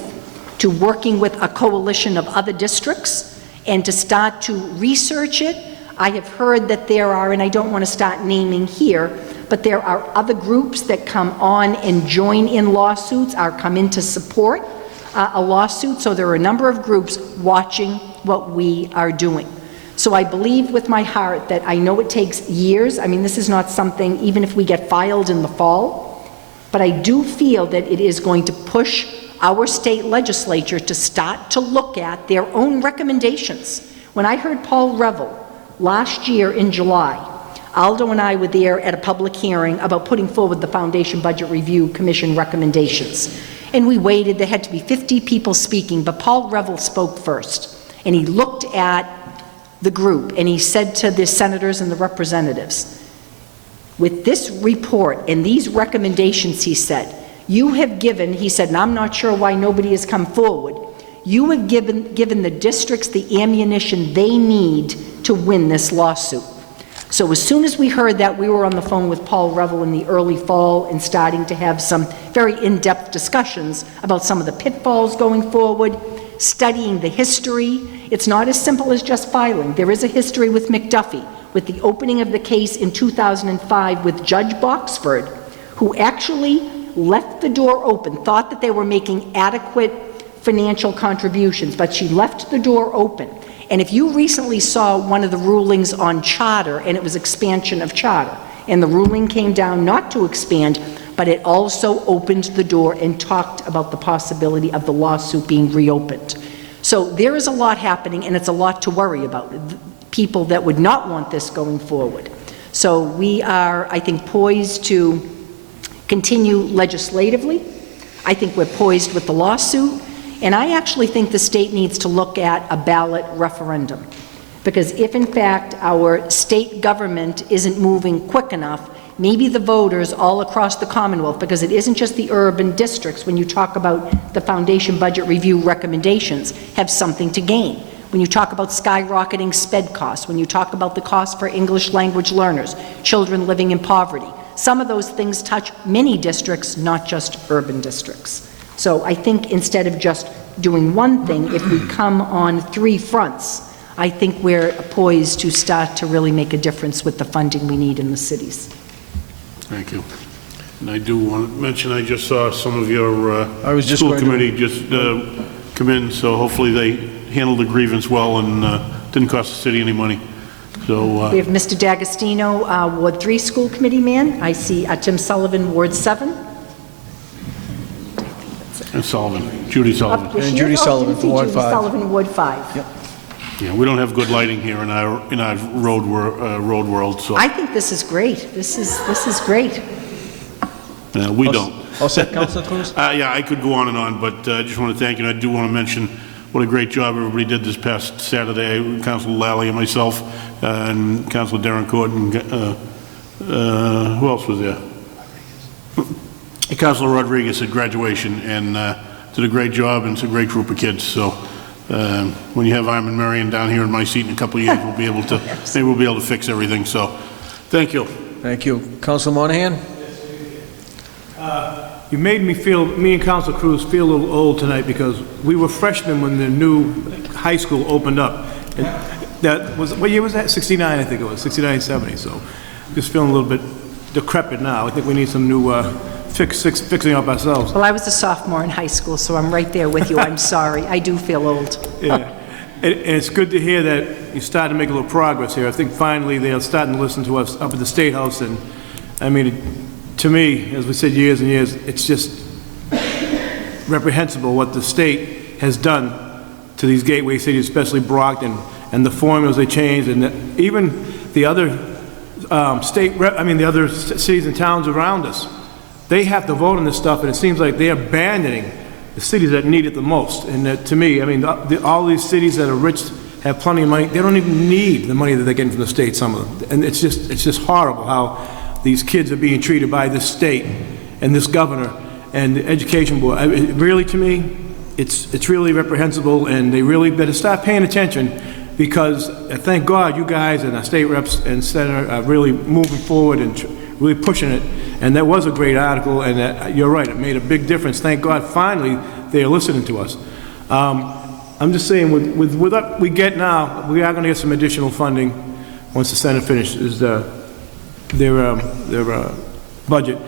to working with a coalition of other districts, and to start to research it. I have heard that there are, and I don't want to start naming here, but there are other groups that come on and join in lawsuits, or come in to support a lawsuit. So there are a number of groups watching what we are doing. So I believe with my heart that I know it takes years. I mean, this is not something, even if we get filed in the fall, but I do feel that it is going to push our state legislature to start to look at their own recommendations. When I heard Paul Revel last year in July, Aldo and I were there at a public hearing about putting forward the Foundation Budget Review Commission recommendations. And we waited, there had to be 50 people speaking, but Paul Revel spoke first. And he looked at the group and he said to the senators and the representatives, with this report and these recommendations, he said, you have given, he said, and I'm not sure why nobody has come forward, you have given the districts the ammunition they need to win this lawsuit. So as soon as we heard that, we were on the phone with Paul Revel in the early fall and starting to have some very in-depth discussions about some of the pitfalls going forward, studying the history. It's not as simple as just filing. There is a history with McDuffie, with the opening of the case in 2005 with Judge Boxford, who actually left the door open, thought that they were making adequate financial contributions, but she left the door open. And if you recently saw one of the rulings on charter, and it was expansion of charter, and the ruling came down not to expand, but it also opened the door and talked about the possibility of the lawsuit being reopened. So there is a lot happening, and it's a lot to worry about, people that would not want this going forward. So we are, I think, poised to continue legislatively. I think we're poised with the lawsuit, and I actually think the state needs to look at a ballot referendum, Because if in fact our state government isn't moving quick enough, maybe the voters all across the Commonwealth, because it isn't just the urban districts, when you talk about the foundation budget review recommendations, have something to gain. When you talk about skyrocketing sped costs, when you talk about the cost for English language learners, children living in poverty, some of those things touch many districts, not just urban districts. So I think instead of just doing one thing, if we come on three fronts, I think we're poised to start to really make a difference with the funding we need in the cities. Thank you. And I do want to mention, I just saw some of your school committee just come in, so hopefully they handled the grievance well and didn't cost the city any money. So We have Mr. D'Agostino, Ward 3 School Committee man. I see Tim Sullivan, Ward 7. and Sullivan, Judy Sullivan. And Judy Sullivan for Ward 5. Sullivan, Ward 5. Yep. Yeah, we don't have good lighting here in our road world, so I think this is great. This is great. we don't. All set, Councilor Cruz? Yeah, I could go on and on, but I just want to thank you. And I do want to mention what a great job everybody did this past Saturday. Councilor Lally and myself, and Councilor Darren Court, and who else was there? Councilor Rodriguez at graduation, and did a great job, and it's a great group of kids. So when you have Armin Marion down here in my seat in a couple of years, we'll be able to maybe we'll be able to fix everything. So thank you. Thank you. Councilor Monahan? You made me and Council Cruz feel a little old tonight because we were freshmen when the new high school opened up. And that was, what year was that? 69, I think it was, 69, 70. So just feeling a little bit decrepit now. I think we need some new fixing up ourselves. Well, I was a sophomore in high school, so I'm right there with you. I'm sorry. I do feel old. Yeah. And it's good to hear that you started to make a little progress here. I think finally they're starting to listen to us up at the State House. And I mean, to me, as we said years and years, it's just reprehensible what the state has done to these gateway cities, especially Brockton, and the formulas they changed, and even the other the other cities and towns around us. They have to vote on this stuff, and it seems like they're abandoning the cities that need it the most. And to me, I mean, all these cities that are rich have plenty of money. They don't even need the money that they're getting from the state, some of them. And it's just horrible how these kids are being treated by this state and this governor and the education board. Really, to me, it's really reprehensible, and they really better start paying attention, because thank God you guys and our state reps and senator are really moving forward and really pushing it. And that was a great article, and you're right, it made a big difference. Thank God finally they're listening to us. I'm just saying, with what we get now, we are going to get some additional funding once the Senate finishes their budget.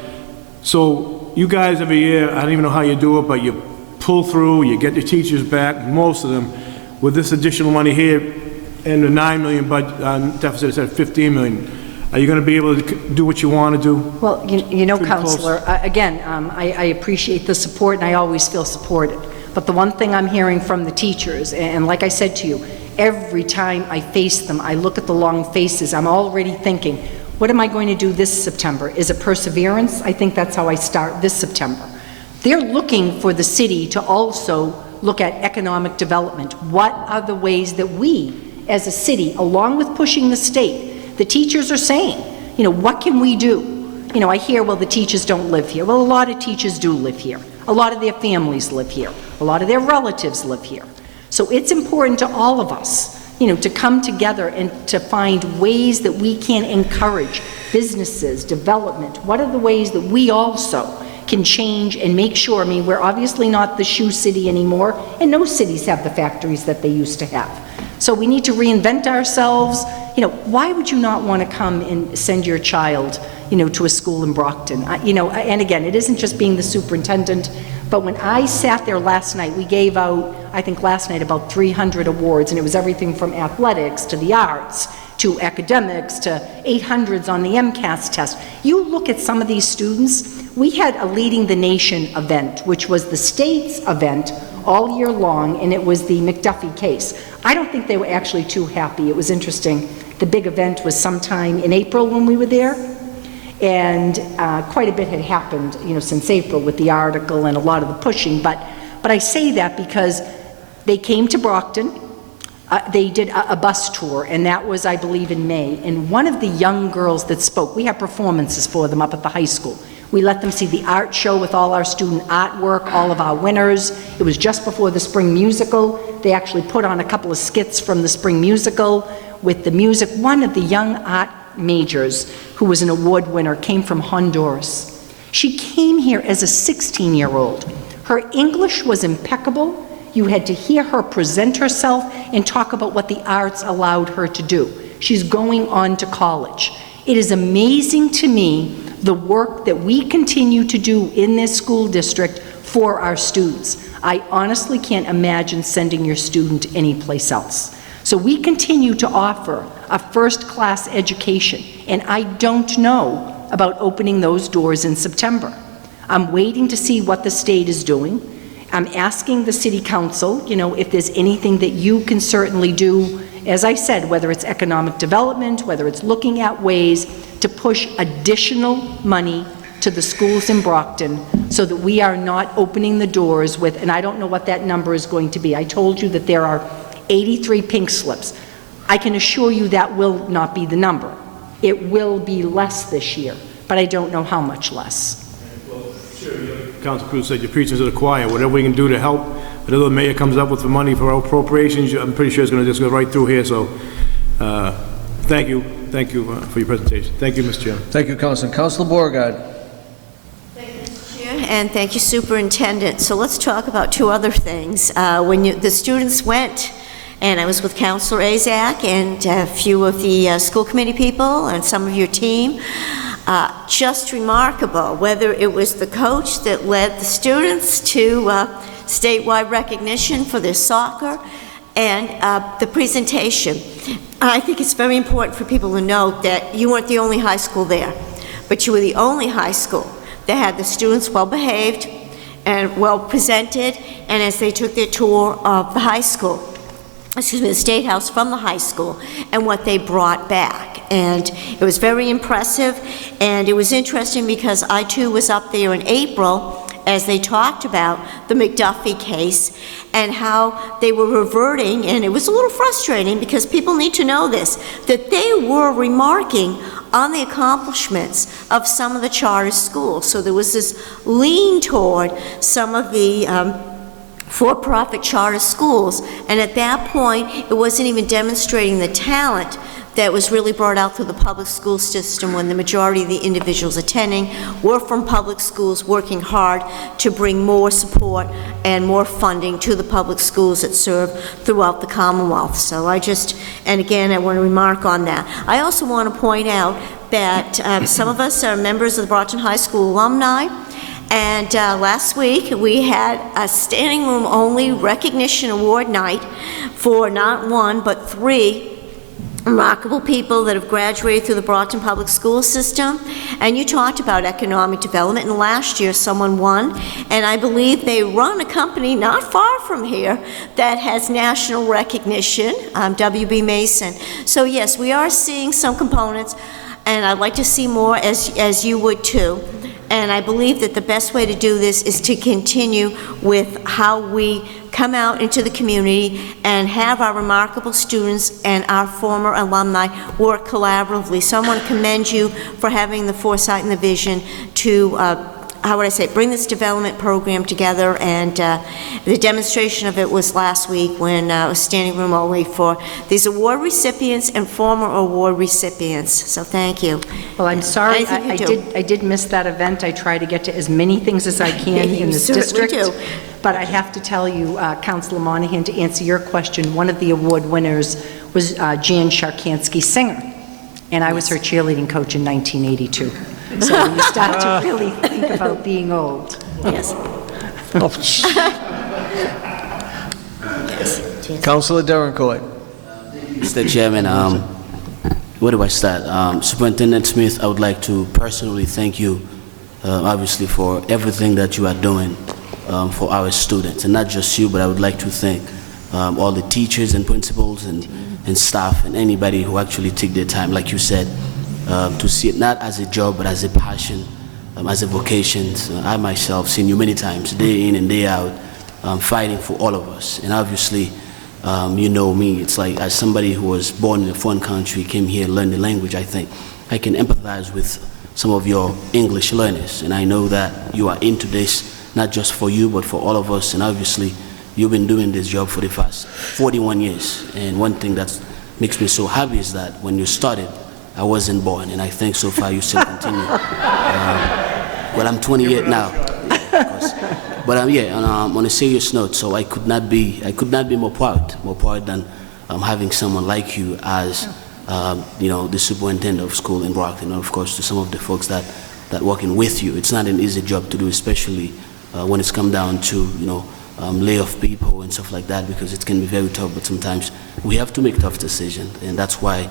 So you guys every year, I don't even know how you do it, but you pull through, you get your teachers back, most of them, with this additional money here and the $9 million budget deficit instead of $15 million. Are you going to be able to do what you want to do? Well, you know, Counselor, again, I appreciate the support, and I always feel supported. But the one thing I'm hearing from the teachers, and like I said to you, every time I face them, I look at the long faces, I'm already thinking, what am I going to do this September? Is it perseverance? I think that's how I start this September. They're looking for the city to also look at economic development. What are the ways that we, as a city, along with pushing the state, the teachers are saying, you know, what can we do? You know, I hear, well, the teachers don't live here. Well, a lot of teachers do live here. A lot of their families live here. A lot of their relatives live here. So it's important to all of us, you know, to come together and to find ways that we can encourage businesses, development. What are the ways that we also can change and make sure, I mean, we're obviously not the shoe city anymore, and no cities have the factories that they used to have. So we need to reinvent ourselves. You know, why would you not want to come and send your child, you know, to a school in Brockton? You know, and again, it isn't just being the superintendent, but when I sat there last night, we gave out, I think last night, about 300 awards, and it was everything from athletics to the arts to academics to 800s on the MCAS test. You look at some of these students. We had a Leading the Nation event, which was the state's event all year long, and it was the McDuffie case. I don't think they were actually too happy. It was interesting. The big event was sometime in April when we were there, and quite a bit had happened, you know, since April with the article and a lot of the pushing. But I say that because they came to Brockton. they did a bus tour, and that was, I believe, in May. And one of the young girls that spoke, we have performances for them up at the high school. We let them see the art show with all our student artwork, all of our winners. It was just before the spring musical. They actually put on a couple of skits from the spring musical with the music. One of the young art majors, who was an award winner, came from Honduras. She came here as a 16-year-old. Her English was impeccable. You had to hear her present herself and talk about what the arts allowed her to do. She's going on to college. It is amazing to me the work that we continue to do in this school district for our students. I honestly can't imagine sending your student anyplace else. So we continue to offer a first-class education, and I don't know about opening those doors in September. I'm waiting to see what the state is doing. I'm asking the city council, if there's anything that you can certainly do, as I said, whether it's economic development, whether it's looking at ways to push additional money to the schools in Brockton so that we are not opening the doors with, and I don't know what that number is going to be. I told you that there are 83 pink slips. I can assure you that will not be the number. It will be less this year, but I don't know how much less. Council Cruz said, you're preaching to the choir. Whatever we can do to help, whatever the mayor comes up with the money for appropriations, I'm pretty sure it's going to just go right through here. So thank you for your presentation. Thank you, Mr. Chairman. Thank you, Councilor. Councilor Beauregard. Thank you, Mr. Chair, and thank you, Superintendent. So let's talk about two other things. When the students went, and I was with Councilor Azak and a few of the school committee people and some of your team, just remarkable, whether it was the coach that led the students to statewide recognition for their soccer and the presentation. I think it's very important for people to know that you weren't the only high school there, but you were the only high school that had the students well behaved and well presented, and as they took their tour of the high school, the State House from the high school, and what they brought back. And it was very impressive, and it was interesting because I too was up there in April as they talked about the McDuffie case and how they were reverting, and it was a little frustrating because people need to know this, that they were remarking on the accomplishments of some of the charter schools. So there was this lean toward some of the for-profit charter schools, and at that point it wasn't even demonstrating the talent that was really brought out through the public school system when the majority of the individuals attending were from public schools working hard to bring more support and more funding to the public schools that serve throughout the Commonwealth. So and again, I want to remark on that. I also want to point out that some of us are members of the Brockton High School alumni. And last week, we had a standing room only recognition award night for not one, but 3 remarkable people that have graduated through the Brockton Public School System. And you talked about economic development, and last year someone won, and I believe they run a company not far from here that has national recognition, WB Mason. So yes, we are seeing some components, and I'd like to see more, as you would too. And I believe that the best way to do this is to continue with how we come out into the community and have our remarkable students and our former alumni work collaboratively. So I want to commend you for having the foresight and the vision to bring this development program together, and the demonstration of it was last week when it was standing room only for these award recipients and former award recipients. So thank you. Well, I'm sorry, I did miss that event. I try to get to as many things as I can in this district. Do. But I have to tell you, Councilor Monahan, to answer your question, one of the award winners was Jan Sharkansky-Singer, and I was her cheerleading coach in 1982. So when you start to really think about being old. Yes. Councilor Derencourt. Mr. Chairman, where do I start? Superintendent Smith, I would like to personally thank you, obviously, for everything that you are doing for our students. And not just you, but I would like to thank all the teachers and principals and staff and anybody who actually take their time, like you said, to see it not as a job, but as a passion, as a vocation. I myself seen you many times, day in and day out, fighting for all of us. And obviously, you know me. It's like, as somebody who was born in a foreign country, came here and learned the language, I think I can empathize with some of your English learners. And I know that you are into this, not just for you, but for all of us. And obviously, you've been doing this job for the past 41 years. And one thing that makes me so happy is that when you started, I wasn't born. And I think so far you still continue. Well, I'm 28 now. Yeah, of course. But yeah, on a serious note, so I could not be more proud than having someone like you as the superintendent of school in Brockton, and of course to some of the folks that working with you. It's not an easy job to do, especially when it's come down to lay off people and stuff like that, because it can be very tough. But sometimes we have to make tough decisions, and that's why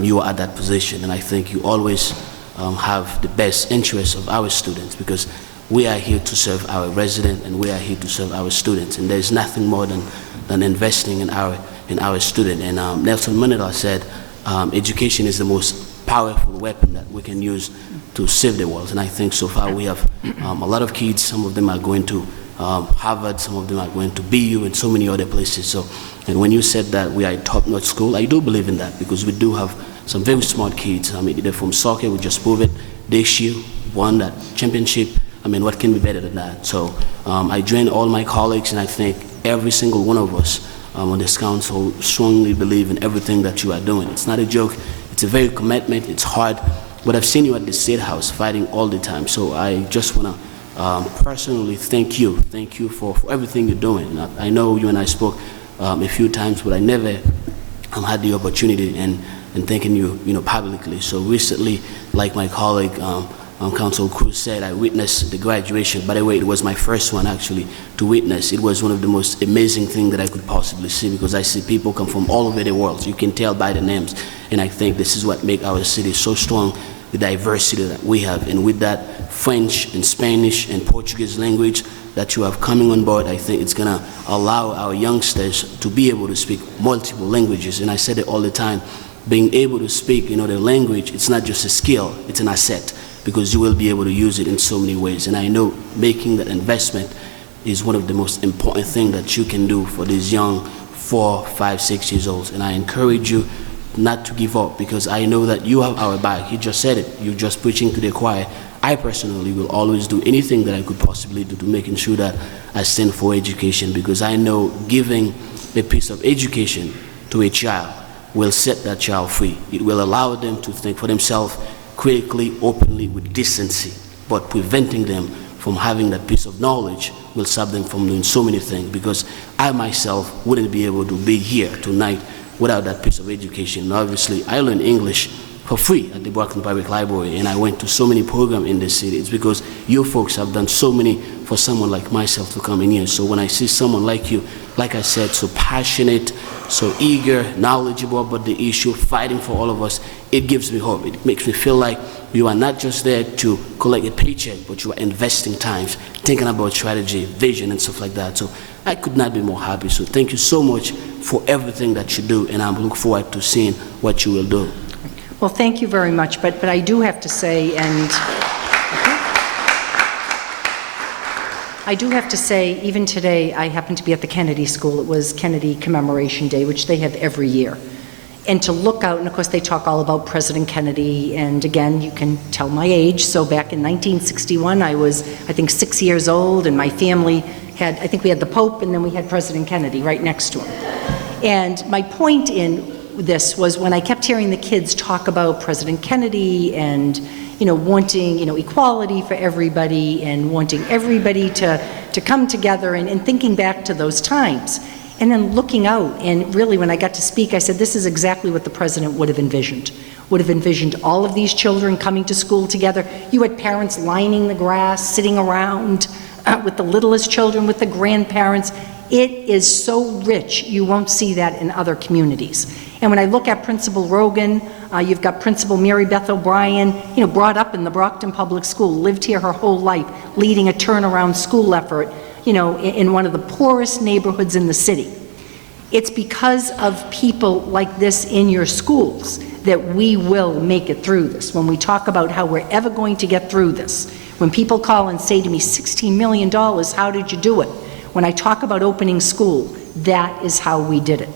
you are at that position. And I think you always have the best interests of our students, because we are here to serve our residents, and we are here to serve our students. And there's nothing more than investing in our student. And Nelson Mandela said, education is the most powerful weapon that we can use to save the world. And I think so far we have a lot of kids. Some of them are going to Harvard, some of them are going to BU, and so many other places. So, and when you said that we are a top-notch school, I do believe in that, because we do have some very smart kids. I mean, they're from soccer, we just proved it. This year won that championship. I mean, what can be better than that? So I join all my colleagues, and I think every single one of us on this council strongly believe in everything that you are doing. It's not a joke. It's a very commitment. It's hard. But I've seen you at the State House fighting all the time. So I just want to personally thank you. Thank you for everything you're doing. I know you and I spoke a few times, but I never had the opportunity and thanking you, publicly. So recently, like my colleague, Council Cruz said, I witnessed the graduation. By the way, it was my first one actually to witness. It was one of the most amazing things that I could possibly see, because I see people come from all over the world. You can tell by the names. And I think this is what makes our city so strong, the diversity that we have. And with that French and Spanish and Portuguese language that you have coming on board, I think it's going to allow our youngsters to be able to speak multiple languages. And I said it all the time, being able to speak, the language, it's not just a skill, it's an asset, because you will be able to use it in so many ways. And I know making that investment is one of the most important things that you can do for these young 4, 5, 6 years olds. And I encourage you not to give up, because I know that you have our back. You just said it. You're just preaching to the choir. I personally will always do anything that I could possibly do to making sure that I stand for education, because I know giving a piece of education to a child will set that child free. It will allow them to think for themselves critically, openly, with decency. But preventing them from having that piece of knowledge will stop them from doing so many things, because I myself wouldn't be able to be here tonight without that piece of education. And obviously, I learned English for free at the Brockton Public Library, and I went to so many programs in the city. It's because you folks have done so many for someone like myself to come in here. So when I see someone like you, like I said, so passionate, so eager, knowledgeable about the issue, fighting for all of us, it gives me hope. It makes me feel like you are not just there to collect a paycheck, but you are investing times, thinking about strategy, vision, and stuff like that. So I could not be more happy. So thank you so much for everything that you do, and I look forward to seeing what you will do. Well, thank you very much, but I do have to say, even today, I happened to be at the Kennedy School. It was Kennedy Commemoration Day, which they have every year. And to look out, and of course they talk all about President Kennedy, and again, you can tell my age. So back in 1961, I was, I think, 6 years old, and my family had, I think we had the Pope, and then we had President Kennedy right next to him. And my point in this was when I kept hearing the kids talk about President Kennedy and wanting, equality for everybody and wanting everybody to come together and thinking back to those times. And then looking out, and really when I got to speak, I said, this is exactly what the president would have envisioned. Would have envisioned all of these children coming to school together. You had parents lining the grass, sitting around with the littlest children, with the grandparents. It is so rich, you won't see that in other communities. And when I look at Principal Rogan, you've got Principal Mary Beth O'Brien, brought up in the Brockton Public School, lived here her whole life, leading a turnaround school effort, in one of the poorest neighborhoods in the city. It's because of people like this in your schools that we will make it through this. When we talk about how we're ever going to get through this, when people call and say to me, $16 million, how did you do it? When I talk about opening school, that is how we did it.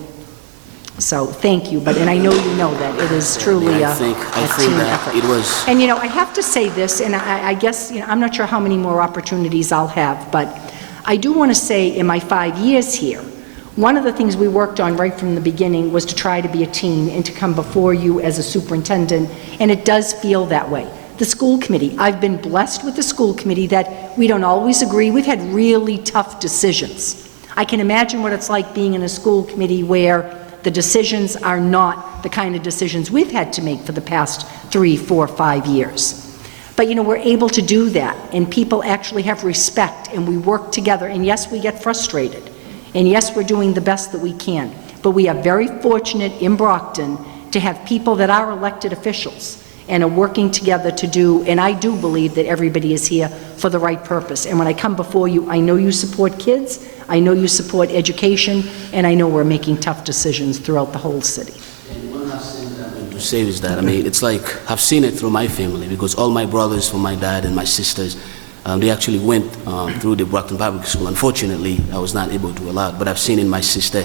So, thank you, and I know you know that. It is truly I a think team that effort. it was. And, I have to say this, and I guess, I'm not sure how many more opportunities I'll have, but I do want to say in my 5 years here, one of the things we worked on right from the beginning was to try to be a team and to come before you as a superintendent, and it does feel that way. The school committee, I've been blessed with the school committee that we don't always agree. We've had really tough decisions. I can imagine what it's like being in a school committee where the decisions are not the kind of decisions we've had to make for the past 3, 4, 5 years. But, we're able to do that, and people actually have respect, and we work together, and yes, we get frustrated, and yes, we're doing the best that we can, but we are very fortunate in Brockton to have people that are elected officials and are working together to do, and I do believe that everybody is here for the right purpose. And when I come before you, I know you support kids, I know you support education, and I know we're making tough decisions throughout the whole city. And one last thing that I'm going to say is that, it's like I've seen it through my family, because all my brothers from my dad and my sisters, they actually went through the Brockton Public School. Unfortunately, I was not able to allow it, but I've seen in my sister,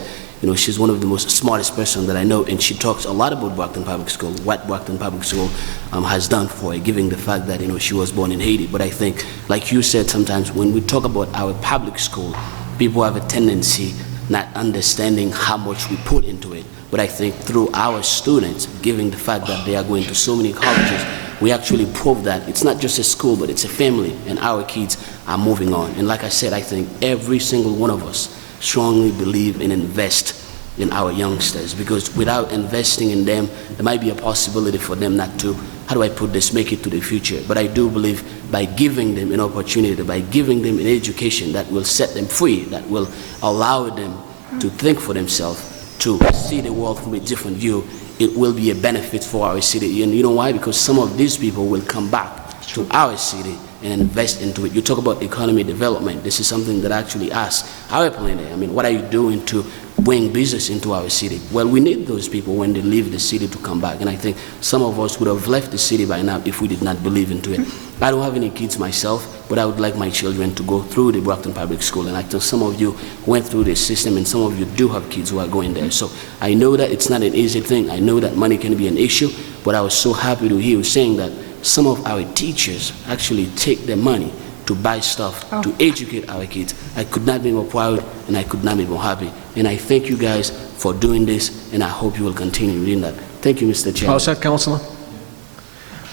she's one of the most smartest person that I know, and she talks a lot about Brockton Public School, what Brockton Public School has done for her, given the fact that, she was born in Haiti. But I think, like you said, sometimes when we talk about our public school, people have a tendency not understanding how much we put into it. But I think through our students, given the fact that they are going to so many colleges, we actually prove that it's not just a school, but it's a family, and our kids are moving on. And like I said, I think every single one of us strongly believe and invest in our youngsters, because without investing in them, there might be a possibility for them not to, how do I put this, make it to the future. But I do believe by giving them an opportunity, by giving them an education that will set them free, that will allow them to think for themselves, to see the world from a different view, it will be a benefit for our city. And you know why? Because some of these people will come back to our city and invest into it. You talk about economy development. This is something that I actually ask our planner. What are you doing to bring business into our city? Well, we need those people when they leave the city to come back. And I think some of us would have left the city by now if we did not believe into it. I don't have any kids myself, but I would like my children to go through the Brockton Public School. And I think some of you went through the system, and some of you do have kids who are going there. So I know that it's not an easy thing. I know that money can be an issue, but I was so happy to hear you saying that some of our teachers actually take their money to buy stuff, to educate our kids. I could not be more proud, and I could not be more happy. And I thank you guys for doing this, and I hope you will continue doing that. Thank you, Mr. Chairman. All set, Councilor?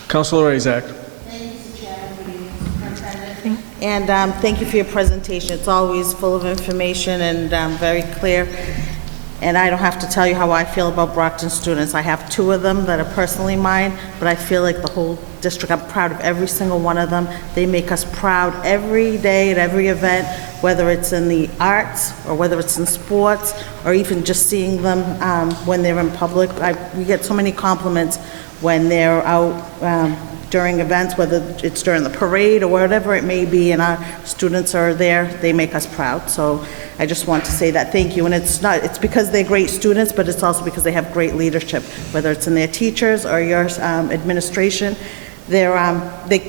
Councilor Isaac. And thank you for your presentation. It's always full of information and very clear. And I don't have to tell you how I feel about Brockton students. I have 2 of them that are personally mine, but I feel like the whole district, I'm proud of every single one of them. They make us proud every day at every event, whether it's in the arts or whether it's in sports, or even just seeing them when they're in public. We get so many compliments when they're out during events, whether it's during the parade or whatever it may be, and our students are there. They make us proud. So I just want to say that thank you. And it's because they're great students, but it's also because they have great leadership, whether it's in their teachers or your administration. They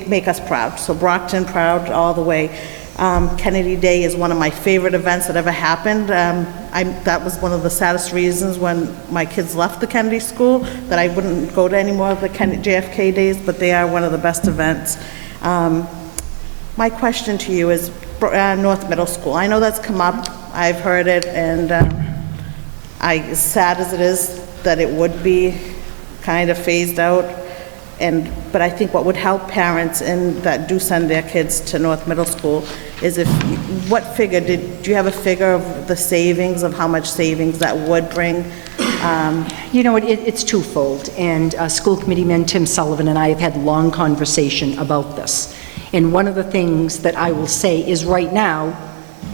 make us proud. So Brockton proud all the way. Kennedy Day is one of my favorite events that ever happened. That was one of the saddest reasons when my kids left the Kennedy School, that I wouldn't go to any more of the JFK days, but they are one of the best events. My question to you is North Middle School. I know that's come up. I've heard it, and as sad as it is that it would be kind of phased out, but I think what would help parents that do send their kids to North Middle School is what figure, do you have a figure of the savings, of how much savings that would bring? It's twofold, and School Committeeman Tim Sullivan and I have had long conversation about this. And one of the things that I will say is right now,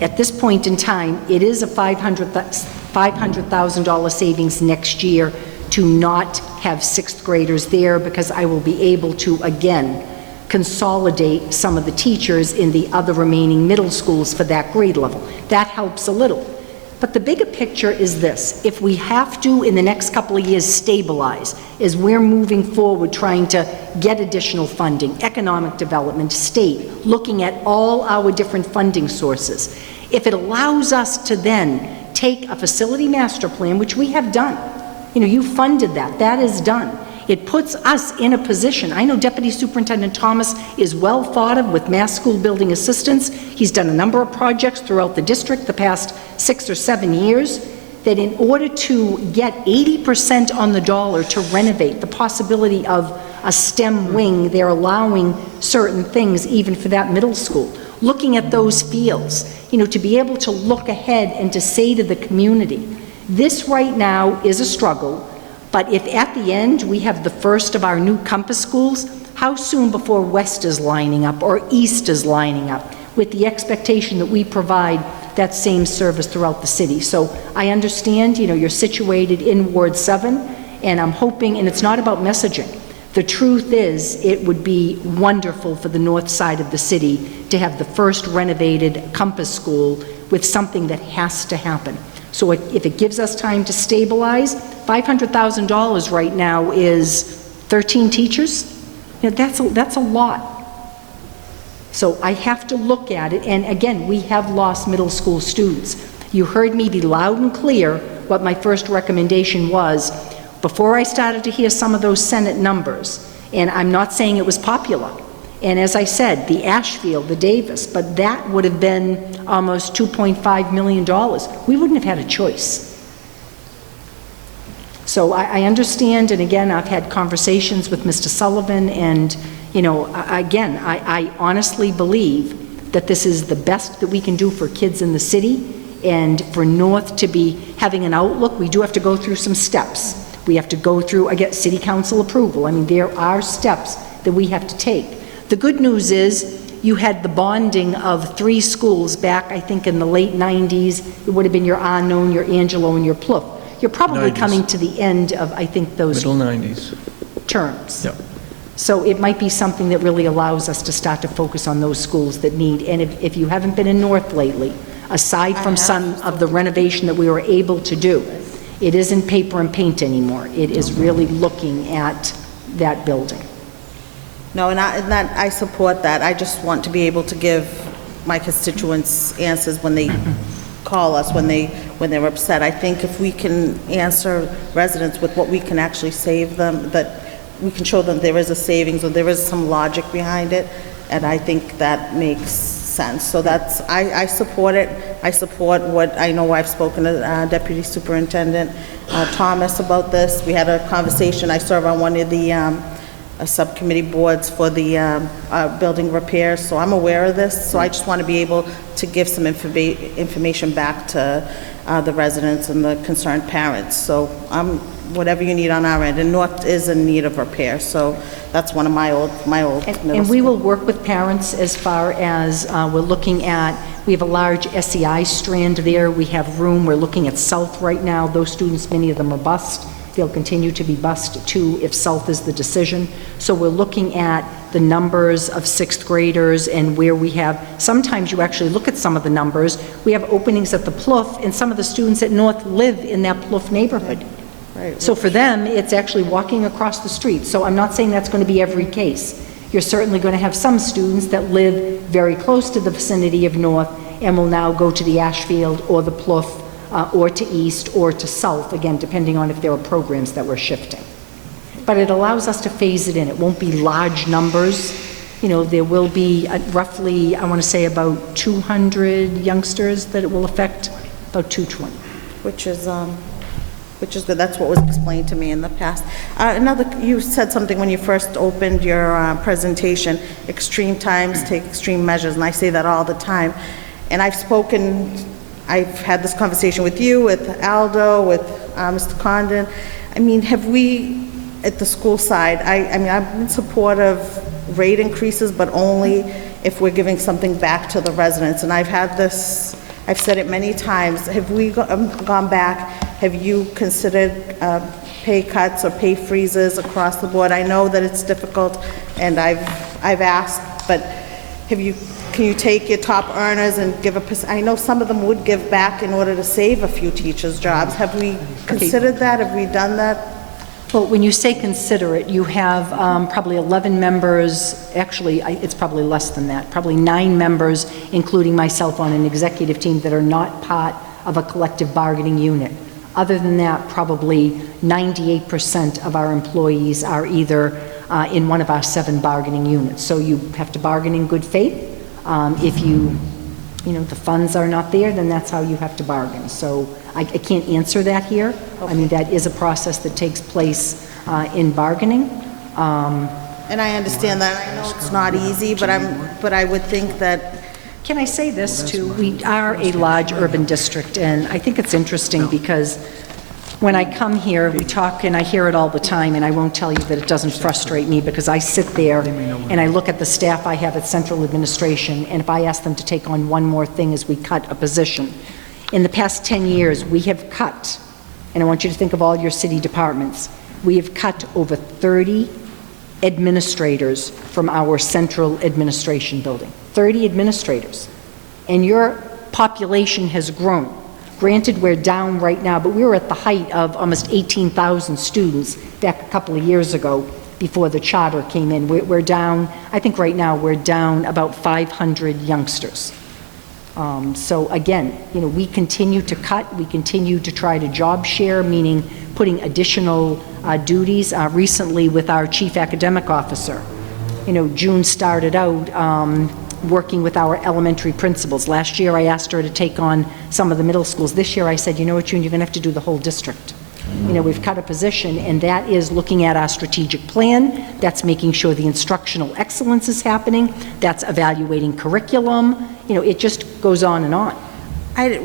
at this point in time, it is a $500,000 savings next year to not have 6th graders there, because I will be able to, again, consolidate some of the teachers in the other remaining middle schools for that grade level. That helps a little. But the bigger picture is this: if we have to, in the next couple of years, stabilize, as we're moving forward trying to get additional funding, economic development, state, looking at all our different funding sources, if it allows us to then take a facility master plan, which we have done. You know, you funded that. That is done. It puts us in a position. I know Deputy Superintendent Thomas is well thought of with Mass School Building Assistance. He's done a number of projects throughout the district the past 6 or 7 years, that in order to get 80% on the dollar to renovate, the possibility of a STEM wing, they're allowing certain things even for that middle school. Looking at those fields, you know, to be able to look ahead and to say to the community, this right now is a struggle, but if at the end we have the first of our new campus schools, how soon before West is lining up or East is lining up with the expectation that we provide that same service throughout the city? So I understand, you know, you're situated in Ward 7, and I'm hoping, and it's not about messaging. The truth is, it would be wonderful for the north side of the city to have the first renovated campus school with something that has to happen. So if it gives us time to stabilize, $500,000 right now is 13 teachers. You know, that's a lot. So I have to look at it, and again, we have lost middle school students. You heard me be loud and clear what my first recommendation was before I started to hear some of those Senate numbers, and I'm not saying it was popular. And as I said, the Ashfield, the Davis, but that would have been almost $2.5 million. We wouldn't have had a choice. So I understand, and again, I've had conversations with Mr. Sullivan, and, you know, again, I honestly believe that this is the best that we can do for kids in the city, and for North to be having an outlook. We do have to go through some steps. We have to go through, again, city council approval. I mean, there are steps that we have to take. The good news is you had the bonding of 3 schools back, I think, in the late 90s. It would have been your Arnone, your Angelo, and your Plouffe. You're probably 90s. Coming to the end of, I think, those Middle 90s. terms. Yep. So it might be something that really allows us to start to focus on those schools that need, and if you haven't been in North lately, aside from some of the renovation that we were able to do, it isn't paper and paint anymore. It is really looking at that building. No, and I support that. I just want to be able to give my constituents answers when they call us, when they're upset. I think if we can answer residents with what we can actually save them, that we can show them there is a savings or there is some logic behind it, and I think that makes sense. So that's, I support it. I support what, I know I've spoken to Deputy Superintendent Thomas about this. We had a conversation. I serve on one of the subcommittee boards for the building repairs, so I'm aware of this. So I just want to be able to give some information back to the residents and the concerned parents. So whatever you need on our end, and North is in need of repair, so that's one of my old And we will work with parents as far as we're looking at, we have a large SEI strand there, we have room, we're looking at South right now. Those students, many of them are bused. They'll continue to be bused too if South is the decision. So we're looking at the numbers of 6th graders and where we have, sometimes you actually look at some of the numbers, we have openings at the Plouffe, and some of the students at North live in that Plouffe neighborhood. Right. So for them, it's actually walking across the street. So I'm not saying that's going to be every case. You're certainly going to have some students that live very close to the vicinity of North and will now go to the Ashfield or the Plouffe or to East or to South, again, depending on if there are programs that we're shifting. But it allows us to phase it in. It won't be large numbers. You know, there will be roughly, I want to say about 200 youngsters that it will affect, about 220. Which is good. That's what was explained to me in the past. You said something when you first opened your presentation, extreme times take extreme measures, and I say that all the time. And I've had this conversation with you, with Aldo, with Mr. Condon. I mean, have we, at the school side, I mean, I'm in support of rate increases, but only if we're giving something back to the residents. And I've said it many times. Have we gone back? Have you considered pay cuts or pay freezes across the board? I know that it's difficult, and I've asked, but can you take your top earners and give I know some of them would give back in order to save a few teachers' jobs. Have we considered that? Have we done that? Well, when you say consider it, you have probably 11 members, actually, it's probably less than that, probably 9 members, including myself on an executive team that are not part of a collective bargaining unit. Other than that, probably 98% of our employees are either in one of our 7 bargaining units. So you have to bargain in good faith. If the funds are not there, then that's how you have to bargain. So I can't answer that here. I mean, that is a process that takes place in bargaining. And I understand that. I know it's not easy, but I would think that. Can I say this too? We are a large urban district, and I think it's interesting because when I come here, we talk, and I hear it all the time, and I won't tell you that it doesn't frustrate me, because I sit there and I look at the staff I have at central administration, and if I ask them to take on one more thing as we cut a position. In the past 10 years, we have cut, and I want you to think of all your city departments, we have cut over 30 administrators from our central administration building. 30 administrators. And your population has grown. Granted, we're down right now, but we were at the height of almost 18,000 students back a couple of years ago before the charter came in. We're down, I think right now we're down about 500 youngsters. So again, we continue to cut, we continue to try to job share, meaning putting additional duties. Recently with our chief academic officer, June started out working with our elementary principals. Last year I asked her to take on some of the middle schools. This year I said, you know what, June, you're going to have to do the whole district. We've cut a position, and that is looking at our strategic plan. That's making sure the instructional excellence is happening. That's evaluating curriculum. It just goes on and on.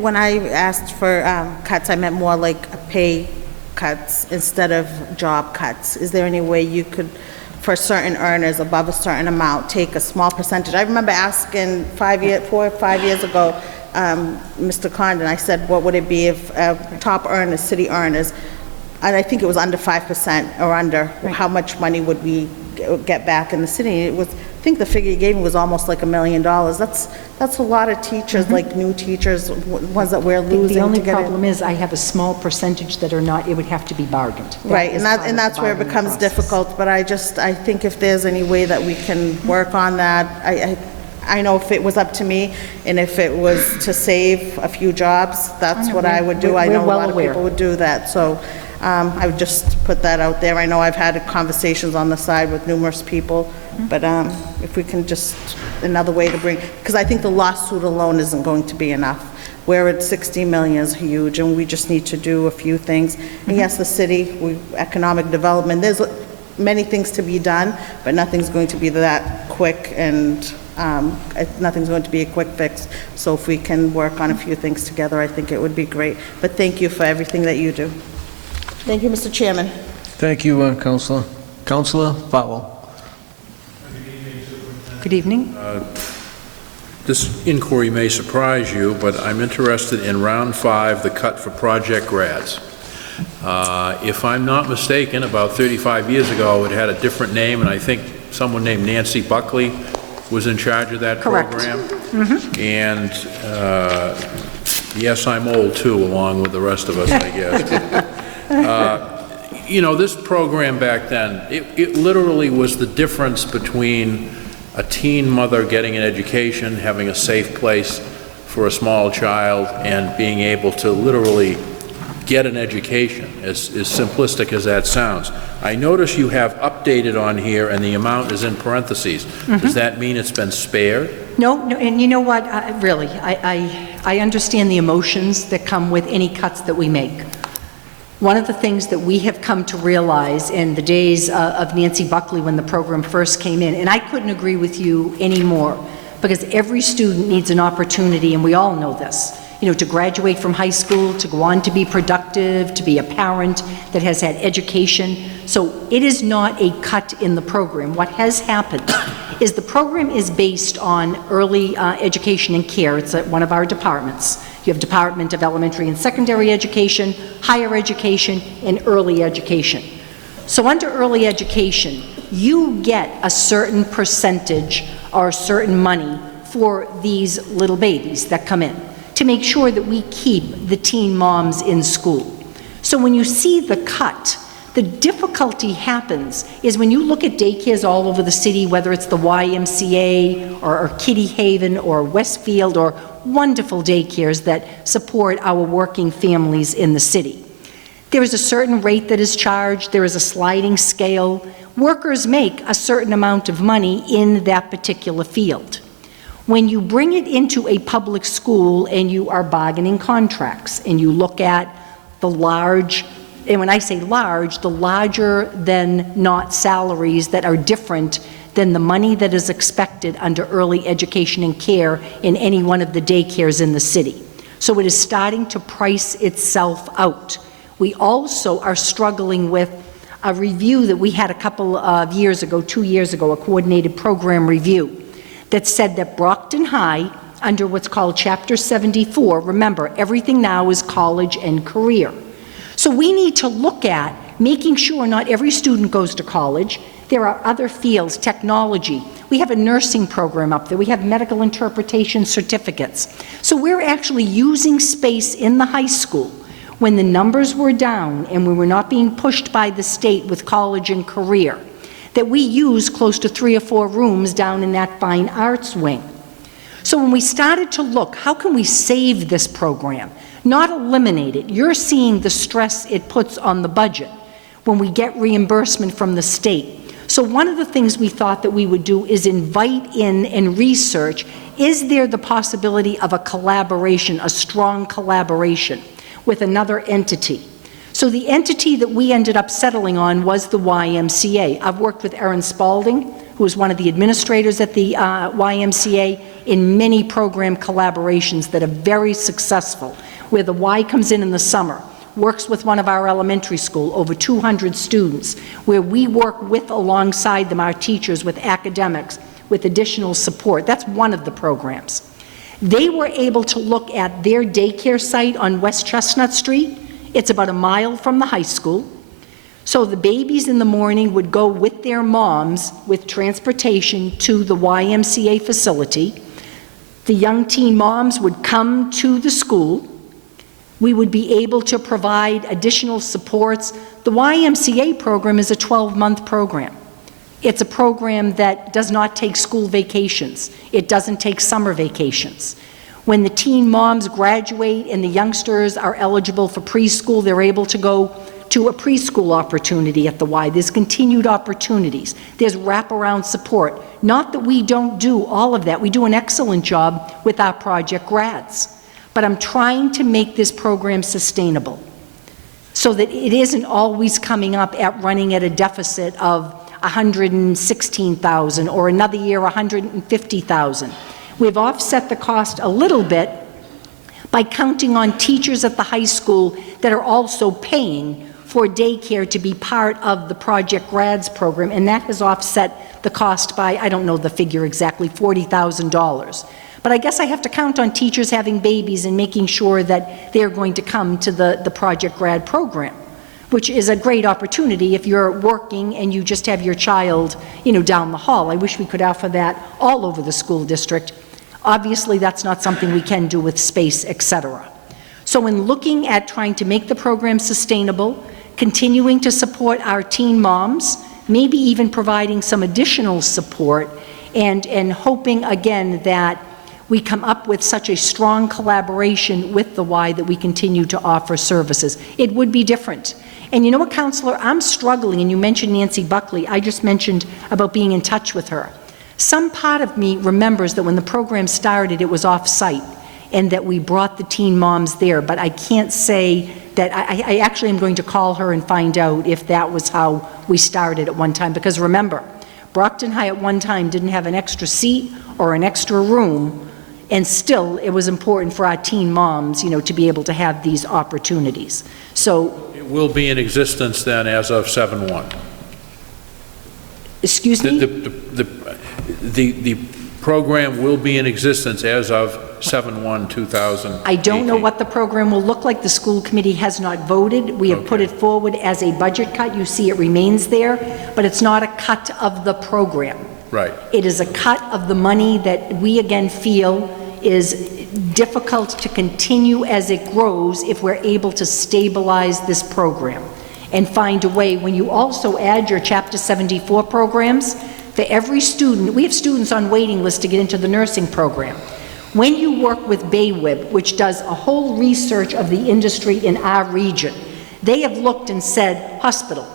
When I asked for cuts, I meant more like pay cuts instead of job cuts. Is there any way you could, for certain earners above a certain amount, take a small percentage? I remember asking 4 or 5 years ago, Mr. Condon, I said, what would it be if top earners, city earners, and I think it was under 5% or under, how much money would we get back in the city? It was, I think the figure you gave me was almost like $1 million. That's a lot of teachers, like new teachers, ones that we're losing. The only problem is I have a small percentage that are not, it would have to be bargained. Right, and that's where it becomes difficult, but I think if there's any way that we can work on that, I know if it was up to me, and if it was to save a few jobs, that's what I would do. I know a lot of people would do that, so I would just put that out there. I know I've had conversations on the side with numerous people, but if we can just, another way to bring, because I think the lawsuit alone isn't going to be enough. Where at 60 million is huge, and we just need to do a few things. And yes, the city, economic development, there's many things to be done, but nothing's going to be that quick, and nothing's going to be a quick fix. So if we can work on a few things together, I think it would be great. But thank you for everything that you do. Thank you, Mr. Chairman. Thank you, Councilor. Councilor Powell. Good evening. This inquiry may surprise you, but I'm interested in round 5, the cut for project grads. If I'm not mistaken, about 35 years ago, it had a different name, and I think someone named Nancy Buckley was in charge of that program. And yes, I'm old too, along with the rest of us, I guess. This program back then, it literally was the difference between a teen mother getting an education, having a safe place for a small child, and being able to literally get an education, as simplistic as that sounds. I notice you have updated on here, and the amount is in parentheses. Does that mean it's been spared? No, and you know what, really, I understand the emotions that come with any cuts that we make. One of the things that we have come to realize in the days of Nancy Buckley when the program first came in, and I couldn't agree with you anymore, because every student needs an opportunity, and we all know this, to graduate from high school, to go on to be productive, to be a parent that has had education. So it is not a cut in the program. What has happened is the program is based on early education and care. It's at one of our departments. You have Department of Elementary and Secondary Education, Higher Education, and Early Education. So under early education, you get a certain percentage or certain money for these little babies that come in to make sure that we keep the teen moms in school. So when you see the cut, the difficulty happens is when you look at daycares all over the city, whether it's the YMCA or Kitty Haven or Westfield or wonderful daycares that support our working families in the city. There is a certain rate that is charged, there is a sliding scale. Workers make a certain amount of money in that particular field. When you bring it into a public school and you are bargaining contracts and you look at the large, and when I say large, the larger than not salaries that are different than the money that is expected under early education and care in any one of the daycares in the city. So it is starting to price itself out. We also are struggling with a review that we had a couple of years ago, 2 years ago, a coordinated program review that said that Brockton High, under what's called Chapter 74, remember, everything now is college and career. So we need to look at making sure not every student goes to college. There are other fields, technology. We have a nursing program up there. We have medical interpretation certificates. So we're actually using space in the high school when the numbers were down and we were not being pushed by the state with college and career, that we use close to 3 or 4 rooms down in that fine arts wing. So when we started to look, how can we save this program, not eliminate it? You're seeing the stress it puts on the budget when we get reimbursement from the state. So one of the things we thought that we would do is invite in and research, is there the possibility of a collaboration, a strong collaboration with another entity? So the entity that we ended up settling on was the YMCA. I've worked with Erin Spalding, who is one of the administrators at the YMCA, in many program collaborations that are very successful, where the Y comes in the summer, works with one of our elementary school, over 200 students, where we work with, alongside them, our teachers with academics, with additional support. That's one of the programs. They were able to look at their daycare site on West Chestnut Street. It's about a mile from the high school. So the babies in the morning would go with their moms with transportation to the YMCA facility. The young teen moms would come to the school. We would be able to provide additional supports. The YMCA program is a 12-month program. It's a program that does not take school vacations. It doesn't take summer vacations. When the teen moms graduate and the youngsters are eligible for preschool, they're able to go to a preschool opportunity at the Y. There's continued opportunities. There's wraparound support. Not that we don't do all of that. We do an excellent job with our project grads. But I'm trying to make this program sustainable so that it isn't always coming up at running at a deficit of $116,000 or another year $150,000. We've offset the cost a little bit by counting on teachers at the high school that are also paying for daycare to be part of the Project Grads program, and that has offset the cost by, I don't know the figure exactly, $40,000. But I guess I have to count on teachers having babies and making sure that they're going to come to the Project Grad program, which is a great opportunity if you're working and you just have your child, down the hall. I wish we could offer that all over the school district. Obviously, that's not something we can do with space, etc. So in looking at trying to make the program sustainable, continuing to support our teen moms, maybe even providing some additional support, and hoping again that we come up with such a strong collaboration with the Y that we continue to offer services. It would be different. And you know what, Counselor, I'm struggling, and you mentioned Nancy Buckley. I just mentioned about being in touch with her. Some part of me remembers that when the program started, it was off-site, and that we brought the teen moms there, but I can't say that. I actually am going to call her and find out if that was how we started at one time, because remember, Brockton High at one time didn't have an extra seat or an extra room, and still it was important for our teen moms, to be able to have these opportunities. So it will be in existence then as of 7/1. Excuse me? The program will be in existence as of 7/1/2000. I don't know what the program will look like. The school committee has not voted. We have put it forward as a budget cut. You see it remains there, but it's not a cut of the program. Right. It is a cut of the money that we again feel is difficult to continue as it grows if we're able to stabilize this program and find a way. When you also add your Chapter 74 programs, for every student, we have students on waiting lists to get into the nursing program. When you work with Baywib, which does a whole research of the industry in our region, they have looked and said hospital.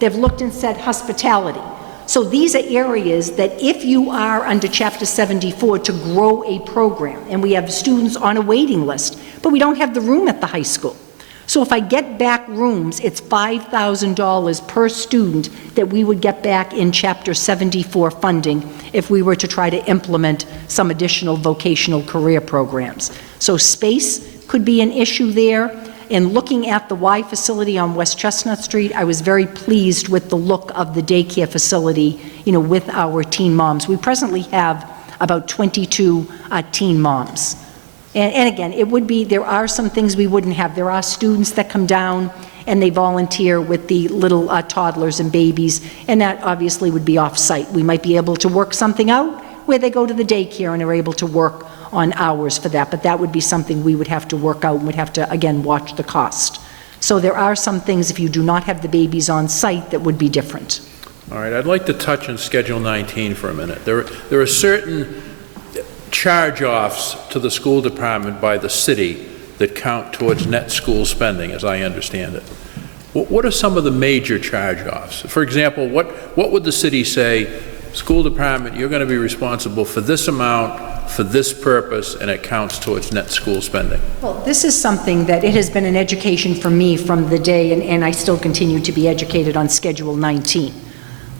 They've looked and said hospitality. So these are areas that if you are under Chapter 74 to grow a program, and we have students on a waiting list, but we don't have the room at the high school. So if I get back rooms, it's $5,000 per student that we would get back in Chapter 74 funding if we were to try to implement some additional vocational career programs. So space could be an issue there. And looking at the Y facility on West Chestnut Street, I was very pleased with the look of the daycare facility, with our teen moms. We presently have about 22 teen moms. And again, there are some things we wouldn't have. There are students that come down and they volunteer with the little toddlers and babies, and that obviously would be off-site. We might be able to work something out where they go to the daycare and are able to work on hours for that, but that would be something we would have to work out, and we'd have to, again, watch the cost. So there are some things, if you do not have the babies on site, that would be different. All right, I'd like to touch on Schedule 19 for a minute. There are certain charge-offs to the school department by the city that count towards net school spending, as I understand it. What are some of the major charge-offs? For example, what would the city say, school department, you're going to be responsible for this amount, for this purpose, and it counts towards net school spending? Well, this is something that it has been an education for me from the day, and I still continue to be educated on Schedule 19.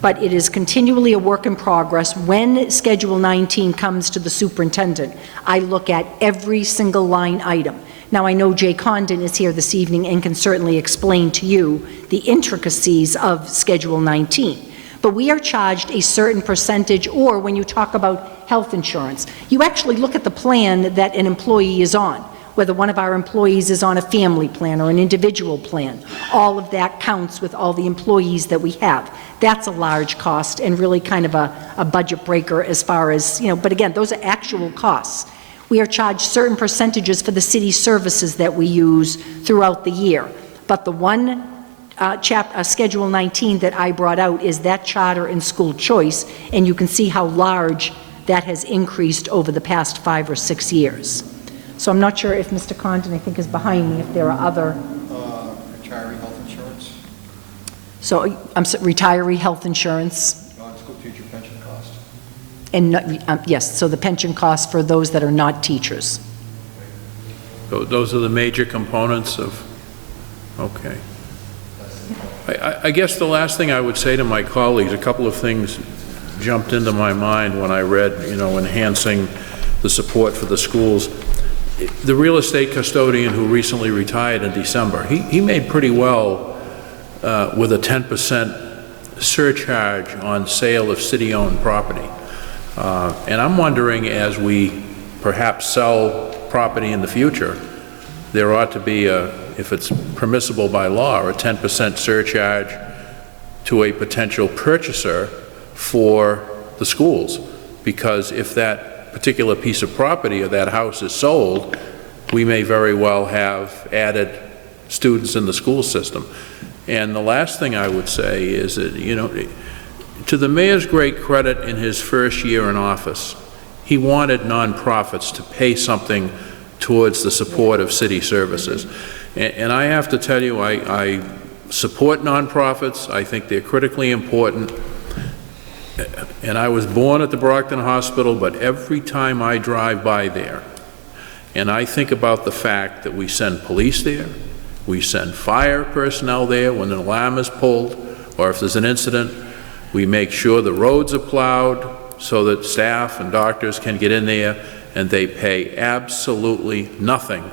But it is continually a work in progress. When Schedule 19 comes to the superintendent, I look at every single line item. Now, I know Jay Condon is here this evening and can certainly explain to you the intricacies of Schedule 19. But we are charged a certain percentage, or when you talk about health insurance, you actually look at the plan that an employee is on, whether one of our employees is on a family plan or an individual plan. All of that counts with all the employees that we have. That's a large cost and really kind of a budget breaker as far as, but again, those are actual costs. We are charged certain percentages for the city services that we use throughout the year. But the one Schedule 19 that I brought out is that charter and school choice, and you can see how large that has increased over the past 5 or 6 years. So I'm not sure if Mr. Condon, I think, is behind me, if there are other... Retiree health insurance? So, retiree health insurance. Non-school teacher pension cost? And, yes, so the pension costs for those that are not teachers. So those are the major components of... Okay. I guess the last thing I would say to my colleagues, a couple of things jumped into my mind when I read, enhancing the support for the schools. The real estate custodian who recently retired in December, he made pretty well with a 10% surcharge on sale of city-owned property. And I'm wondering, as we perhaps sell property in the future, there ought to be if it's permissible by law, a 10% surcharge to a potential purchaser for the schools. Because if that particular piece of property or that house is sold, we may very well have added students in the school system. And the last thing I would say is that, to the mayor's great credit, in his first year in office, he wanted nonprofits to pay something towards the support of city services. And I have to tell you, I support nonprofits. I think they're critically important. And I was born at the Brockton Hospital, but every time I drive by there, and I think about the fact that we send police there, we send fire personnel there when an alarm is pulled, or if there's an incident, we make sure the roads are plowed so that staff and doctors can get in there, and they pay absolutely nothing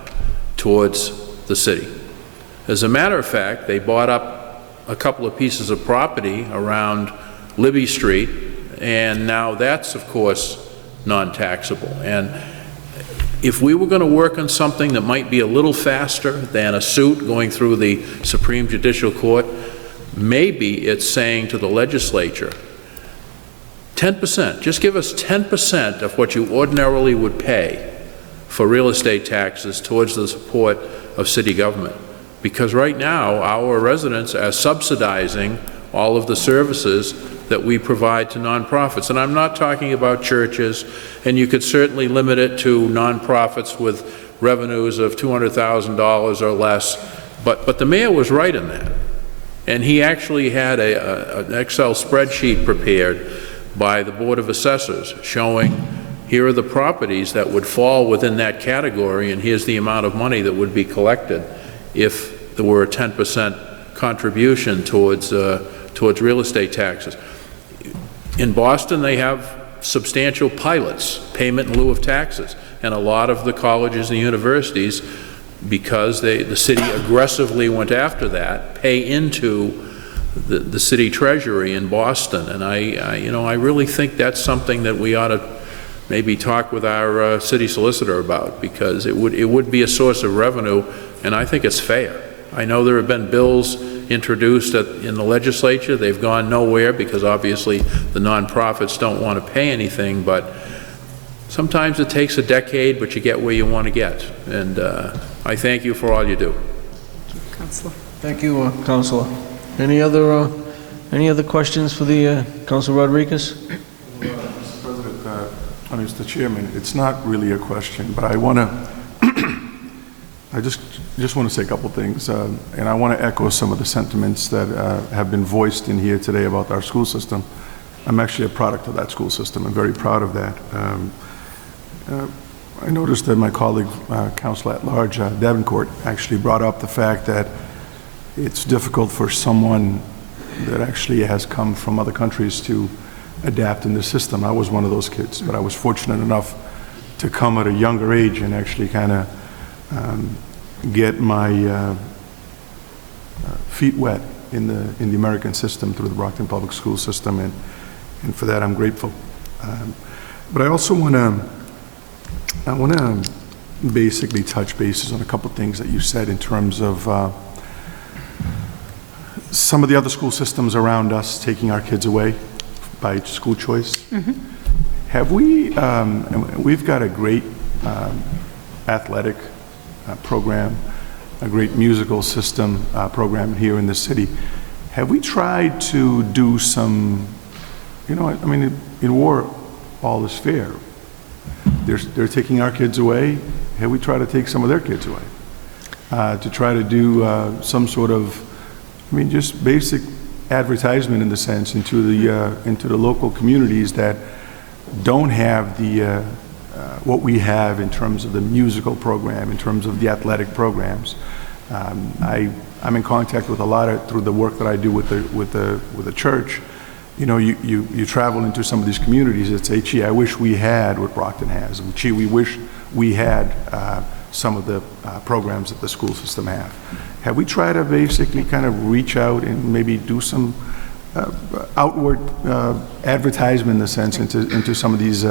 towards the city. As a matter of fact, they bought up a couple of pieces of property around Libby Street, and now that's, of course, non-taxable. And if we were going to work on something that might be a little faster than a suit going through the Supreme Judicial Court, maybe it's saying to the legislature, 10%, just give us 10% of what you ordinarily would pay for real estate taxes towards the support of city government. Because right now, our residents are subsidizing all of the services that we provide to nonprofits. And I'm not talking about churches, and you could certainly limit it to nonprofits with revenues of $200,000 or less, but the mayor was right in that. And he actually had an Excel spreadsheet prepared by the Board of Assessors showing here are the properties that would fall within that category, and here's the amount of money that would be collected if there were a 10% contribution towards real estate taxes. In Boston, they have substantial pilots, payment in lieu of taxes, and a lot of the colleges and universities, because the city aggressively went after that, pay into the city treasury in Boston. And I really think that's something that we ought to maybe talk with our city solicitor about, because it would be a source of revenue, and I think it's fair. I know there have been bills introduced in the legislature. They've gone nowhere because obviously the nonprofits don't want to pay anything, but sometimes it takes a decade, but you get where you want to get. And I thank you for all you do. Councilor. Thank you, Councilor. Any other questions for the Councilor Rodriguez? Mr. President, Mr. Chairman, it's not really a question, but I want to I just want to say a couple things, and I want to echo some of the sentiments that have been voiced in here today about our school system. I'm actually a product of that school system. I'm very proud of that. I noticed that my colleague, Councilor at Large, Davenport, actually brought up the fact that it's difficult for someone that actually has come from other countries to adapt in the system. I was one of those kids, but I was fortunate enough to come at a younger age and actually kind of get my feet wet in the American system through the Brockton Public School System, and for that I'm grateful. But I also want to basically touch bases on a couple things that you said in terms of some of the other school systems around us taking our kids away by school choice. Mm-hmm. Have we, we've got a great athletic program, a great musical system program here in the city. Have we tried to do some, I mean, in war, all is fair. They're taking our kids away. Have we tried to take some of their kids away? To try to do some sort of, just basic advertisement in the sense into the local communities that don't have the what we have in terms of the musical program, in terms of the athletic programs. I'm in contact with a lot of, through the work that I do with the church. You travel into some of these communities that say, gee, I wish we had what Brockton has. And gee, we wish we had some of the programs that the school system have. Have we tried to basically kind of reach out and maybe do some outward advertisement in the sense into some of these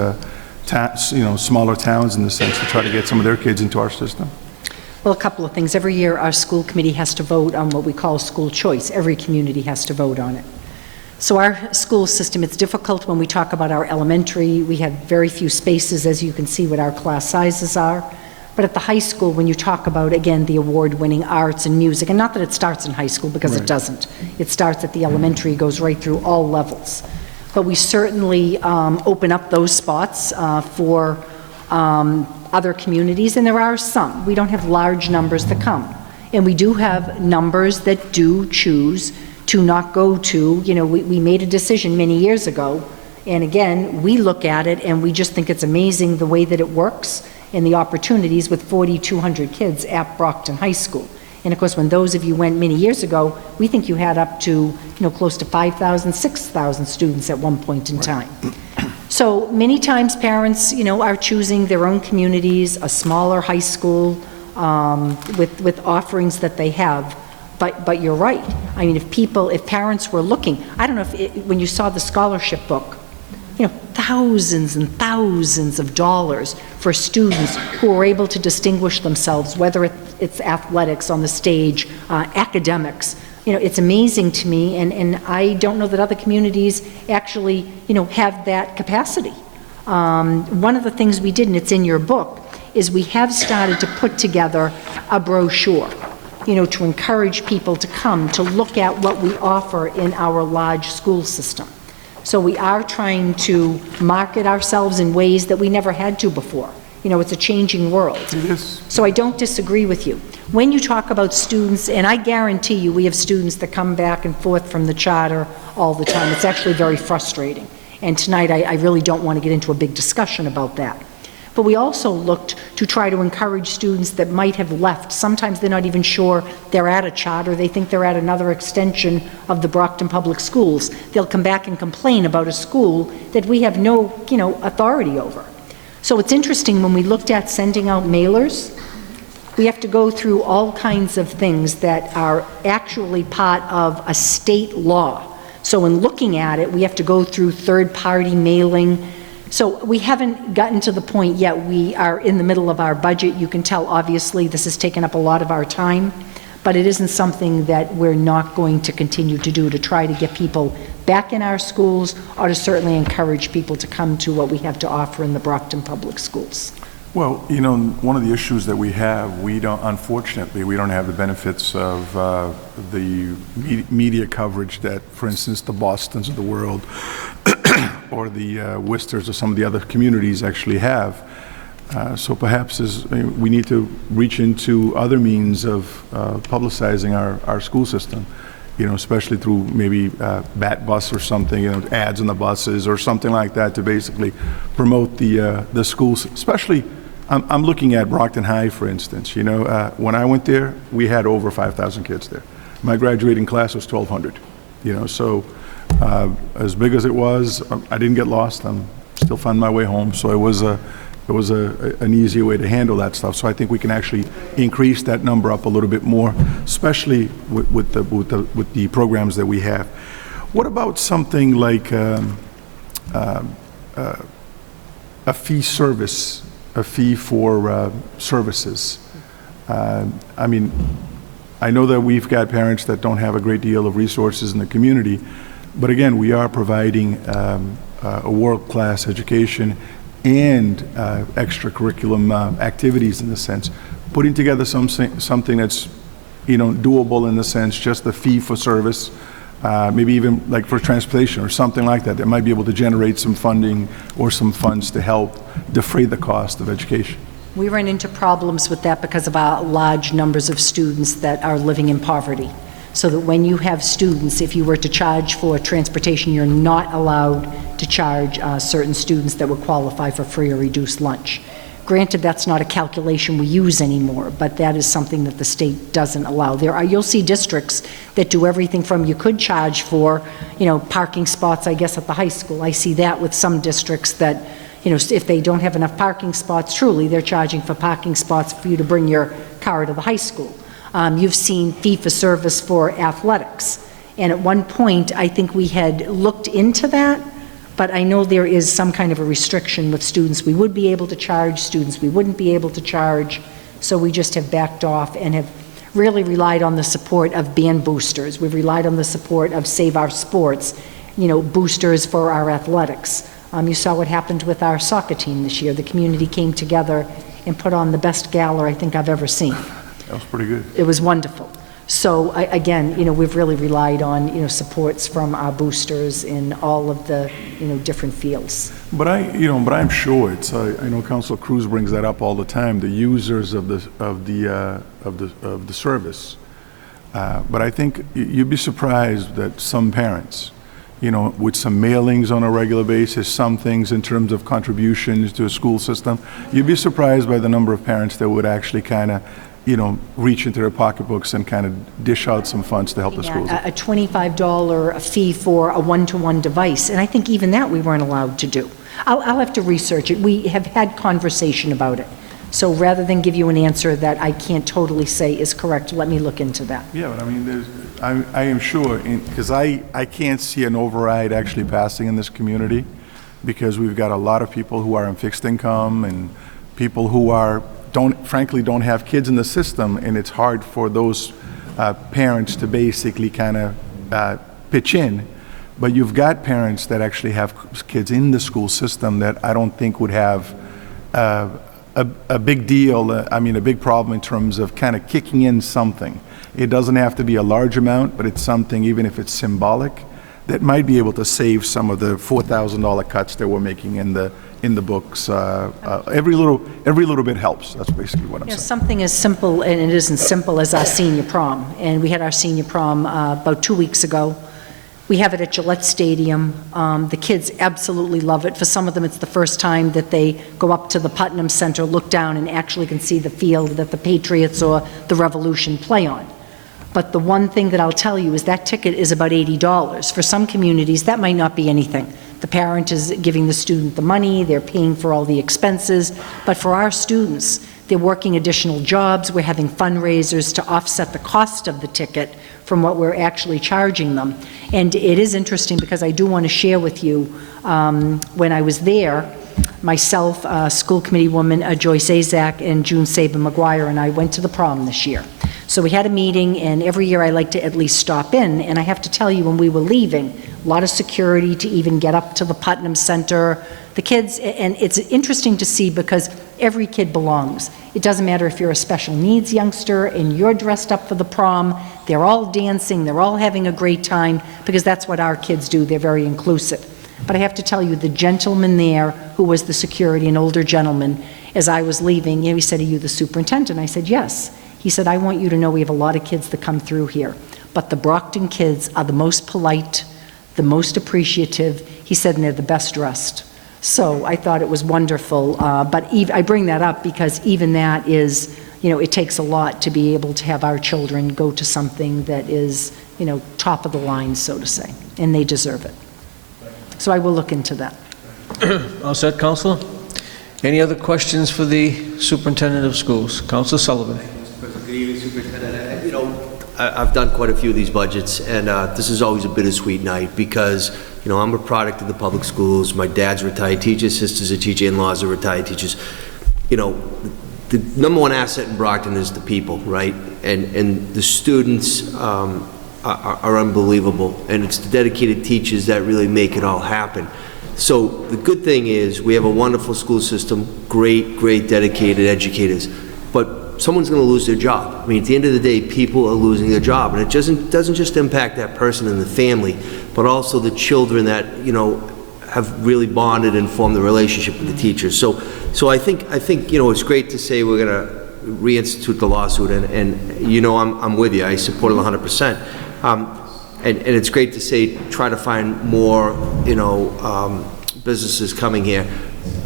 smaller towns in the sense to try to get some of their kids into our system? Well, a couple of things. Every year, our school committee has to vote on what we call school choice. Every community has to vote on it. So our school system, it's difficult when we talk about our elementary. We have very few spaces, as you can see what our class sizes are. But at the high school, when you talk about, again, the award-winning arts and music, and not that it starts in high school, because it doesn't. It starts at the elementary, goes right through all levels. But we certainly open up those spots for other communities, and there are some. We don't have large numbers that come. And we do have numbers that do choose to not go to, we made a decision many years ago, and again, we look at it and we just think it's amazing the way that it works and the opportunities with 4,200 kids at Brockton High School. And of course, when those of you went many years ago, we think you had up to, close to 5,000, 6,000 students at one point in time. So many times parents, are choosing their own communities, a smaller high school with offerings that they have. But you're right. I mean, if parents were looking, I don't know when you saw the scholarship book, thousands and thousands of dollars for students who are able to distinguish themselves, whether it's athletics on the stage, academics. It's amazing to me, and I don't know that other communities actually, have that capacity. One of the things we did, and it's in your book, is we have started to put together a brochure to encourage people to come, to look at what we offer in our large school system. So we are trying to market ourselves in ways that we never had to before. It's a changing world. It is. So I don't disagree with you. When you talk about students, and I guarantee you we have students that come back and forth from the charter all the time. It's actually very frustrating. And tonight I really don't want to get into a big discussion about that. But we also looked to try to encourage students that might have left. Sometimes they're not even sure they're at a charter. They think they're at another extension of the Brockton Public Schools. They'll come back and complain about a school that we have no, authority over. So it's interesting, when we looked at sending out mailers, we have to go through all kinds of things that are actually part of a state law. So in looking at it, we have to go through third-party mailing. So we haven't gotten to the point yet. We are in the middle of our budget. You can tell, obviously, this has taken up a lot of our time, but it isn't something that we're not going to continue to do, to try to get people back in our schools, or to certainly encourage people to come to what we have to offer in the Brockton Public Schools. Well, one of the issues that we have, unfortunately, we don't have the benefits of the media coverage that, for instance, the Bostons of the world or the Worcesters or some of the other communities actually have. So perhaps we need to reach into other means of publicizing our school system, especially through maybe Bat Bus or something, ads on the buses or something like that, to basically promote the schools. Especially, I'm looking at Brockton High, for instance. When I went there, we had over 5,000 kids there. My graduating class was 1,200. So as big as it was, I didn't get lost. I'm still finding my way home. So it was an easier way to handle that stuff. So I think we can actually increase that number up a little bit more, especially with the programs that we have. What about something like a fee for services? I mean, I know that we've got parents that don't have a great deal of resources in the community, but again, we are providing a world-class education and extracurriculum activities, in the sense, putting together something that's, doable, in the sense, just the fee for service, maybe even like for transportation or something like that might be able to generate some funding or some funds to help defray the cost of education. We ran into problems with that because of our large numbers of students that are living in poverty. So that when you have students, if you were to charge for transportation, you're not allowed to charge certain students that would qualify for free or reduced lunch. Granted, that's not a calculation we use anymore, but that is something that the state doesn't allow. You'll see districts that do everything from, you could charge for, parking spots, I guess, at the high school. I see that with some districts that, if they don't have enough parking spots, truly, they're charging for parking spots for you to bring your car to the high school. You've seen fee-for-service for athletics. And at one point, I think we had looked into that, but I know there is some kind of a restriction with students we would be able to charge, students we wouldn't be able to charge. So we just have backed off and have really relied on the support of band boosters. We've relied on the support of Save Our Sports, boosters for our athletics. You saw what happened with our soccer team this year. The community came together and put on the best gala I think I've ever seen. That was pretty good. It was wonderful. So again, we've really relied on, supports from our boosters in all of the, different fields. But I'm sure it's. I know Councilor Cruz brings that up all the time. The users of the service. But I think you'd be surprised that some parents, with some mailings on a regular basis, some things in terms of contributions to a school system, you'd be surprised by the number of parents that would actually kind of, reach into their pocketbooks and kind of dish out some funds to help the schools. A $25 fee for a one-to-one device, and I think even that we weren't allowed to do. I'll have to research it. We have had conversation about it. So rather than give you an answer that I can't totally say is correct, let me look into that. Yeah, but I mean, I am sure, because I can't see an override actually passing in this community, because we've got a lot of people who are on fixed income and people who frankly don't have kids in the system, and it's hard for those parents to basically kind of pitch in. But you've got parents that actually have kids in the school system that I don't think would have a big deal, a big problem in terms of kind of kicking in something. It doesn't have to be a large amount, but it's something, even if it's symbolic, that might be able to save some of the $4,000 cuts that we're making in the books. Every little bit helps. That's basically what I'm saying. Something as simple, and it isn't simple, as our senior prom. And we had our senior prom about 2 weeks ago. We have it at Gillette Stadium. The kids absolutely love it. For some of them, it's the first time that they go up to the Putnam Center, look down, and actually can see the field that the Patriots or the Revolution play on. But the one thing that I'll tell you is that ticket is about $80. For some communities, that might not be anything. The parent is giving the student the money, they're paying for all the expenses. But for our students, they're working additional jobs, we're having fundraisers to offset the cost of the ticket from what we're actually charging them. And it is interesting because I do want to share with you, when I was there, myself, school committee woman Joyce Azak, and June Saban McGuire and I went to the prom this year. So we had a meeting, and every year I like to at least stop in, and I have to tell you, when we were leaving, a lot of security to even get up to the Putnam Center. The kids, and it's interesting to see because every kid belongs. It doesn't matter if you're a special needs youngster and you're dressed up for the prom, they're all dancing, they're all having a great time, because that's what our kids do, they're very inclusive. But I have to tell you, the gentleman there, who was the security, an older gentleman, as I was leaving, he said, "Are you the superintendent?" I said, "Yes." He said, "I want you to know we have a lot of kids that come through here, but the Brockton kids are the most polite, the most appreciative," he said, "and they're the best dressed." So I thought it was wonderful, but I bring that up because even that is, it takes a lot to be able to have our children go to something that is, top of the line, so to say, and they deserve it. So I will look into that. All set, Counselor? Any other questions for the Superintendent of Schools? Counselor Sullivan. Good evening, Superintendent. I've done quite a few of these budgets, and this is always a bittersweet night because, I'm a product of the public schools. My dad's a retired teacher, sister's a teacher, in-laws are retired teachers. The number one asset in Brockton is the people, right? And the students are unbelievable, and it's the dedicated teachers that really make it all happen. So the good thing is we have a wonderful school system, great dedicated educators, but someone's going to lose their job. I mean, at the end of the day, people are losing their job, and it doesn't just impact that person and the family, but also the children that, have really bonded and formed the relationship with the teachers. So I think it's great to say we're going to reinstitute the lawsuit, and I'm with you. I support it 100%. And it's great to say try to find more, businesses coming here.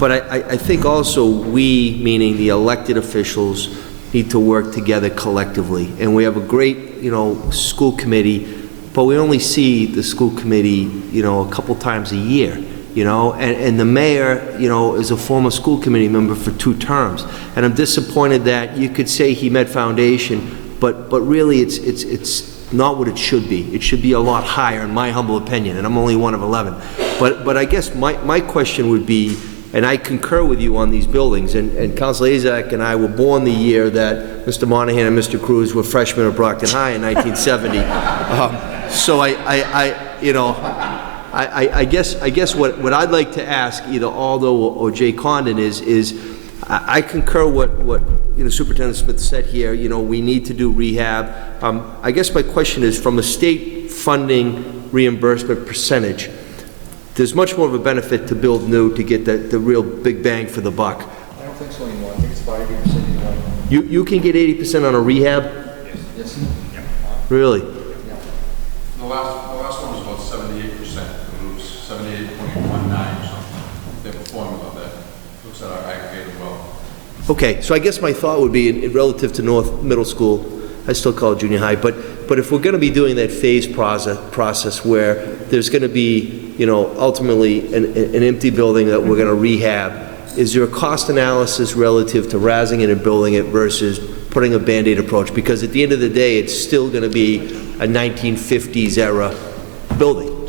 But I think also we, meaning the elected officials, need to work together collectively. And we have a great, school committee, but we only see the school committee, a couple times a year, and the mayor, is a former school committee member for 2 terms. And I'm disappointed that you could say he met foundation, but really it's not what it should be. It should be a lot higher, in my humble opinion, and I'm only one of 11. But I guess my question would be, and I concur with you on these buildings, and Councilor Azak and I were born the year that Mr. Monahan and Mr. Cruz were freshmen at Brockton High in 1970. So I guess what I'd like to ask either Aldo or Jay Condon is I concur what Superintendent Smith said here. We need to do rehab. I guess my question is, from a state funding reimbursement percentage, there's much more of a benefit to build new to get the real big bang for the buck. I don't think so anymore. I think it's about 80%. You can get 80% on a rehab? Yes. Yeah. Really? Yeah. The last one was about 78%. It was 78.19 or something. They have a formula that looks at our aggregated well. Okay, so I guess my thought would be, relative to North Middle School, I still call it junior high, but if we're going to be doing that phase process where there's going to be, ultimately an empty building that we're going to rehab, is there a cost analysis relative to razzing it and building it versus putting a Band-Aid approach? Because at the end of the day, it's still going to be a 1950s era building.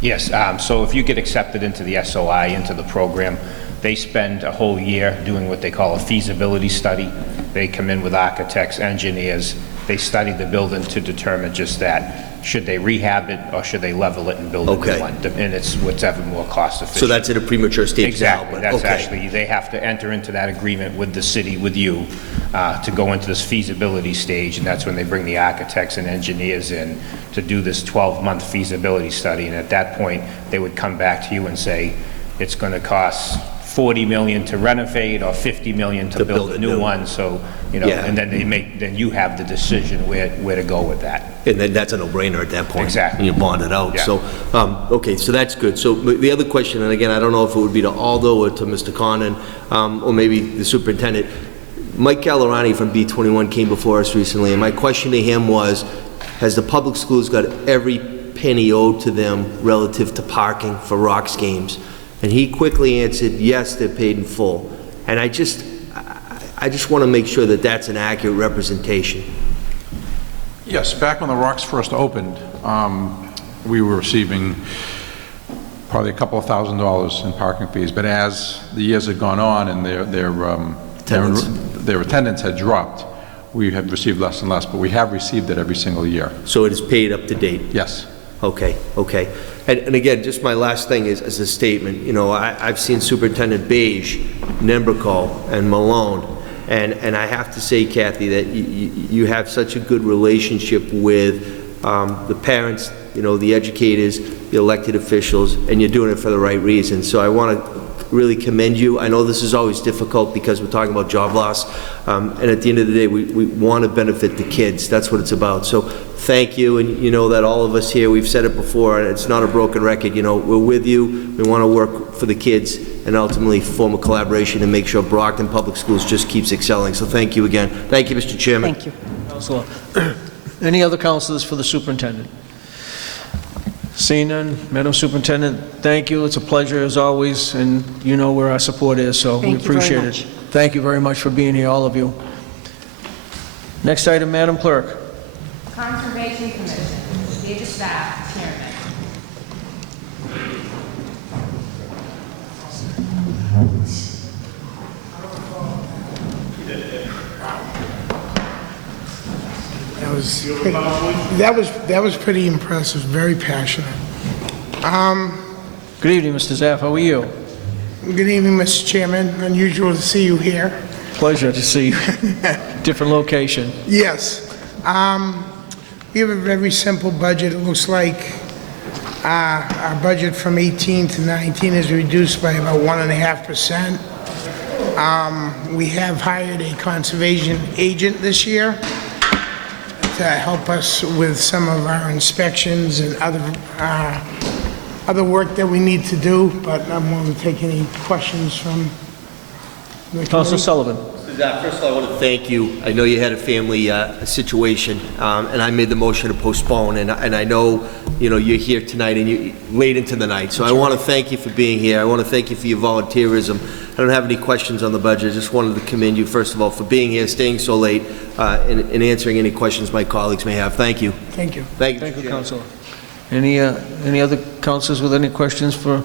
Yes, so if you get accepted into the SOI, into the program, they spend a whole year doing what they call a feasibility study. They come in with architects, engineers, they study the building to determine just that. should they rehab it or should they level it and build a Okay. new one? And it's whatever more cost efficient. So that's at a premature stage now? Exactly. but That's okay. actually, they have to enter into that agreement with the city, with you, to go into this feasibility stage, and that's when they bring the architects and engineers in to do this 12-month feasibility study, and at that point, they would come back to you and say, it's going to cost $40 million to renovate or $50 million to build a new one, so, you know, Yeah. and then you have the decision where to go with that. And then that's a no-brainer at that point. Exactly. You bond it out. Yeah. So, okay, so that's good. So the other question, and again, I don't know if it would be to Aldo or to Mr. Conan, or maybe the superintendent. Mike Gallerani from B21 came before us recently, and my question to him was, has the public schools got every penny owed to them relative to parking for Rocks games? And he quickly answered, yes, they're paid in full. And I just want to make sure that that's an accurate representation. Yes, back when the Rocks first opened, we were receiving probably a couple of $1,000s in parking fees, but as the years had gone on and their attendance had dropped, we have received less and less, but we have received it every single year. So it is paid up to date? Yes. Okay, okay. And again, just my last thing is as a statement, you know, I've seen Superintendent Beige, Nembrico, and Malone, and I have to say, Kathy, that you have such a good relationship with the parents, you know, the educators, the elected officials, and you're doing it for the right reasons. So I want to really commend you. I know this is always difficult because we're talking about job loss, and at the end of the day, we want to benefit the kids. That's what it's about. So thank you, and you know that all of us here, we've said it before, and it's not a broken record. You know, we're with you. We want to work for the kids and ultimately form a collaboration and make sure Brockton Public Schools just keeps excelling. So thank you again. Thank you, Mr. Chairman. Thank you. Counselor. Any other counselors for the superintendent? Seeing none, Madam Superintendent, thank you. It's a pleasure as always, and you know where our support is, so we Thank you very appreciate it. much. Thank you very much for being here, all of you. Next item, Madam Clerk. Conservation Commission, dear staff, chairman. That was pretty impressive, very passionate. Good evening, Mr. Zaff. How are you? Good evening, Mr. Chairman. Unusual to see you here. Pleasure to see you. Different location. Yes. We have a very simple budget. It looks like our budget from 18 to 19 is reduced by about 1.5%. We have hired a conservation agent this year to help us with some of our inspections and other work that we need to do, but I'm willing to take any questions from the Councilor committee. Sullivan. First of all, I want to thank you. I know you had a family situation, and I made the motion to postpone, and I know, you know, you're here tonight and you're late into the night, so I want to thank you for being here. I want to thank you for your volunteerism. I don't have any questions on the budget. I just wanted to commend you, first of all, for being here, staying so late, and answering any questions my colleagues may have. Thank you. Thank you. Thank you, Thank you, Mr. Councilor. Any other councilors with any questions for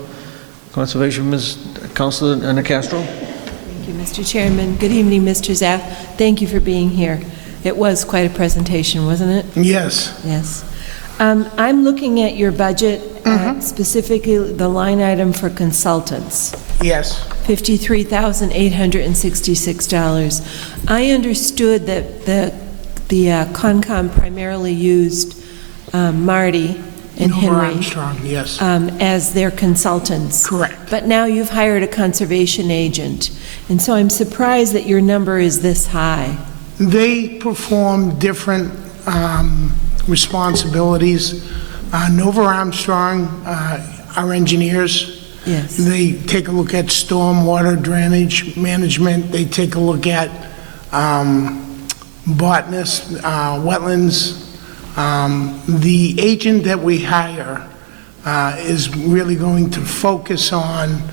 Conservation, Ms. Councilor Anna Castro? Thank you, Mr. Chairman. Good evening, Mr. Zaff. Thank you for being here. It was quite a presentation, wasn't it? Yes. Yes. I'm looking at your budget, specifically the line item for consultants. Yes. $53,866. I understood that the Concom primarily used Marty and Nora Henry Armstrong, yes. as their consultants. Correct. But now you've hired a conservation agent, and so I'm surprised that your number is this high. They perform different responsibilities. Nova Armstrong, our engineers, yes, they take a look at stormwater drainage management. They take a look at botanists, wetlands. The agent that we hire is really going to focus on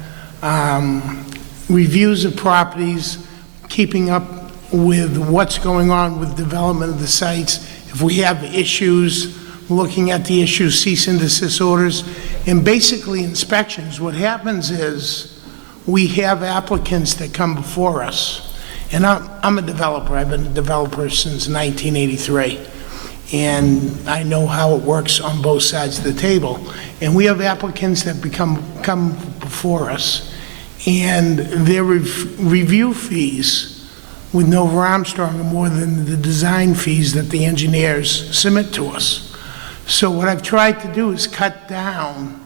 reviews of properties, keeping up with what's going on with development of the sites. If we have issues, looking at the issues, cease and desist orders, and basically inspections. What happens is we have applicants that come before us. And I'm a developer. I've been a developer since 1983. and I know how it works on both sides of the table. And we have applicants that come before us, and their review fees with Nova Armstrong are more than the design fees that the engineers submit to us. So what I've tried to do is cut down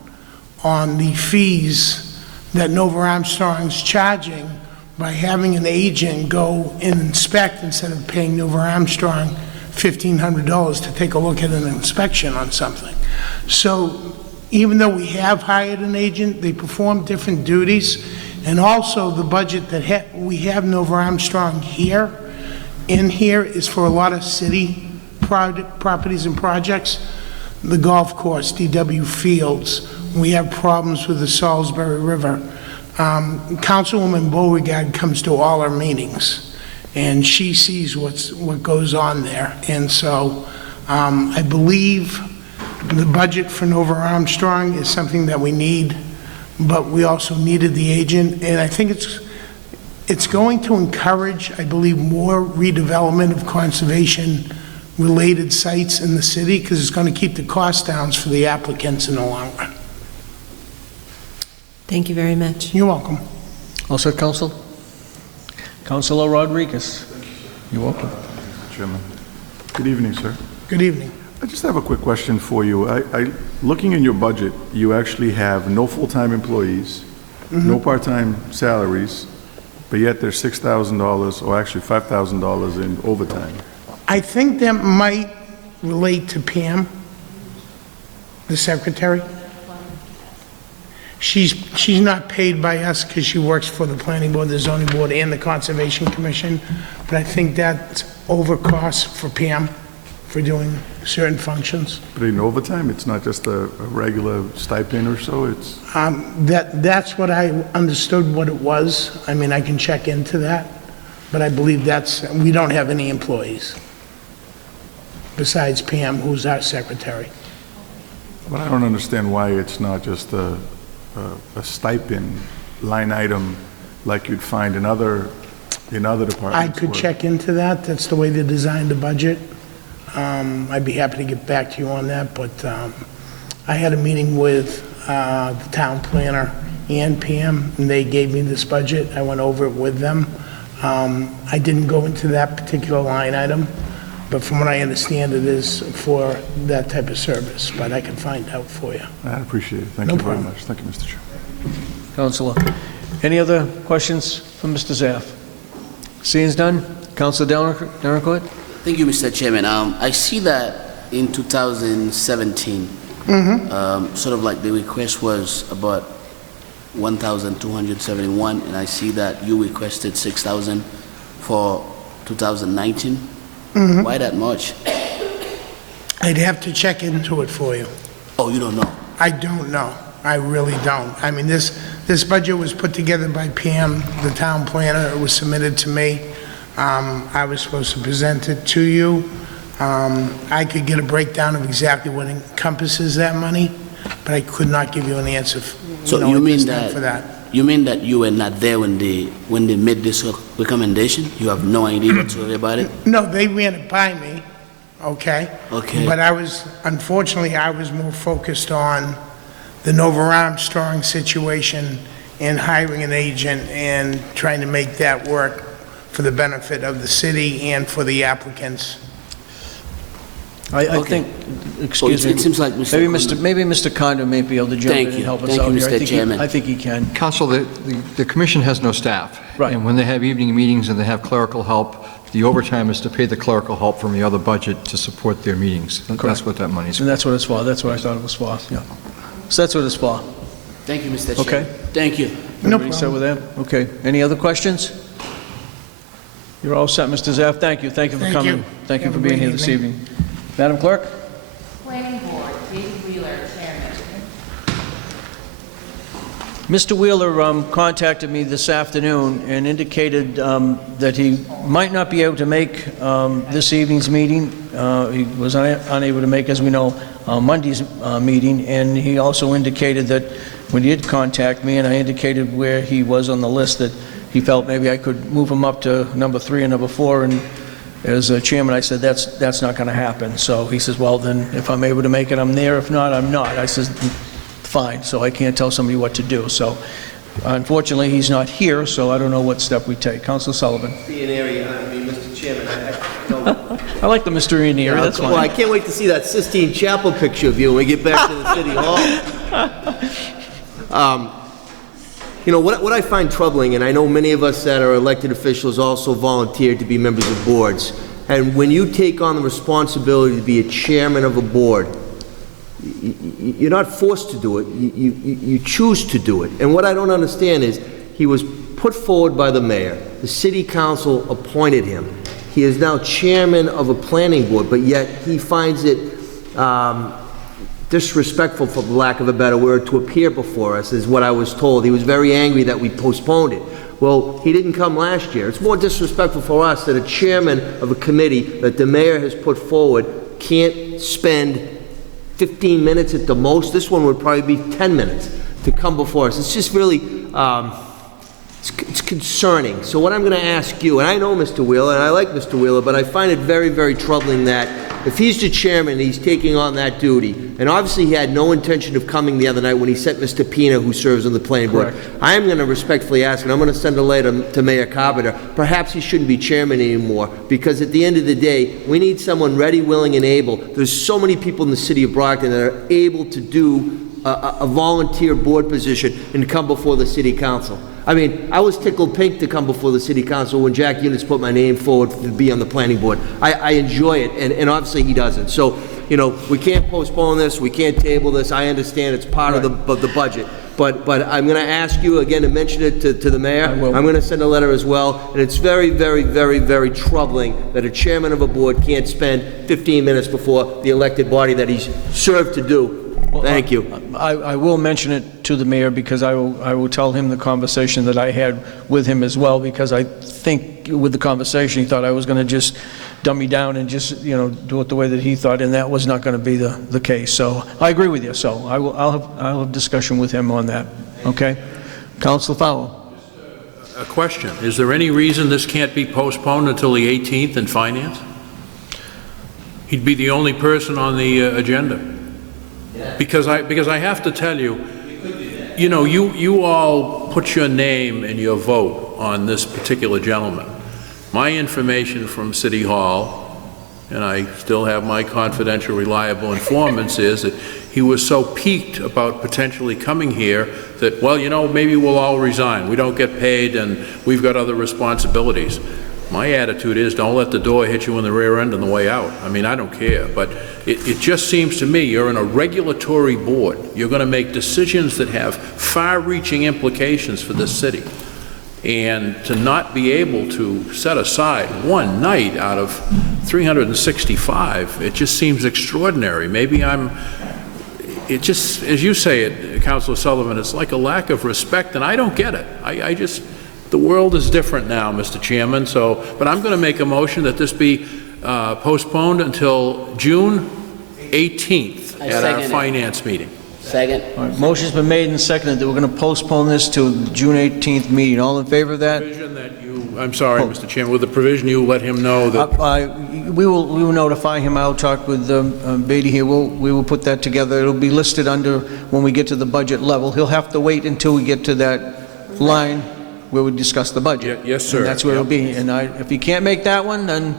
on the fees that Nova Armstrong's charging by having an agent go and inspect instead of paying Nova Armstrong $1,500 to take a look at an inspection on something. So even though we have hired an agent, they perform different duties. And also the budget that we have Nova Armstrong in here is for a lot of city properties and projects. The golf course, DW Fields, we have problems with the Salisbury River. Councilwoman Beauregard comes to all our meetings, and she sees what goes on there. And so I believe the budget for Nova Armstrong is something that we need, but we also needed the agent, and I think it's going to encourage, I believe, more redevelopment of conservation-related sites in the city, because it's going to keep the cost down for the applicants in the long run. Thank you very much. You're welcome. All set, Council? Councilor Rodriguez. You're welcome. Chairman. Good evening, sir. Good evening. I just have a quick question for you. Looking in your budget, you actually have no full-time employees, no part-time salaries, but yet there's $6,000 or actually $5,000 in overtime. I think that might relate to Pam, the secretary. She's not paid by us because she works for the planning board, the zoning board, and the conservation commission, but I think that's overcost for Pam for doing certain functions. But in overtime, it's not just a regular stipend or so, it's... That's what I understood what it was. I mean, I can check into that, but I believe we don't have any employees besides Pam, who's our secretary. But I don't understand why it's not just a stipend line item like you'd find in other departments. I could check into that. That's the way they designed the budget. I'd be happy to get back to you on that, but I had a meeting with the town planner and Pam, and they gave me this budget. I went over it with them. I didn't go into that particular line item, but from what I understand, it is for that type of service, but I can find out for you. I appreciate it. Thank you very much. Thank you, Mr. Chair. Councilor. Any other questions from Mr. Zaff? Seeing as none, Councilor Delacourt? Thank you, Mr. Chairman. I see that in 2017, sort of like the request was about 1,271, and I see that you requested 6,000 for 2019. Why that much? I'd have to check into it for you. Oh, you don't know? I don't know. I really don't. I mean, this budget was put together by Pam, the town planner. It was submitted to me. I was supposed to present it to you. I could get a breakdown of exactly what encompasses that money, but I could not give you an answer. So you mean that you mean that you were not there when they made this recommendation? You have no idea whatsoever about it? No, they ran it by me. Okay. Okay. But unfortunately, I was more focused on the Nova Armstrong situation and hiring an agent and trying to make that work for the benefit of the city and for the applicants. I think, excuse me. It seems like maybe Mr. Condo may be able to jump in and help us out here. I think he can. Council, the commission has no staff. Right. And when they have evening meetings and they have clerical help, the overtime is to pay the clerical help from the other budget to support their meetings. That's what that money's for. And that's what it's for. That's what I thought it was for, yeah. So that's what it's for. Thank you, Mr. Chairman. Okay. Thank you. No Everybody set with that? Okay. Any other questions? You're all set, Mr. Zaff. Thank you. Thank you for coming. Thank you for being here this evening. Madam Clerk? Planning Board, David Wheeler, Chairman. Mr. Wheeler contacted me this afternoon and indicated that he might not be able to make this evening's meeting. He was unable to make, as we know, Monday's meeting, and he also indicated that when he did contact me, and I indicated where he was on the list, that he felt maybe I could move him up to number 3 and number 4, and as chairman, I said, that's not going to happen. So he says, well, then if I'm able to make it, I'm there. If not, I'm not. I says, fine. So I can't tell somebody what to do. So unfortunately, he's not here, so I don't know what step we take. Councilor Sullivan. Mr. Chairman, I like the Mr. Ianieri, that's fine. Well, I can't wait to see that Sistine Chapel picture of you when we get back to the City Hall. What I find troubling, and I know many of us that are elected officials also volunteered to be members of boards, and when you take on the responsibility to be a chairman of a board, you're not forced to do it, you choose to do it. And what I don't understand is, he was put forward by the mayor, the city council appointed him. He is now chairman of a planning board, but yet he finds it disrespectful, for lack of a better word, to appear before us, is what I was told. He was very angry that we postponed it. Well, he didn't come last year. It's more disrespectful for us that a chairman of a committee that the mayor has put forward can't spend 15 minutes at the most. This one would probably be 10 minutes to come before us. It's just really, it's concerning. So what I'm going to ask you, and I know Mr. Wheeler, and I like Mr. Wheeler, but I find it very, very troubling that if he's the chairman, he's taking on that duty, and obviously he had no intention of coming the other night when he sent Mr. Pina, who serves on the planning board. I am going to respectfully ask, and I'm going to send a letter to Mayor Carpenter, perhaps he shouldn't be chairman anymore, because at the end of the day, we need someone ready, willing, and able. There's so many people in the city of Brockton that are able to do a volunteer board position and come before the city council. I mean, I was tickled pink to come before the city council when Jack Eunice put my name forward to be on the planning board. I enjoy it, and obviously he doesn't. So, we can't postpone this, we can't table this. I understand it's part of the budget. But I'm going to ask you again to mention it to the mayor. I'm going to send a letter as well. And it's very, very, very, very troubling that a chairman of a board can't spend 15 minutes before the elected body that he's served to do. Thank you. I will mention it to the mayor, because I will tell him the conversation that I had with him as well, because I think with the conversation he thought I was going to just dumb me down and just do it the way that he thought, and that was not going to be the case. So I agree with you. So I'll have discussion with him on that. Okay, Councilor Fowle. A question: is there any reason this can't be postponed until the 18th in finance? He'd be the only person on the agenda. Because I have to tell you, you all put your name and your vote on this particular gentleman. My information from City Hall, and I still have my confidential, reliable informants, is that he was so piqued about potentially coming here that, well, maybe we'll all resign. We don't get paid and we've got other responsibilities. My attitude is, don't let the door hit you in the rear end on the way out. I mean, I don't care, but it just seems to me you're in a regulatory board. You're going to make decisions that have far-reaching implications for this city. And to not be able to set aside one night out of 365, it just seems extraordinary. Maybe it just, as you say it, Councilor Sullivan, it's like a lack of respect, and I don't get it. The world is different now, Mr. Chairman, but I'm going to make a motion that this be postponed until June 18th at our finance meeting. Second. All right, motion's been made and seconded that we're going to postpone this to the June 18th meeting. All in favor of that? I'm sorry, Mr. Chairman, with the provision you let him know that... we will notify him. I'll talk with Beatty here. We will put that together. It'll be listed under when we get to the budget level. He'll have to wait until we get to that line where we discuss the budget. Yes, sir. And that's where it'll be. And if he can't make that one, then,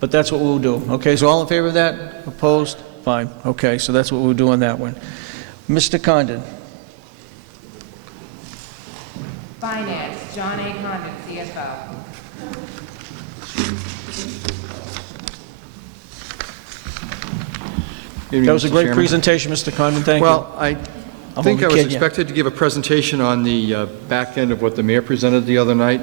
but that's what we'll do. Okay, so all in favor of that? Opposed? Fine. Okay, so that's what we'll do on that one. Mr. Condon. Finance, John A. Condon, CFO. That was a great presentation, Mr. Condon. Thank you. Well, I think I was expected to give a presentation on the back end of what the mayor presented the other night.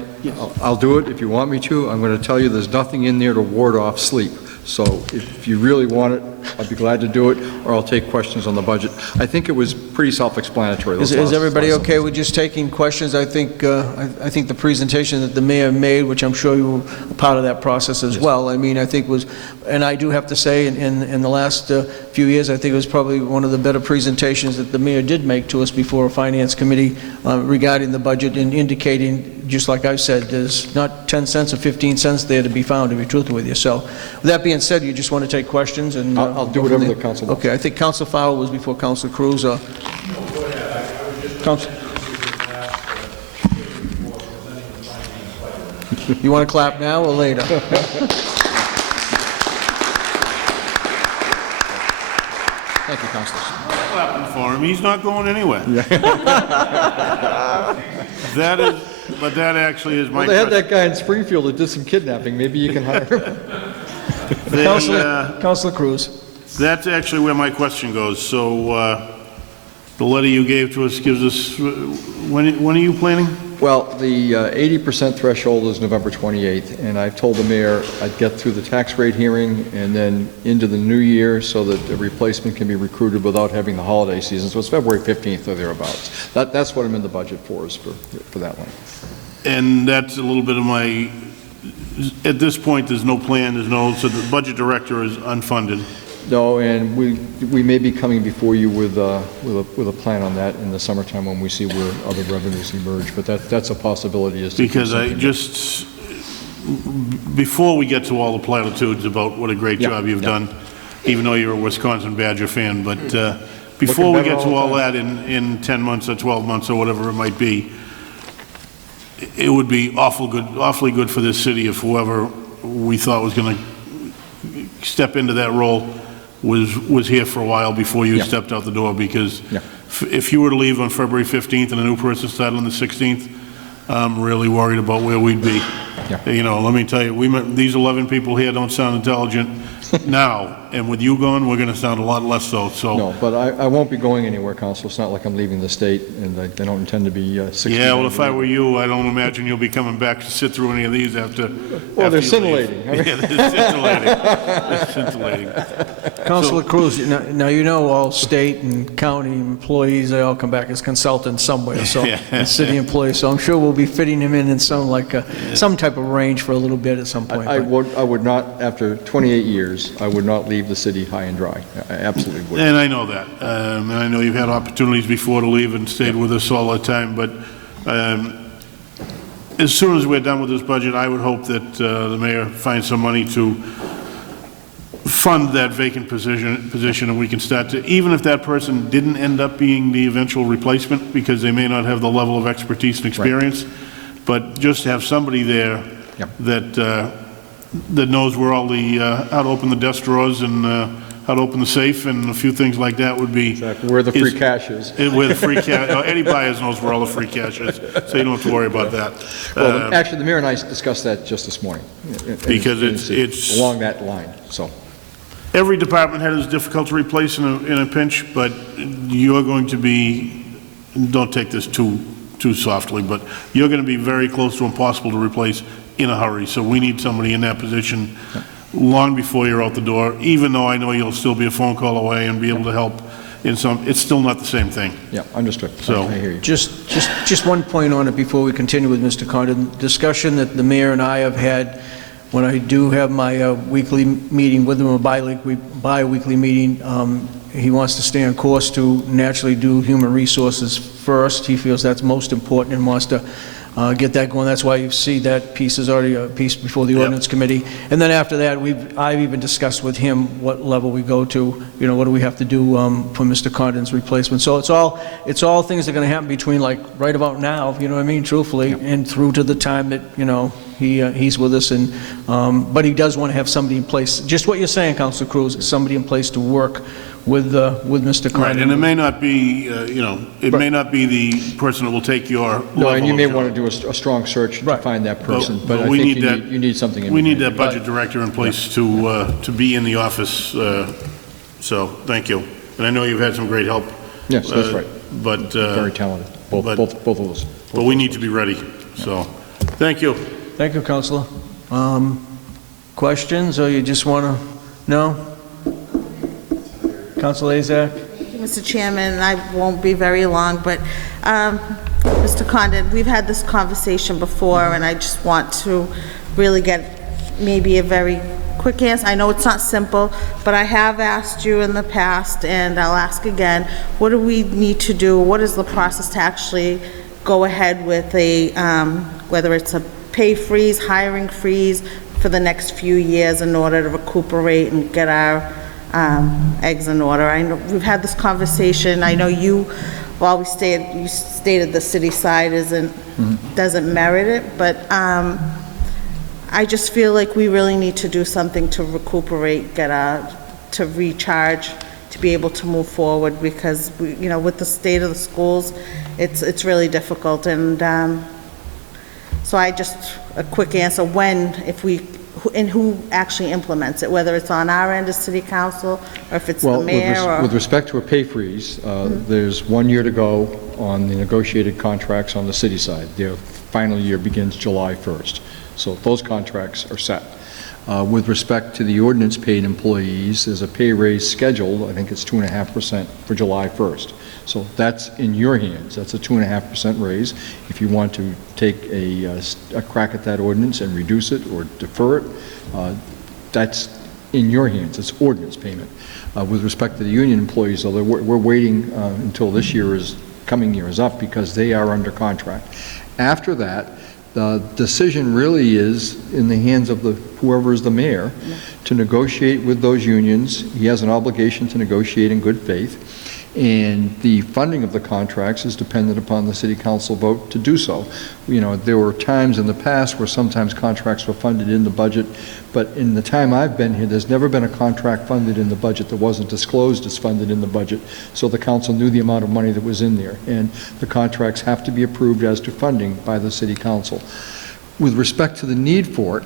I'll do it if you want me to. I'm going to tell you there's nothing in there to ward off sleep. So if you really want it, I'd be glad to do it, or I'll take questions on the budget. I think it was pretty self-explanatory. Is everybody okay with just taking questions? I think the presentation that the mayor made, which I'm sure you were a part of that process as well, I mean, I think was, and I do have to say, in the last few years, I think it was probably one of the better presentations that the mayor did make to us before a finance committee regarding the budget, and indicating, just like I said, there's not 10 cents or 15 cents there to be found, to be truthful with you. So, with that being said, you just want to take questions? And I'll do whatever the council wants. Okay, I think Council Fowler was before Council Cruz. Council. You want to clap now or later? Thank you, Councilor. Clapping for him, he's not going anywhere. That actually is my Well, they had that guy in Springfield that did some kidnapping. Maybe you can hire him. Councilor Cruz. That's actually where my question goes. So the letter you gave to us gives us, when are you planning? Well, the 80% threshold is November 28th, and I've told the mayor I'd get through the tax rate hearing and then into the new year so that the replacement can be recruited without having the holiday season. So it's February 15th or thereabouts. That's what I'm in the budget for, is for that one. And that's a little bit of my, at this point, there's no plan, so the budget director is unfunded. No, and we may be coming before you with a plan on that in the summertime when we see where other revenues emerge, but that's a possibility. Because before we get to all the platitudes about what a great job you've done, even though you're a Wisconsin Badger fan, but before we get to all that in 10 months or 12 months or whatever it might be, it would be awfully good for this city if whoever we thought was going to step into that role was here for a while before you stepped out the door, because if you were to leave on February 15th and a new person started on the 16th, I'm really worried about where we'd be. You know, let me tell you, these 11 people here don't sound intelligent now, and with you gone, we're going to sound a lot less so. No, but I won't be going anywhere, Council. It's not like I'm leaving the state, and I don't intend to be 60. Yeah, well, if I were you, I don't imagine you'll be coming back to sit through any of these after. Well, they're scintillating. Yeah, they're scintillating. They're scintillating. Councilor Cruz, now you know all state and county employees, they all come back as consultants somewhere, so, and city employees, so I'm sure we'll be fitting him in some type of range for a little bit at some point. I would not, after 28 years, I would not leave the city high and dry. I absolutely would. And I know that. And I know you've had opportunities before to leave and stayed with us all the time, but as soon as we're done with this budget, I would hope that the mayor finds some money to fund that vacant position, and we can start to, even if that person didn't end up being the eventual replacement, because they may not have the level of expertise and experience, but just to have somebody there that knows where all the, how to open the desk drawers and how to open the safe and a few things like that would be. Exactly, where the free cash is. Where the free cash, Eddie Byers knows where all the free cash is, so you don't have to worry about that. Well, actually, the mayor and I discussed that just this morning. Because it's along that line, so. Every department head is difficult to replace in a pinch, but you're going to be, don't take this too softly, but you're going to be very close to impossible to replace in a hurry. So we need somebody in that position long before you're out the door, even though I know you'll still be a phone call away and be able to help in some, it's still not the same thing. Yeah, understood. So I hear you. Just one point on it before we continue with Mr. Condon. Discussion that the mayor and I have had when I do have my weekly meeting with him, a bi-weekly meeting. He wants to stay on course to naturally do human resources first. He feels that's most important and wants to get that going. That's why you see that piece is already a piece before the ordinance committee. And then after that, I've even discussed with him what level we go to. You know, what do we have to do for Mr. Condon's replacement? So it's all things that are going to happen between, like, right about now. You know what I mean? Truthfully, and through to the time that he's with us. And but he does want to have somebody in place. Just what you're saying, Councilor Cruz, somebody in place to work with Mr. Condon. Right, and it may not be, it may not be the person that will take your No, and you may want to do a strong search to find that person, but I think you need something in We need behind that budget director in place to be in the office, so thank you. And I know you've had some great help. Yes, that's right. But very talented, both of us. But we need to be ready, so, thank you. Thank you, Councilor. Questions, or you just want to, no? Council Azak. Thank you, Mr. Chairman, I won't be very long, but, Mr. Condon, we've had this conversation before, and I just want to really get maybe a very quick answer. I know it's not simple, but I have asked you in the past, and I'll ask again, what do we need to do? What is the process to actually go ahead with a, whether it's a pay freeze, hiring freeze for the next few years in order to recuperate and get our eggs in order? I know we've had this conversation. I know you stated the city side doesn't merit it, but I just feel like we really need to do something to recuperate, to recharge, to be able to move forward, because with the state of the schools, it's really difficult. And so a quick answer: when, if we, and who actually implements it, whether it's on our end as city council, or if it's the mayor, or... With respect to a pay freeze, there's 1 year to go on the negotiated contracts on the city side. Their final year begins July 1st. So those contracts are set. With respect to the ordinance paid employees, there's a pay raise scheduled. I think it's 2.5% for July 1st. So that's in your hands. That's a 2.5% raise. If you want to take a crack at that ordinance and reduce it or defer it, that's in your hands. It's ordinance payment. With respect to the union employees, though, we're waiting until this coming year is up, because they are under contract. After that, the decision really is in the hands of whoever is the mayor to negotiate with those unions. He has an obligation to negotiate in good faith, and the funding of the contracts is dependent upon the city council vote to do so. There were times in the past where sometimes contracts were funded in the budget, but in the time I've been here, there's never been a contract funded in the budget that wasn't disclosed as funded in the budget, so the council knew the amount of money that was in there, and the contracts have to be approved as to funding by the city council. With respect to the need for it,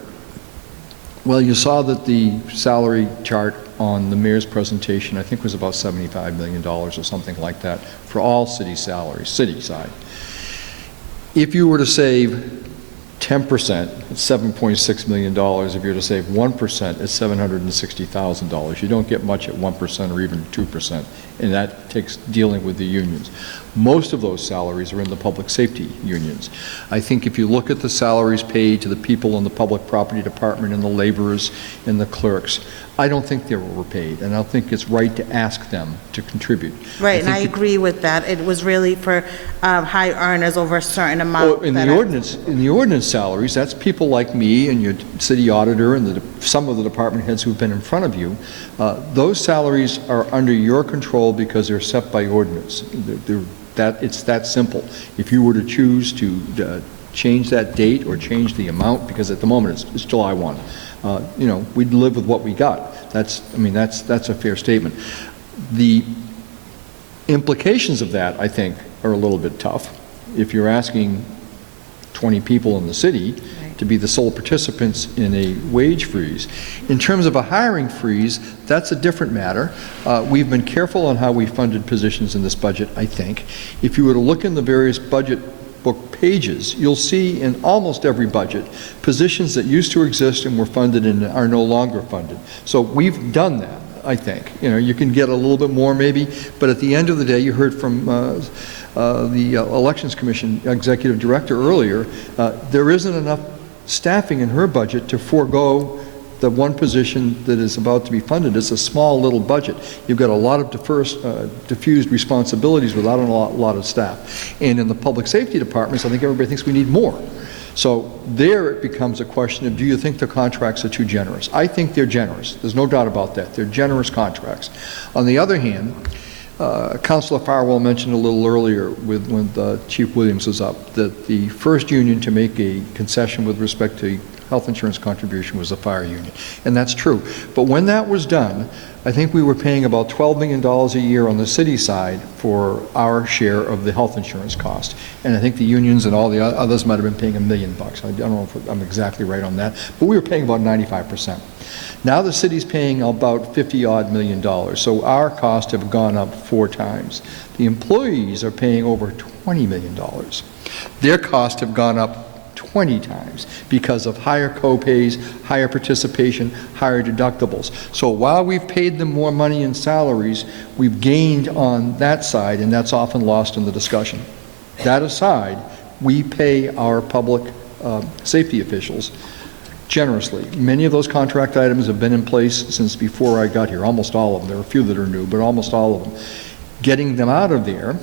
well, you saw that the salary chart on the mayor's presentation, I think, was about $75 million or something like that for all city salaries, city side. If you were to save 10%, it's $7.6 million. If you were to save 1%, it's $760,000. You don't get much at 1% or even 2%, and that takes dealing with the unions. Most of those salaries are in the public safety unions. I think if you look at the salaries paid to the people in the public property department and the laborers and the clerks, I don't think they're overpaid, and I don't think it's right to ask them to contribute. Right, and I agree with that. It was really for high earners over a certain amount. In the ordinance salaries, that's people like me and your city auditor and some of the department heads who've been in front of you. Those salaries are under your control because they're set by ordinance. It's that simple. If you were to choose to change that date or change the amount, because at the moment it's July 1, we'd live with what we got. That's a fair statement. The implications of that, I think, are a little bit tough. If you're asking 20 people in the city to be the sole participants in a wage freeze. In terms of a hiring freeze, that's a different matter. We've been careful on how we funded positions in this budget, I think. If you were to look in the various budget book pages, you'll see in almost every budget positions that used to exist and were funded and are no longer funded. So we've done that, I think. You can get a little bit more maybe, but at the end of the day, you heard from the Elections Commission Executive Director earlier, there isn't enough staffing in her budget to forego the one position that is about to be funded. It's a small little budget. You've got a lot of diffused responsibilities without a lot of staff. And in the public safety departments, I think everybody thinks we need more. So there it becomes a question of, do you think the contracts are too generous? I think they're generous. There's no doubt about that. They're generous contracts. On the other hand, Councilor Farwell mentioned a little earlier when Chief Williams was up that the first union to make a concession with respect to health insurance contribution was the fire union, and that's true. But when that was done, I think we were paying about $12 million a year on the city side for our share of the health insurance cost, and I think the unions and all the others might have been paying $1 million. I don't know if I'm exactly right on that, but we were paying about 95%. Now the city's paying about $50-odd million, so our costs have gone up 4 times. The employees are paying over $20 million. Their costs have gone up 20 times because of higher co-pays, higher participation, higher deductibles. So while we've paid them more money in salaries, we've gained on that side, and that's often lost in the discussion. That aside, we pay our public safety officials generously. Many of those contract items have been in place since before I got here, almost all of them. There are a few that are new, but almost all of them. Getting them out of there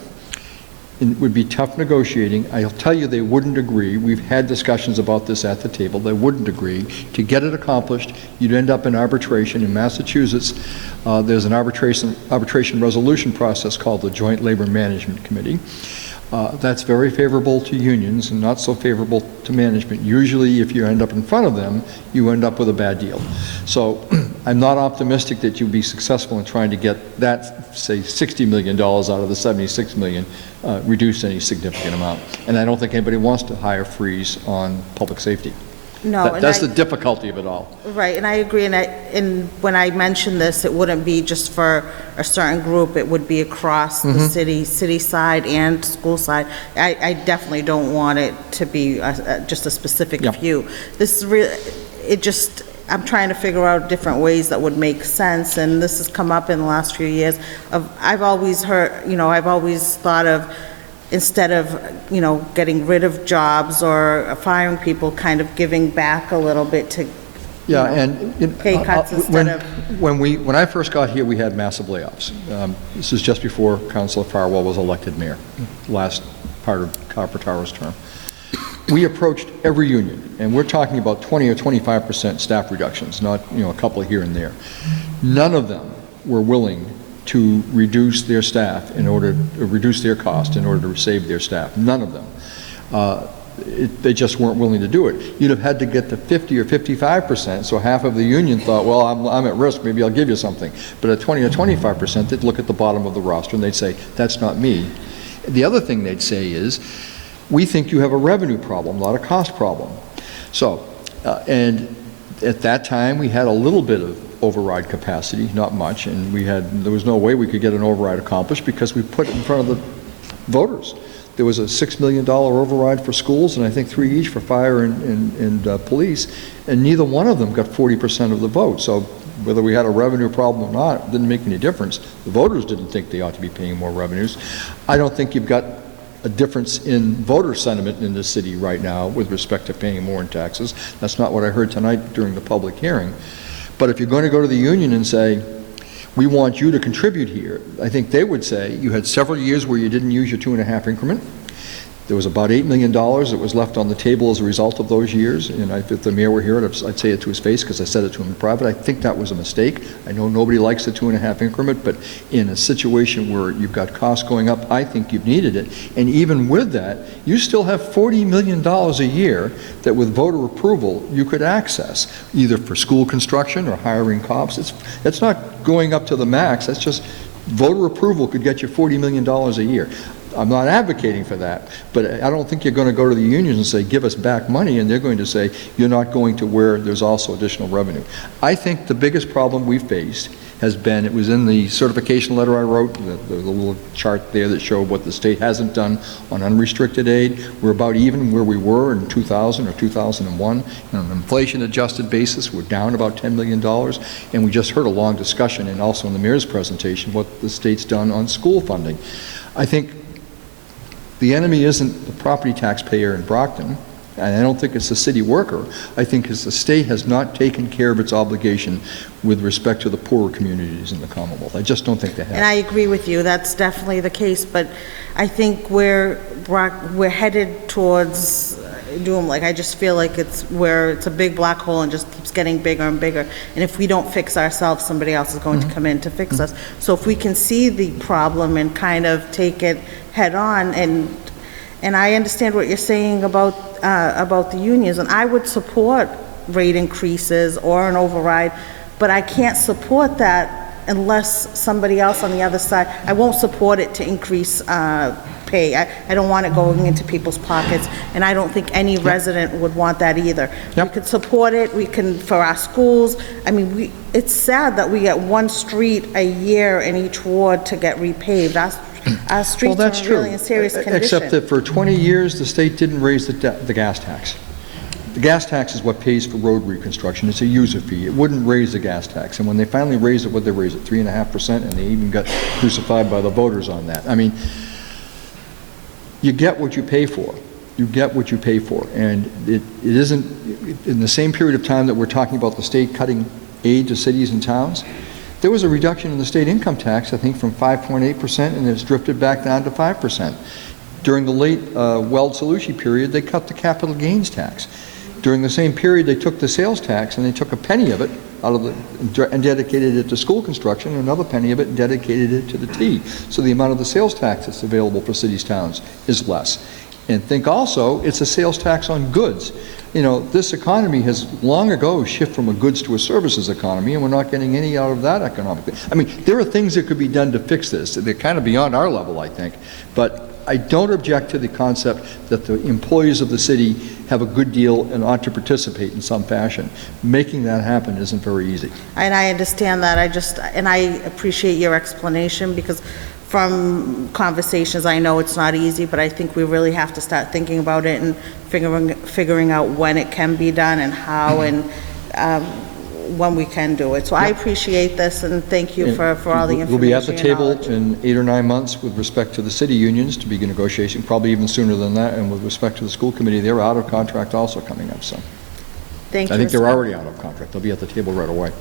would be tough negotiating. I'll tell you, they wouldn't agree. We've had discussions about this at the table. They wouldn't agree. To get it accomplished, you'd end up in arbitration. In Massachusetts, there's an arbitration resolution process called the Joint Labor Management Committee. That's very favorable to unions and not so favorable to management. Usually, if you end up in front of them, you end up with a bad deal. So I'm not optimistic that you'll be successful in trying to get that, say, $60 million out of the $76 million reduced any significant amount. And I don't think anybody wants to hire freeze on public safety. No, That's the difficulty of it all. Right, and I agree, and when I mentioned this, it wouldn't be just for a certain group, it would be across the city side and school side. I definitely don't want it to be just a specific few. This is really, I'm trying to figure out different ways that would make sense, and this has come up in the last few years. I've always thought of, instead of, getting rid of jobs or firing people, kind of giving back a little bit to, pay cuts instead of... When I first got here, we had massive layoffs. This is just before Councilor Farwell was elected mayor, last part of Carpentaro's term. We approached every union, and we're talking about 20 or 25% staff reductions, not, a couple here and there. None of them were willing to reduce their staff in order to reduce their cost in order to save their staff. None of them. They just weren't willing to do it. You'd have had to get to 50 or 55%, so half of the union thought, well, I'm at risk, maybe I'll give you something. But at 20 or 25%, they'd look at the bottom of the roster and they'd say, that's not me. The other thing they'd say is, we think you have a revenue problem, not a cost problem. So, and at that time, we had a little bit of override capacity, not much, and there was no way we could get an override accomplished because we put it in front of the voters. There was a $6 million override for schools, and I think 3 each for fire and police, and neither one of them got 40% of the vote. So whether we had a revenue problem or not, it didn't make any difference. The voters didn't think they ought to be paying more revenues. I don't think you've got a difference in voter sentiment in this city right now with respect to paying more in taxes. That's not what I heard tonight during the public hearing. But if you're going to go to the union and say, we want you to contribute here, I think they would say, you had several years where you didn't use your 2.5 increment. There was about $8 million that was left on the table as a result of those years, and if the mayor were here, I'd say it to his face because I said it to him in private. I think that was a mistake. I know nobody likes the 2.5 increment, but in a situation where you've got costs going up, I think you've needed it. And even with that, you still have $40 million a year that with voter approval you could access, either for school construction or hiring cops. It's not going up to the max. That's just voter approval could get you $40 million a year. I'm not advocating for that, but I don't think you're going to go to the unions and say, give us back money, and they're going to say, you're not going to where there's also additional revenue. I think the biggest problem we've faced has been, it was in the certification letter I wrote, the little chart there that showed what the state hasn't done on unrestricted aid. We're about even where we were in 2000 or 2001. On an inflation-adjusted basis, we're down about $10 million, and we just heard a long discussion, and also in the mayor's presentation, what the state's done on school funding. I think the enemy isn't the property taxpayer in Brockton, and I don't think it's the city worker. I think it's the state has not taken care of its obligation with respect to the poorer communities in the Commonwealth. I just don't think they have. And I agree with you, that's definitely the case, but I think we're headed towards doom. Like, I just feel like it's a big black hole and just keeps getting bigger and bigger. And if we don't fix ourselves, somebody else is going to come in to fix us. So if we can see the problem and kind of take it head on, and I understand what you're saying about the unions, and I would support rate increases or an override, but I can't support that unless somebody else on the other side, I won't support it to increase pay. I don't want it going into people's pockets, and I don't think any resident would want that either. We could support it, we can, for our schools. I mean, it's sad that we get one street a year in each ward to get repaved. Our streets are really in serious condition. Except that for 20 years, the state didn't raise the gas tax. The gas tax is what pays for road reconstruction. It's a user fee. It wouldn't raise the gas tax. And when they finally raised it, what'd they raise it? 3.5%, and they even got crucified by the voters on that. I mean, you get what you pay for. You get what you pay for. And it isn't, in the same period of time that we're talking about the state cutting aid to cities and towns, there was a reduction in the state income tax, I think, from 5.8%, and it's drifted back down to 5%. During the late Weld-Salucci period, they cut the capital gains tax. During the same period, they took the sales tax and they took a penny of it out of and dedicated it to school construction, and another penny of it and dedicated it to the T. So the amount of the sales tax that's available for cities, towns is less. And think also, it's a sales tax on goods. You know, this economy has long ago shifted from a goods to a services economy, and we're not getting any out of that economically. I mean, there are things that could be done to fix this. They're kind of beyond our level, I think. But I don't object to the concept that the employees of the city have a good deal and ought to participate in some fashion. Making that happen isn't very easy. And I understand that. And I appreciate your explanation, because from conversations, I know it's not easy, but I think we really have to start thinking about it and figuring out when it can be done and how, and when we can do it. So I appreciate this, and thank you for all the information. We'll be at the table knowledge. in 8 or 9 months with respect to the city unions to begin negotiation, probably even sooner than that, and with respect to the school committee, they're out of contract also coming up, so. Thank you. I think they're already out of contract. They'll be at the table right away.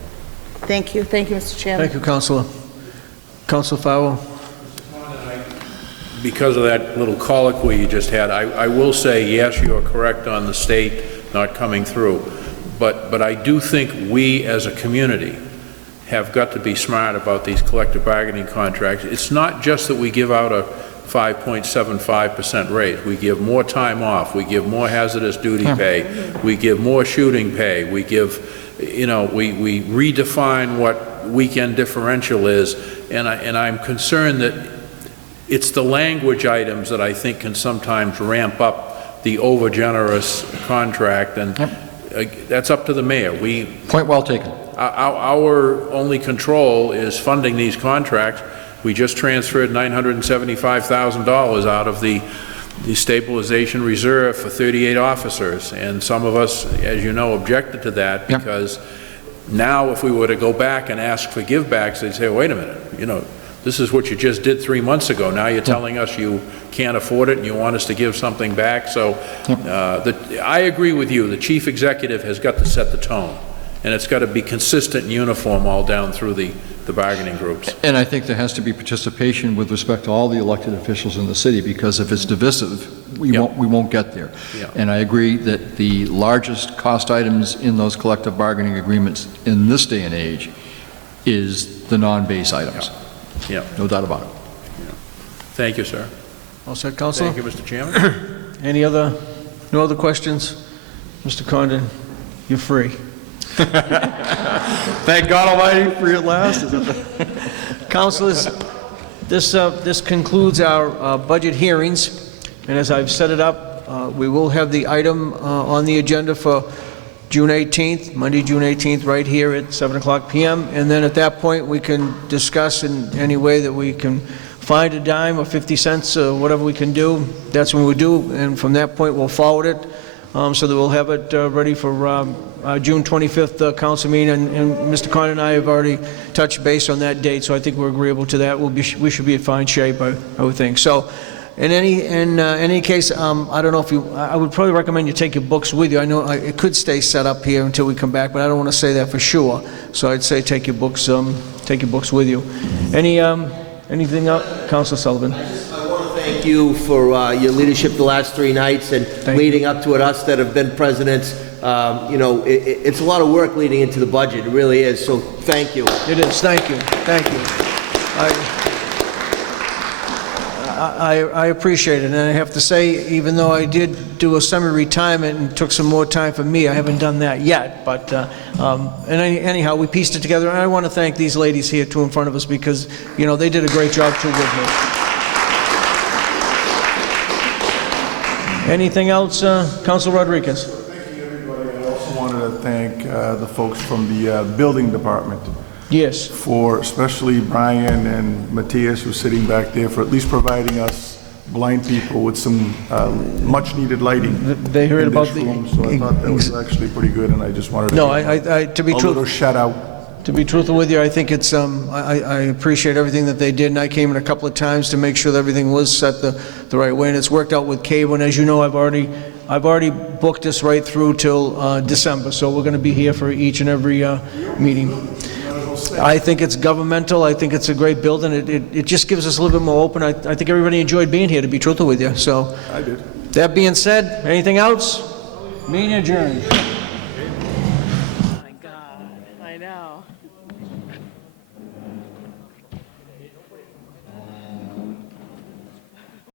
Thank you. Thank you, Mr. Chairman. Thank you, Councilor. Councilor Farwell. Because of that little colloquy you just had, I will say, yes, you are correct on the state not coming through. But I do think we as a community have got to be smart about these collective bargaining contracts. It's not just that we give out a 5.75% raise. We give more time off. We give more hazardous duty pay. We give more shooting pay. We give, you know, we redefine what weekend differential is. And I'm concerned that it's the language items that I think can sometimes ramp up the overgenerous contract, and that's up to the mayor. Point well taken. Our only control is funding these contracts. We just transferred $975,000 out of the stabilization reserve for 38 officers, and some of us, as you know, objected to that because now if we were to go back and ask for givebacks, they'd say, wait a minute, you know, this is what you just did 3 months ago. Now you're telling us you can't afford it and you want us to give something back. So I agree with you. The chief executive has got to set the tone, and it's got to be consistent and uniform all down through the bargaining groups. And I think there has to be participation with respect to all the elected officials in the city, because if it's divisive, we won't get there. And I agree that the largest cost items in those collective bargaining agreements in this day and age is the non-base items. Yeah. No doubt about it. Thank you, sir. All set, Councilor? Thank you, Mr. Chairman. No other questions? Mr. Condon, you're free. Thank God Almighty, free at last. Councilors, this concludes our budget hearings, and as I've set it up, we will have the item on the agenda for June 18th, Monday, June 18th, right here at 7:00 p.m. And then at that point, we can discuss in any way that we can find a dime or 50 cents or whatever we can do. That's when we do, and from that point, we'll forward it so that we'll have it ready for June 25th council meeting. And Mr. Conn and I have already touched base on that date, so I think we're agreeable to that. We should be in fine shape, I would think. So. In any case, I don't know if I would probably recommend you take your books with you. I know it could stay set up here until we come back, but I don't want to say that for sure. So I'd say take your books with you. Anything else, Councilor Sullivan? I want to thank you for your leadership the last 3 nights and leading up to it. Us that have been presidents, you know, it's a lot of work leading into the budget. It really is. So thank you. It is. Thank you. Thank you. I appreciate it, and I have to say, even though I did do a semi-retirement and took some more time for me, I haven't done that yet, but anyhow, we pieced it together, and I want to thank these ladies here, too, in front of us, because, you know, they did a great job, too, with me. Anything else, Councilor Rodriguez? Thank you, everybody. I also wanted to thank the folks from the building department. Yes. For especially Brian and Matthias, who's sitting back there, for at least providing us blind people with some much-needed lighting. They heard in about this the- room, so I thought that was actually pretty good, and I just wanted to No, give to be a true. little shout-out. To be truthful with you, I think it's, I appreciate everything that they did, and I came in a couple of times to make sure that everything was set the right way, and it's worked out with cable, and as you know, I've already booked this right through till December, so we're gonna be here for each and every meeting. I think it's governmental, I think it's a great building, it just gives us a little bit more open, I think everybody enjoyed being here, to be truthful with you, so. I did. That being said, anything else? Meeting adjourned.